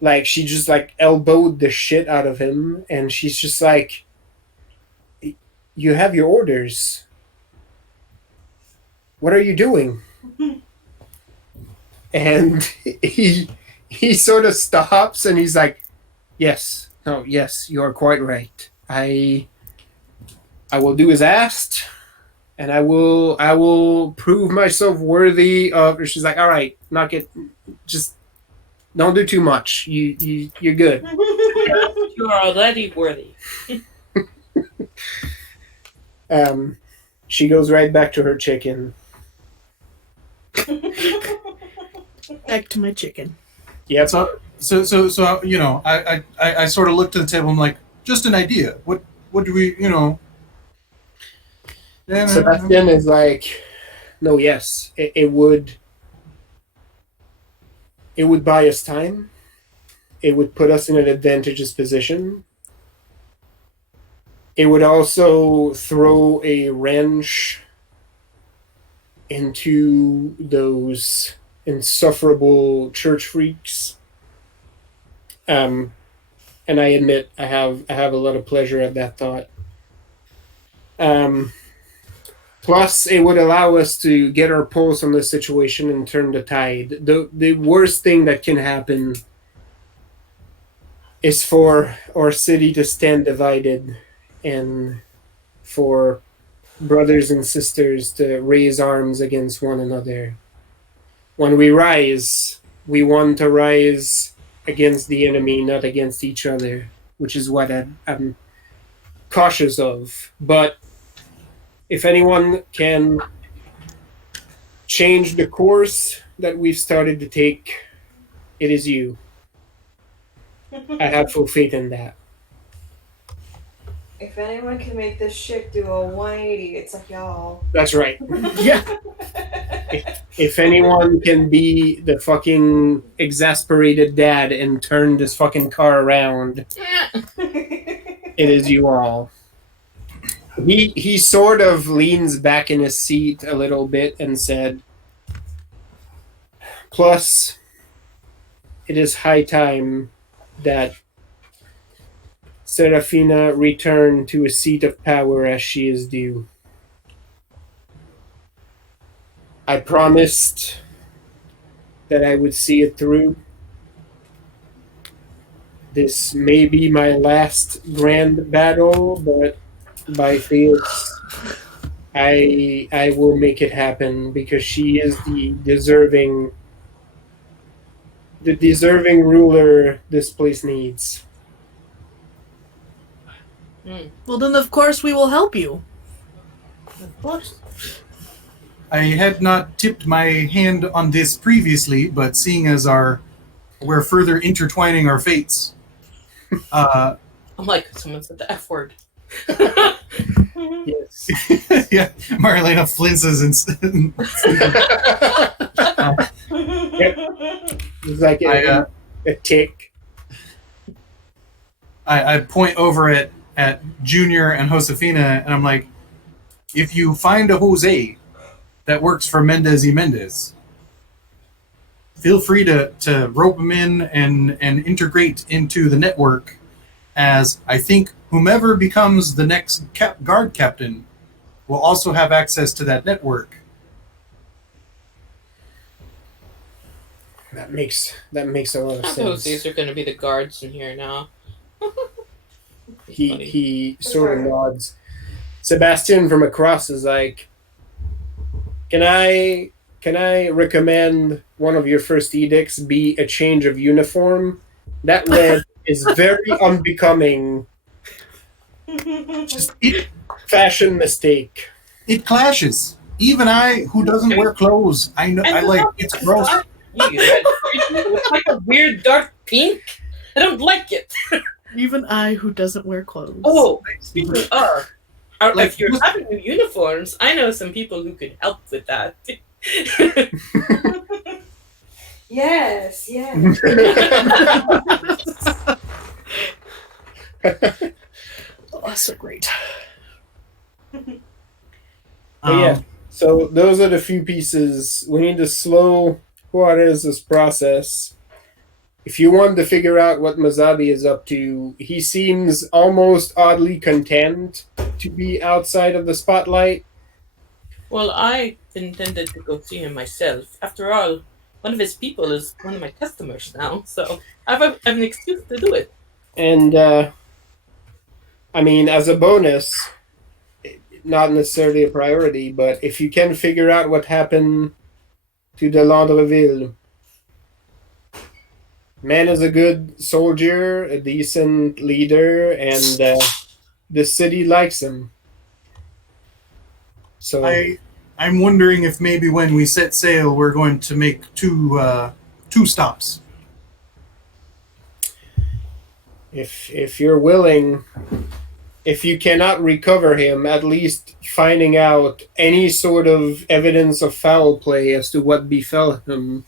Like she just like elbowed the shit out of him, and she's just like, you have your orders. What are you doing? And he sort of stops and he's like, yes, you are quite right. I will do as asked, and I will prove myself worthy of. She's like, all right, knock it, just don't do too much. You're good. You're already worthy. She goes right back to her chicken. Back to my chicken. Yep. So you know, I sort of look to the table. I'm like, just an idea. What do we, you know? Yeah, Sebastian is like, no, yes, it would buy us time. It would put us in an advantageous position. It would also throw a wrench into those insufferable church freaks. And I admit I have a lot of pleasure at that thought. Plus, it would allow us to get our pulse on the situation and turn the tide. The worst thing that can happen is for our city to stand divided and for brothers and sisters to raise arms against one another. When we rise, we want to rise against the enemy, not against each other, which is what I'm cautious of. But if anyone can change the course that we've started to take, it is you. I have full faith in that. If anyone can make this ship do a 180, it's like y'all. That's right. Yeah. If anyone can be the fucking exasperated dad and turn this fucking car around, it is you all. He sort of leans back in his seat a little bit and said, plus, it is high time that Serafina return to a seat of power as she is due. I promised that I would see it through. This may be my last grand battle, but by faith, I will make it happen because she is the deserving ruler this place needs. Well, then of course we will help you. Of course. I had not tipped my hand on this previously, but seeing as we're further intertwining our fates. I'm like, someone said the F word. Yes. Yeah, Marilena flinches and It's like a tick. I point over at Junior and Josefina, and I'm like, if you find a Jose that works for Mendez y Mendez, feel free to rope him in and integrate into the network, as I think whomever becomes the next guard captain will also have access to that network. That makes a lot of sense. Those these are going to be the guards in here now. He sort of nods. Sebastian from across is like, Can I recommend one of your first edicts be a change of uniform? That red is very unbecoming. Just Fashion mistake. it clashes. Even I, who doesn't wear clothes, I know I like it's gross. It's like a weird dark pink. I don't like it. Even I, who doesn't wear clothes. Oh, speaking of, Like, if you're having new uniforms, I know some people who could help with that. Yes, yes. Oh, that's so great. Yeah. So those are the few pieces. We need to slow Juarez's process. If you want to figure out what Mazabi is up to, he seems almost oddly content to be outside of the spotlight. Well, I intended to go see him myself. After all, one of his people is one of my customers now, so I have an excuse to do it. And, I mean, as a bonus, not necessarily a priority, but if you can figure out what happened to the Landreville, man is a good soldier, a decent leader, and the city likes him. So I'm wondering if maybe when we set sail, we're going to make two stops. if you're willing, if you cannot recover him, at least finding out any sort of evidence of foul play as to what befell him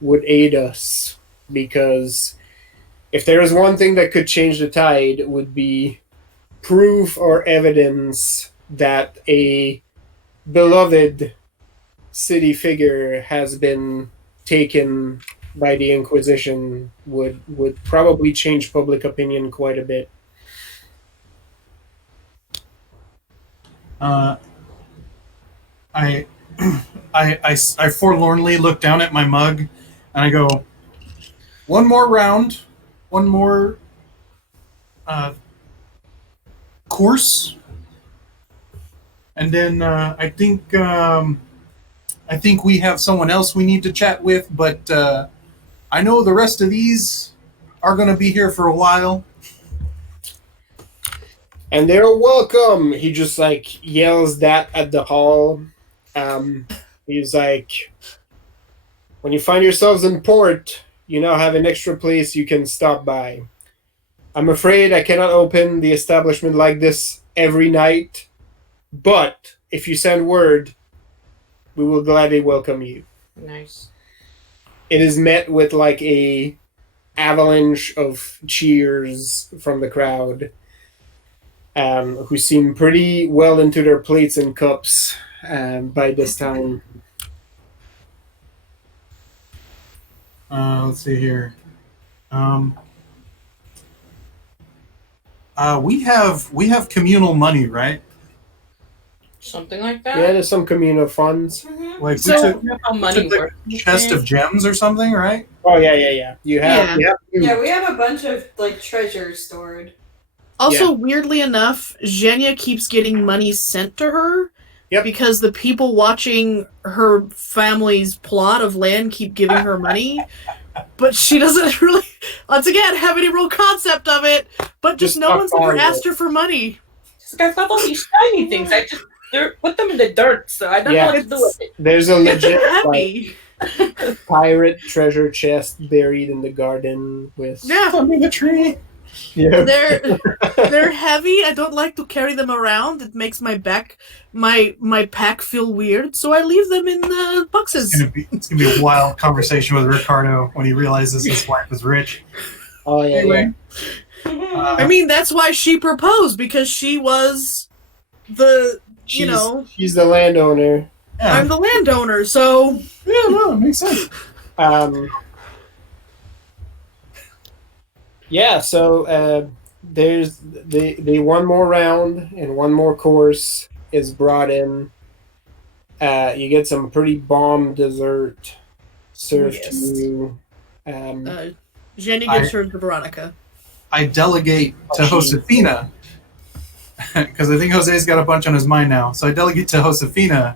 would aid us. Because if there is one thing that could change the tide, it would be proof or evidence that a beloved city figure has been taken by the Inquisition would probably change public opinion quite a bit. I forlornly look down at my mug, and I go, one more round, one more course, and then I think we have someone else we need to chat with, but I know the rest of these are going to be here for a while. And they're welcome. He just like yells that at the hall. He's like, when you find yourselves in port, you now have an extra place you can stop by. I'm afraid I cannot open the establishment like this every night, but if you send word, we will gladly welcome you. Nice. It is met with like a avalanche of cheers from the crowd, who seem pretty well into their plates and cups by this time. Let's see here. We have communal money, right? Something like that. Yeah, there's some communal funds. Mhm. Like So- we How money took works. a chest of gems or something, right? Oh yeah. You have. Yeah, we have a bunch of like treasure stored. Also, weirdly enough, Zhenya keeps getting money sent to her. Yep. Because the people watching her family's plot of land keep giving her money. But she doesn't really, once again, have any real concept of it. But just no one's ever asked her for money. I've got all these shiny things. I just put them in the dirt, so I don't know what to do with it. There's a legit Heavy. pirate treasure chest buried in the garden with Yeah. Under the tree. Yeah. They're heavy. I don't like to carry them around. It makes my pack feel weird, so I leave them in boxes. It's gonna be a wild conversation with Ricardo when he realizes his wife is rich. Oh yeah. Anyway, I mean, that's why she proposed, because she was the, She's the landowner. yeah, I'm the landowner, so yeah, no, it makes sense. Yeah, so there's the one more round and one more course is brought in. You get some pretty bomb dessert served Yes. to you. Jenny gives her to Veronica. I delegate to Josefina because I think Jose's got a bunch on his mind now. So I delegate to Josefina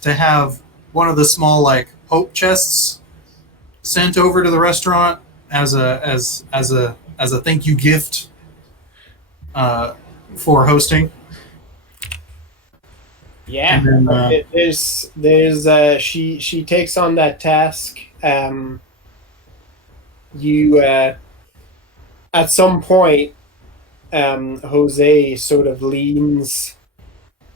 to have one of the small like hope chests sent over to the restaurant as a thank you gift for hosting. Yeah, And then, there's she takes on that task. You at some point, Jose sort of leans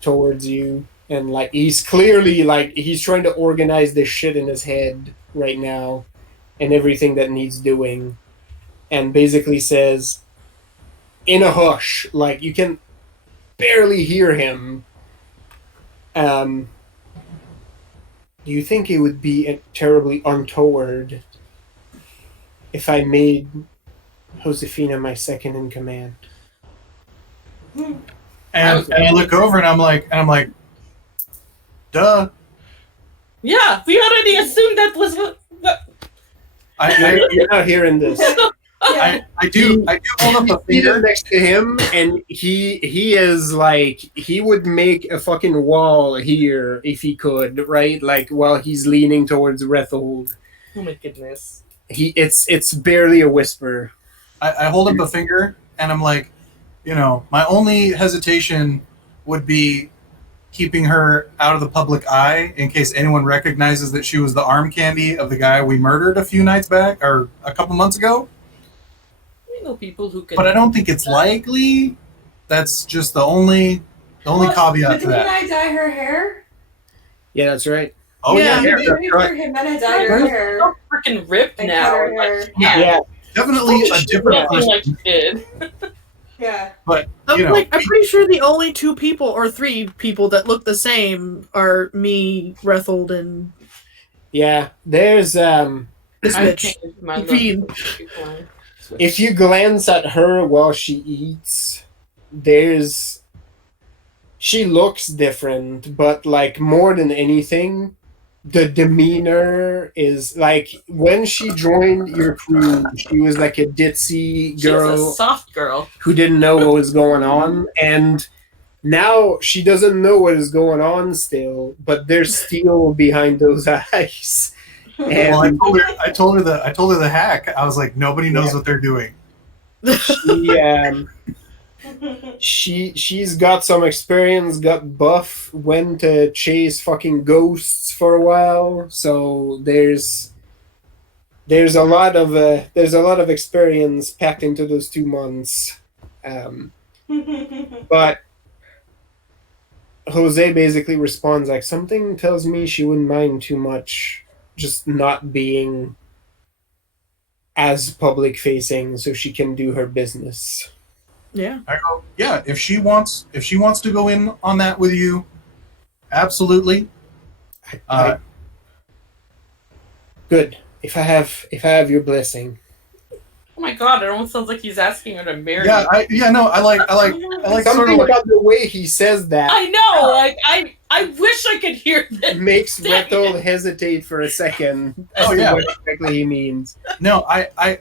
towards you, and like he's clearly like he's trying to organize this shit in his head right now, and everything that needs doing, and basically says, in a hush, like you can barely hear him. Do you think it would be terribly untoward if I made Josefina my second in command? and I look over and I'm like, duh. Yeah, we already assumed that was what. I You're not hearing this. Yeah, I do hold up a seated finger. next to him, and he is like, he would make a fucking wall here if he could, right? Like while he's leaning towards Rethold. Oh my goodness. It's barely a whisper. I hold up a finger, and I'm like, my only hesitation would be keeping her out of the public eye in case anyone recognizes that she was the arm candy of the guy we murdered a few nights back or a couple months ago. We know people who can. But I don't think it's likely. That's just the only caveat But to didn't that. I dye her hair? Yeah, that's right. Oh Yeah. yeah, I'm pretty sure Jimena dyed her hair. so freaking ripped And now. cut her Like, hair. yeah. definitely a different Nothing like person. she did. Yeah. But I'm pretty sure the only 2 people or 3 people that look the same are me, Rethold, and Yeah, there's this I bitch. changed my look. Evine. if you glance at her while she eats, she looks different, but like more than anything, the demeanor is like when she joined your crew, she was like a ditzy She was a girl soft girl. who didn't know what was going on, and now she doesn't know what is going on still, but there's steel behind those eyes. well, And I told her the hack. I was like, nobody knows what they're doing. she's got some experience, got buff, went to chase fucking ghosts for a while, so there's a lot of experience packed into those 2 months. But Jose basically responds like, something tells me she wouldn't mind too much just not being as public facing so she can do her business. Yeah. I go, yeah. If she wants to go in on that with you, absolutely. Good. If I have your blessing. Oh my god, it almost sounds like he's asking her to marry Yeah, him. I like sort Something of like, about the way he says that I know, like I wish I could hear this. makes Rethold hesitate for a second as Oh, to yeah. what exactly he means. no, I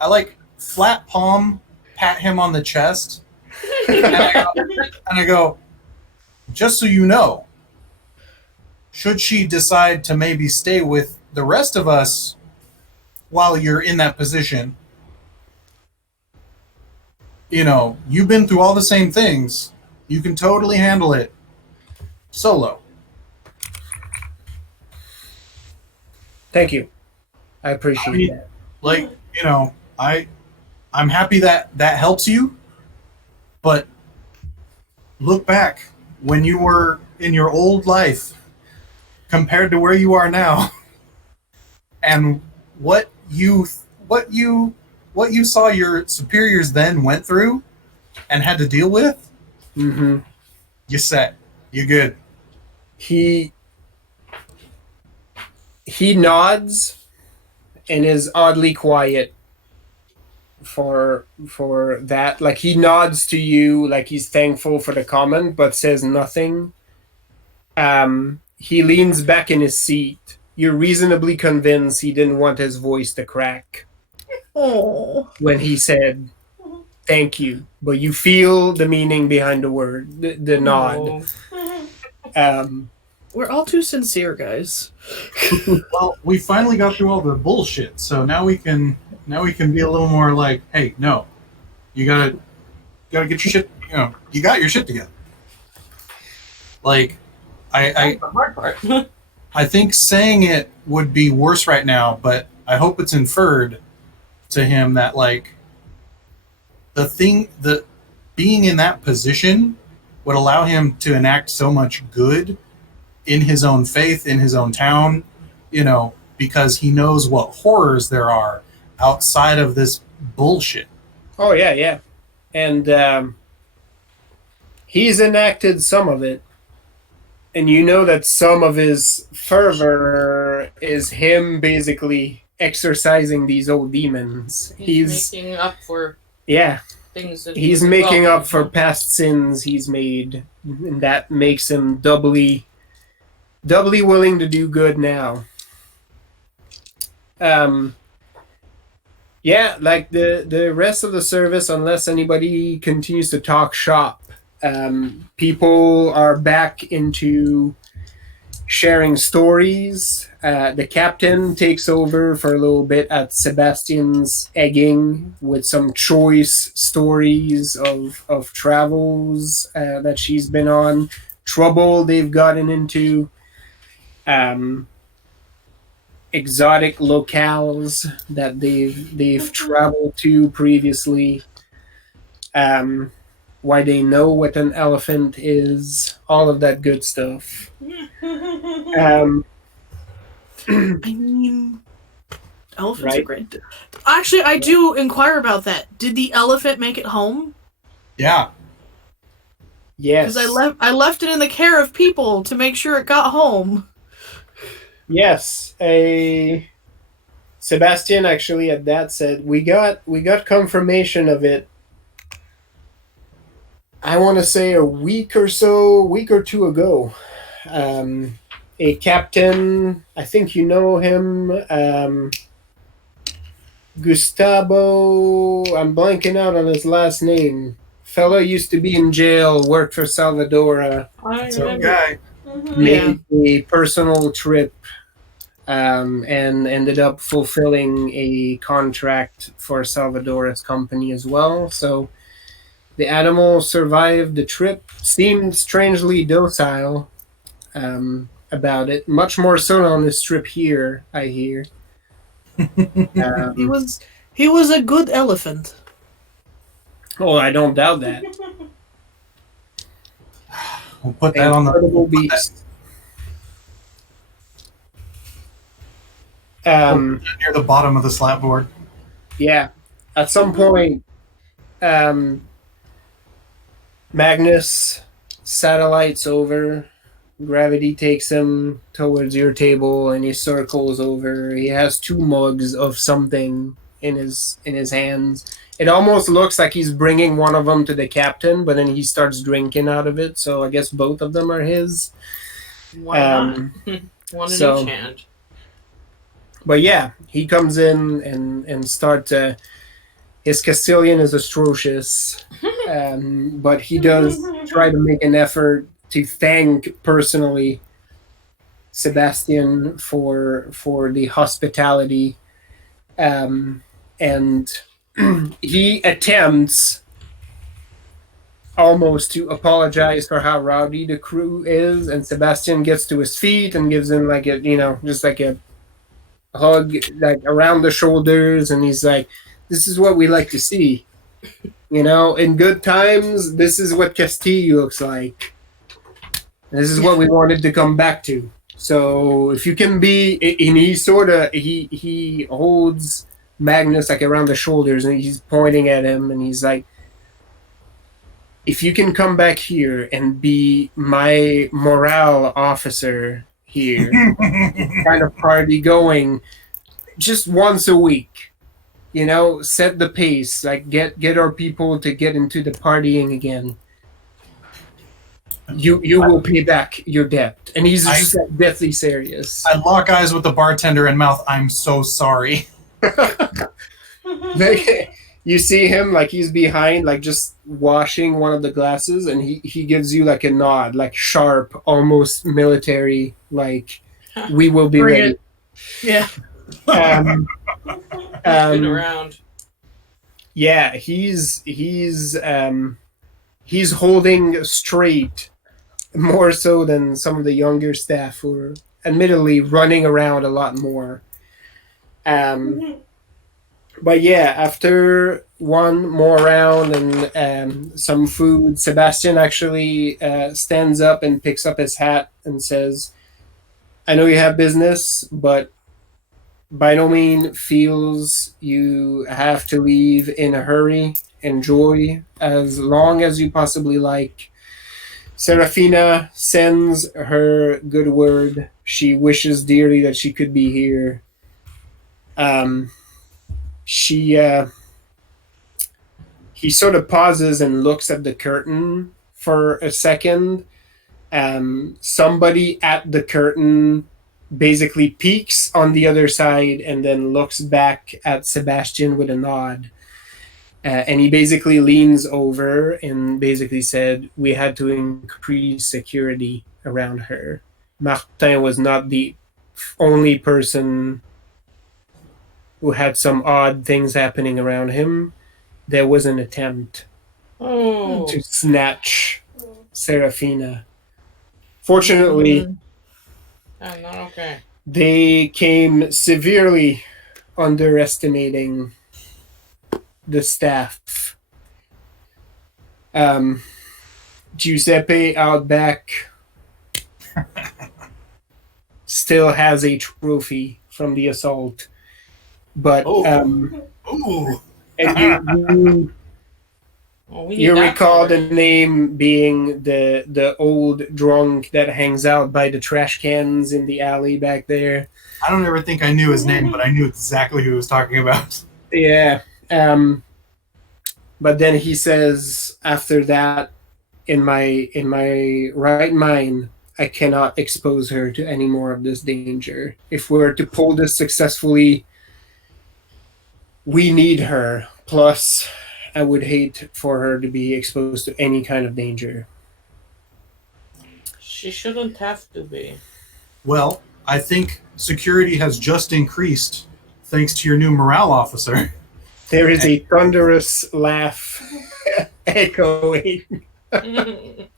like flat palm pat him on the chest, and I go, just so you know, should she decide to maybe stay with the rest of us while you're in that position, you've been through all the same things. You can totally handle it solo. Thank you. I appreciate that. Like, I'm happy that helps you, but look back when you were in your old life compared to where you are now, and what you saw your superiors then went through and had to deal with. Mm-hmm. You're set. You're good. He nods and is oddly quiet for that. Like he nods to you like he's thankful for the comment but says nothing. He leans back in his seat. You're reasonably convinced he didn't want his voice to crack Oh. when he said thank you, but you feel the meaning behind the word, the nod. We're all too sincere, guys. Well, we finally got through all the bullshit, so now we can be a little more like, hey, no, you gotta get your shit. You got your shit together. Like, That's the hard part. I think saying it would be worse right now, but I hope it's inferred to him that like the being in that position would allow him to enact so much good in his own faith, in his own town, because he knows what horrors there are outside of this bullshit. Oh yeah. And he's enacted some of it. And you know that some of his fervor is him basically exorcising these old demons. He's making up for things that He's making up for past sins he's made, and that makes him doubly willing to do good now. Yeah, like the rest of the service, unless anybody continues to talk shop, people are back into sharing stories. The captain takes over for a little bit at Sebastian's egging with some choice stories of travels that she's been on, trouble they've gotten into, exotic locales that they've traveled to previously, why they know what an elephant is, all of that good stuff. I mean, elephants are Right. great. Actually, I do inquire about that. Did the elephant make it home? Yeah. Yes. Because I left it in the care of people to make sure it got home. Yes. Sebastian actually at that said we got confirmation of it. I want to say a week or two ago. A captain, I think you know him, Gustavo. I'm blanking out on his last name. Fella used to be in jail, worked for Salvadora, Some guy. made a personal trip, and ended up fulfilling a contract for Salvadora's company as well. So the animal survived the trip, seemed strangely docile about it, much more so on this trip here, I hear. He was a good elephant. Oh, I don't doubt that. We'll put that on Incredible the beast. near the bottom of the slap board. Yeah. At some point, Magnus satellites over. Gravity takes him towards your table, and he circles over. He has 2 mugs of something in his hands. It almost looks like he's bringing one of them to the captain, but then he starts drinking out of it. So I guess both of them are his. Why not? One in so- each hand. But yeah, he comes in and starts. His Castilian is atrocious, but he does try to make an effort to thank personally Sebastian for the hospitality, and he attempts almost to apologize for how rowdy the crew is, and Sebastian gets to his feet and gives him like a just like a hug like around the shoulders, and he's like, this is what we like to see, in good times. This is what Castile looks like. This is what we wanted to come back to. So if you can be, and he holds Magnus like around the shoulders, and he's pointing at him, and he's like, if you can come back here and be my morale officer here, kind of party going, just once a week, set the pace, like get our people to get into the partying again. You will pay back your debt. And he's just like deathly serious. I lock eyes with the bartender and mouth, I'm so sorry. You see him like he's behind, like just washing one of the glasses, and he gives you like a nod, like sharp, almost military, like we will be Bring ready. it. Yeah. Been around. Yeah, he's holding straight more so than some of the younger staff who are admittedly running around a lot more. But yeah, after one more round and some food, Sebastian actually stands up and picks up his hat and says, I know you have business, but by no means feels you have to leave in a hurry. Enjoy as long as you possibly like. Serafina sends her good word. She wishes dearly that she could be here. He sort of pauses and looks at the curtain for a second. Somebody at the curtain basically peeks on the other side and then looks back at Sebastian with a nod. And he basically leans over and basically said, we had to increase security around her. Martin was not the only person who had some odd things happening around him. There was an attempt to snatch Serafina. Fortunately, I'm not okay. they came severely underestimating the staff. Giuseppe out back still has a trophy from the assault, but Ooh. and you recall the name being the old drunk that hangs out by the trash cans in the alley back there. I don't ever think I knew his name, but I knew exactly who he was talking about. Yeah. But then he says after that, in my right mind, I cannot expose her to any more of this danger. If we're to pull this successfully, we need her. Plus, I would hate for her to be exposed to any kind of danger. She shouldn't have to be. Well, I think security has just increased thanks to your new morale officer. There is a thunderous laugh echoing. And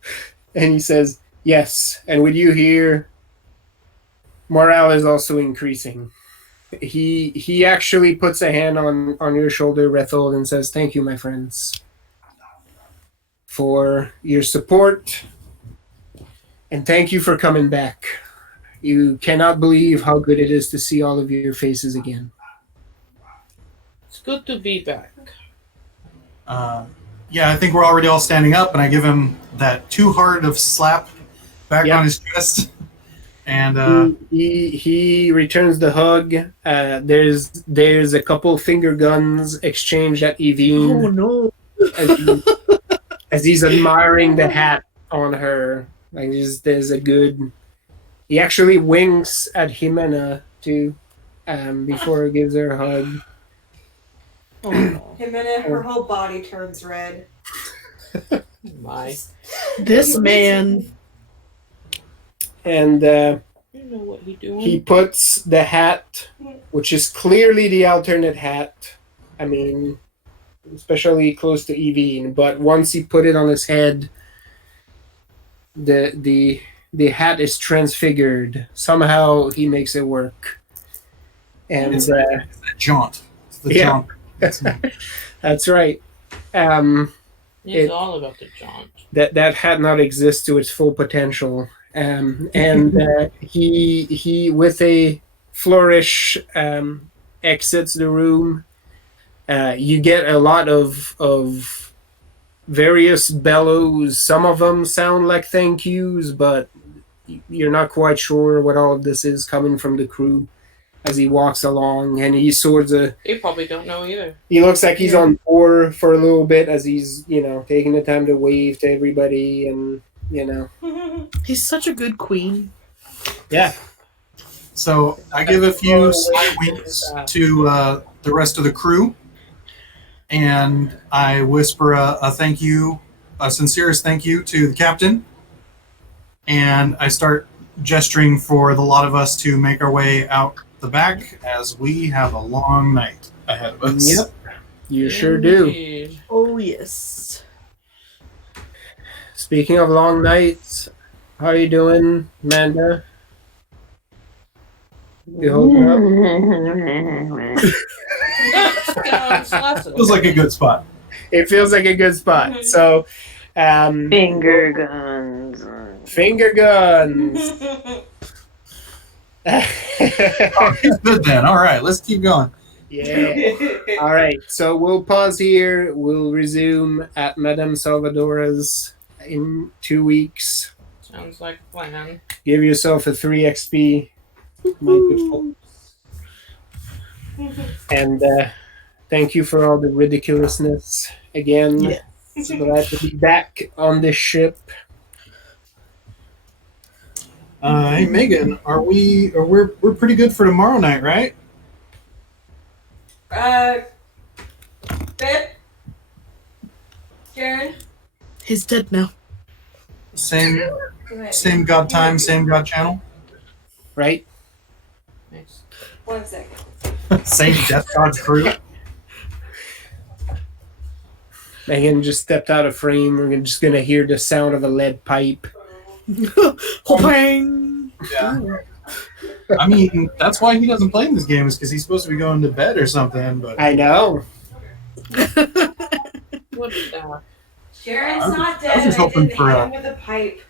he says, yes, and with you here, morale is also increasing. He actually puts a hand on your shoulder, Rethold, and says, thank you, my friends, for your support, and thank you for coming back. You cannot believe how good it is to see all of your faces again. It's good to be back. Yeah, I think we're already all standing up, and I give him that too hard of slap back on his chest. And he returns the hug. There's a couple finger guns exchanged at Evine. Oh no! As he's admiring the hat on her, like there's a good. He actually winks at Jimena too, before he gives her a hug. Oh, Jimena, her whole body turns red. my. This man. And You know what he's doing. he puts the hat, which is clearly the alternate hat. I mean, especially close to Evine. But once he put it on his head, the hat is transfigured. Somehow he makes it work. And it's that jaunt. It's the jaunt. That's right. It's all about the jaunt. That hat not exists to its full potential. He with a flourish exits the room. You get a lot of various bellows. Some of them sound like thank yous, but you're not quite sure what all of this is coming from the crew as he walks along, and he sort of... They probably don't know either. He looks like he's on tour for a little bit as he's, taking the time to wave to everybody and, He's such a good queen. Yeah. So I give a few side winks to the rest of the crew, and I whisper a thank you, a sincerest thank you to the captain, and I start gesturing for the lot of us to make our way out the back as we have a long night ahead of us. Yep, you sure do. Indeed. Oh yes. Speaking of long nights, how are you doing, Amanda? You holding up? Feels like a good spot. It feels like a good spot. So, Finger guns. Finger guns. Oh, he's good then. All right, let's keep going. Yeah. All right. So we'll pause here. We'll resume at Madame Salvadora's in 2 weeks. Sounds like a plan. Give yourself a 3 XP. My good folks. And thank you for all the ridiculousness again. Yeah. So glad to be back on this ship. Hey Megan, we're pretty good for tomorrow night, right? Babe? Karen? He's dead now. Same God time, same God channel. Right? Nice. 1 second. Same Death God crew. Megan just stepped out of frame. We're just gonna hear the sound of a lead pipe. Bang! Yeah. I mean, that's why he doesn't play in this game, is because he's supposed to be going to bed or something. But I know. What is that? Karen's I was- not I dead. was just I hoping didn't for hit a- him with a pipe.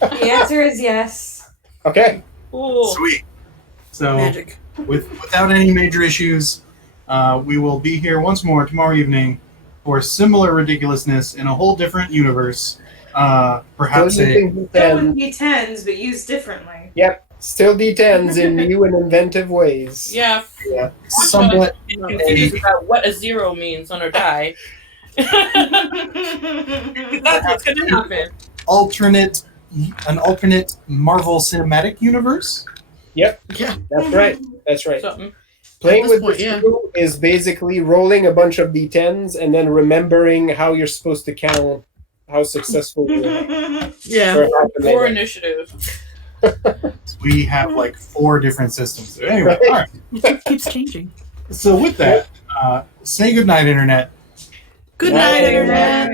The answer is yes. Okay. Cool. Sweet. So, Magic. without any major issues, we will be here once more tomorrow evening for similar ridiculousness in a whole different universe. Perhaps Still a using Still D10. with D10s, but used differently. Yep. Still D10s in new and inventive ways. Yeah. somewhat Confused about what a 0 means on our die. That's what's gonna happen. an alternate Marvel Cinematic Universe. Yep. Yeah. That's right. That's right. Something. Playing At this with point, this yeah. crew is basically rolling a bunch of D10s and then remembering how you're supposed to count how successful you are. Yeah. For half a Or minute. initiative. We have like 4 different systems. So anyway, Right. all right. It keeps changing. So with that, say goodnight, Internet. Good night, Night. Internet.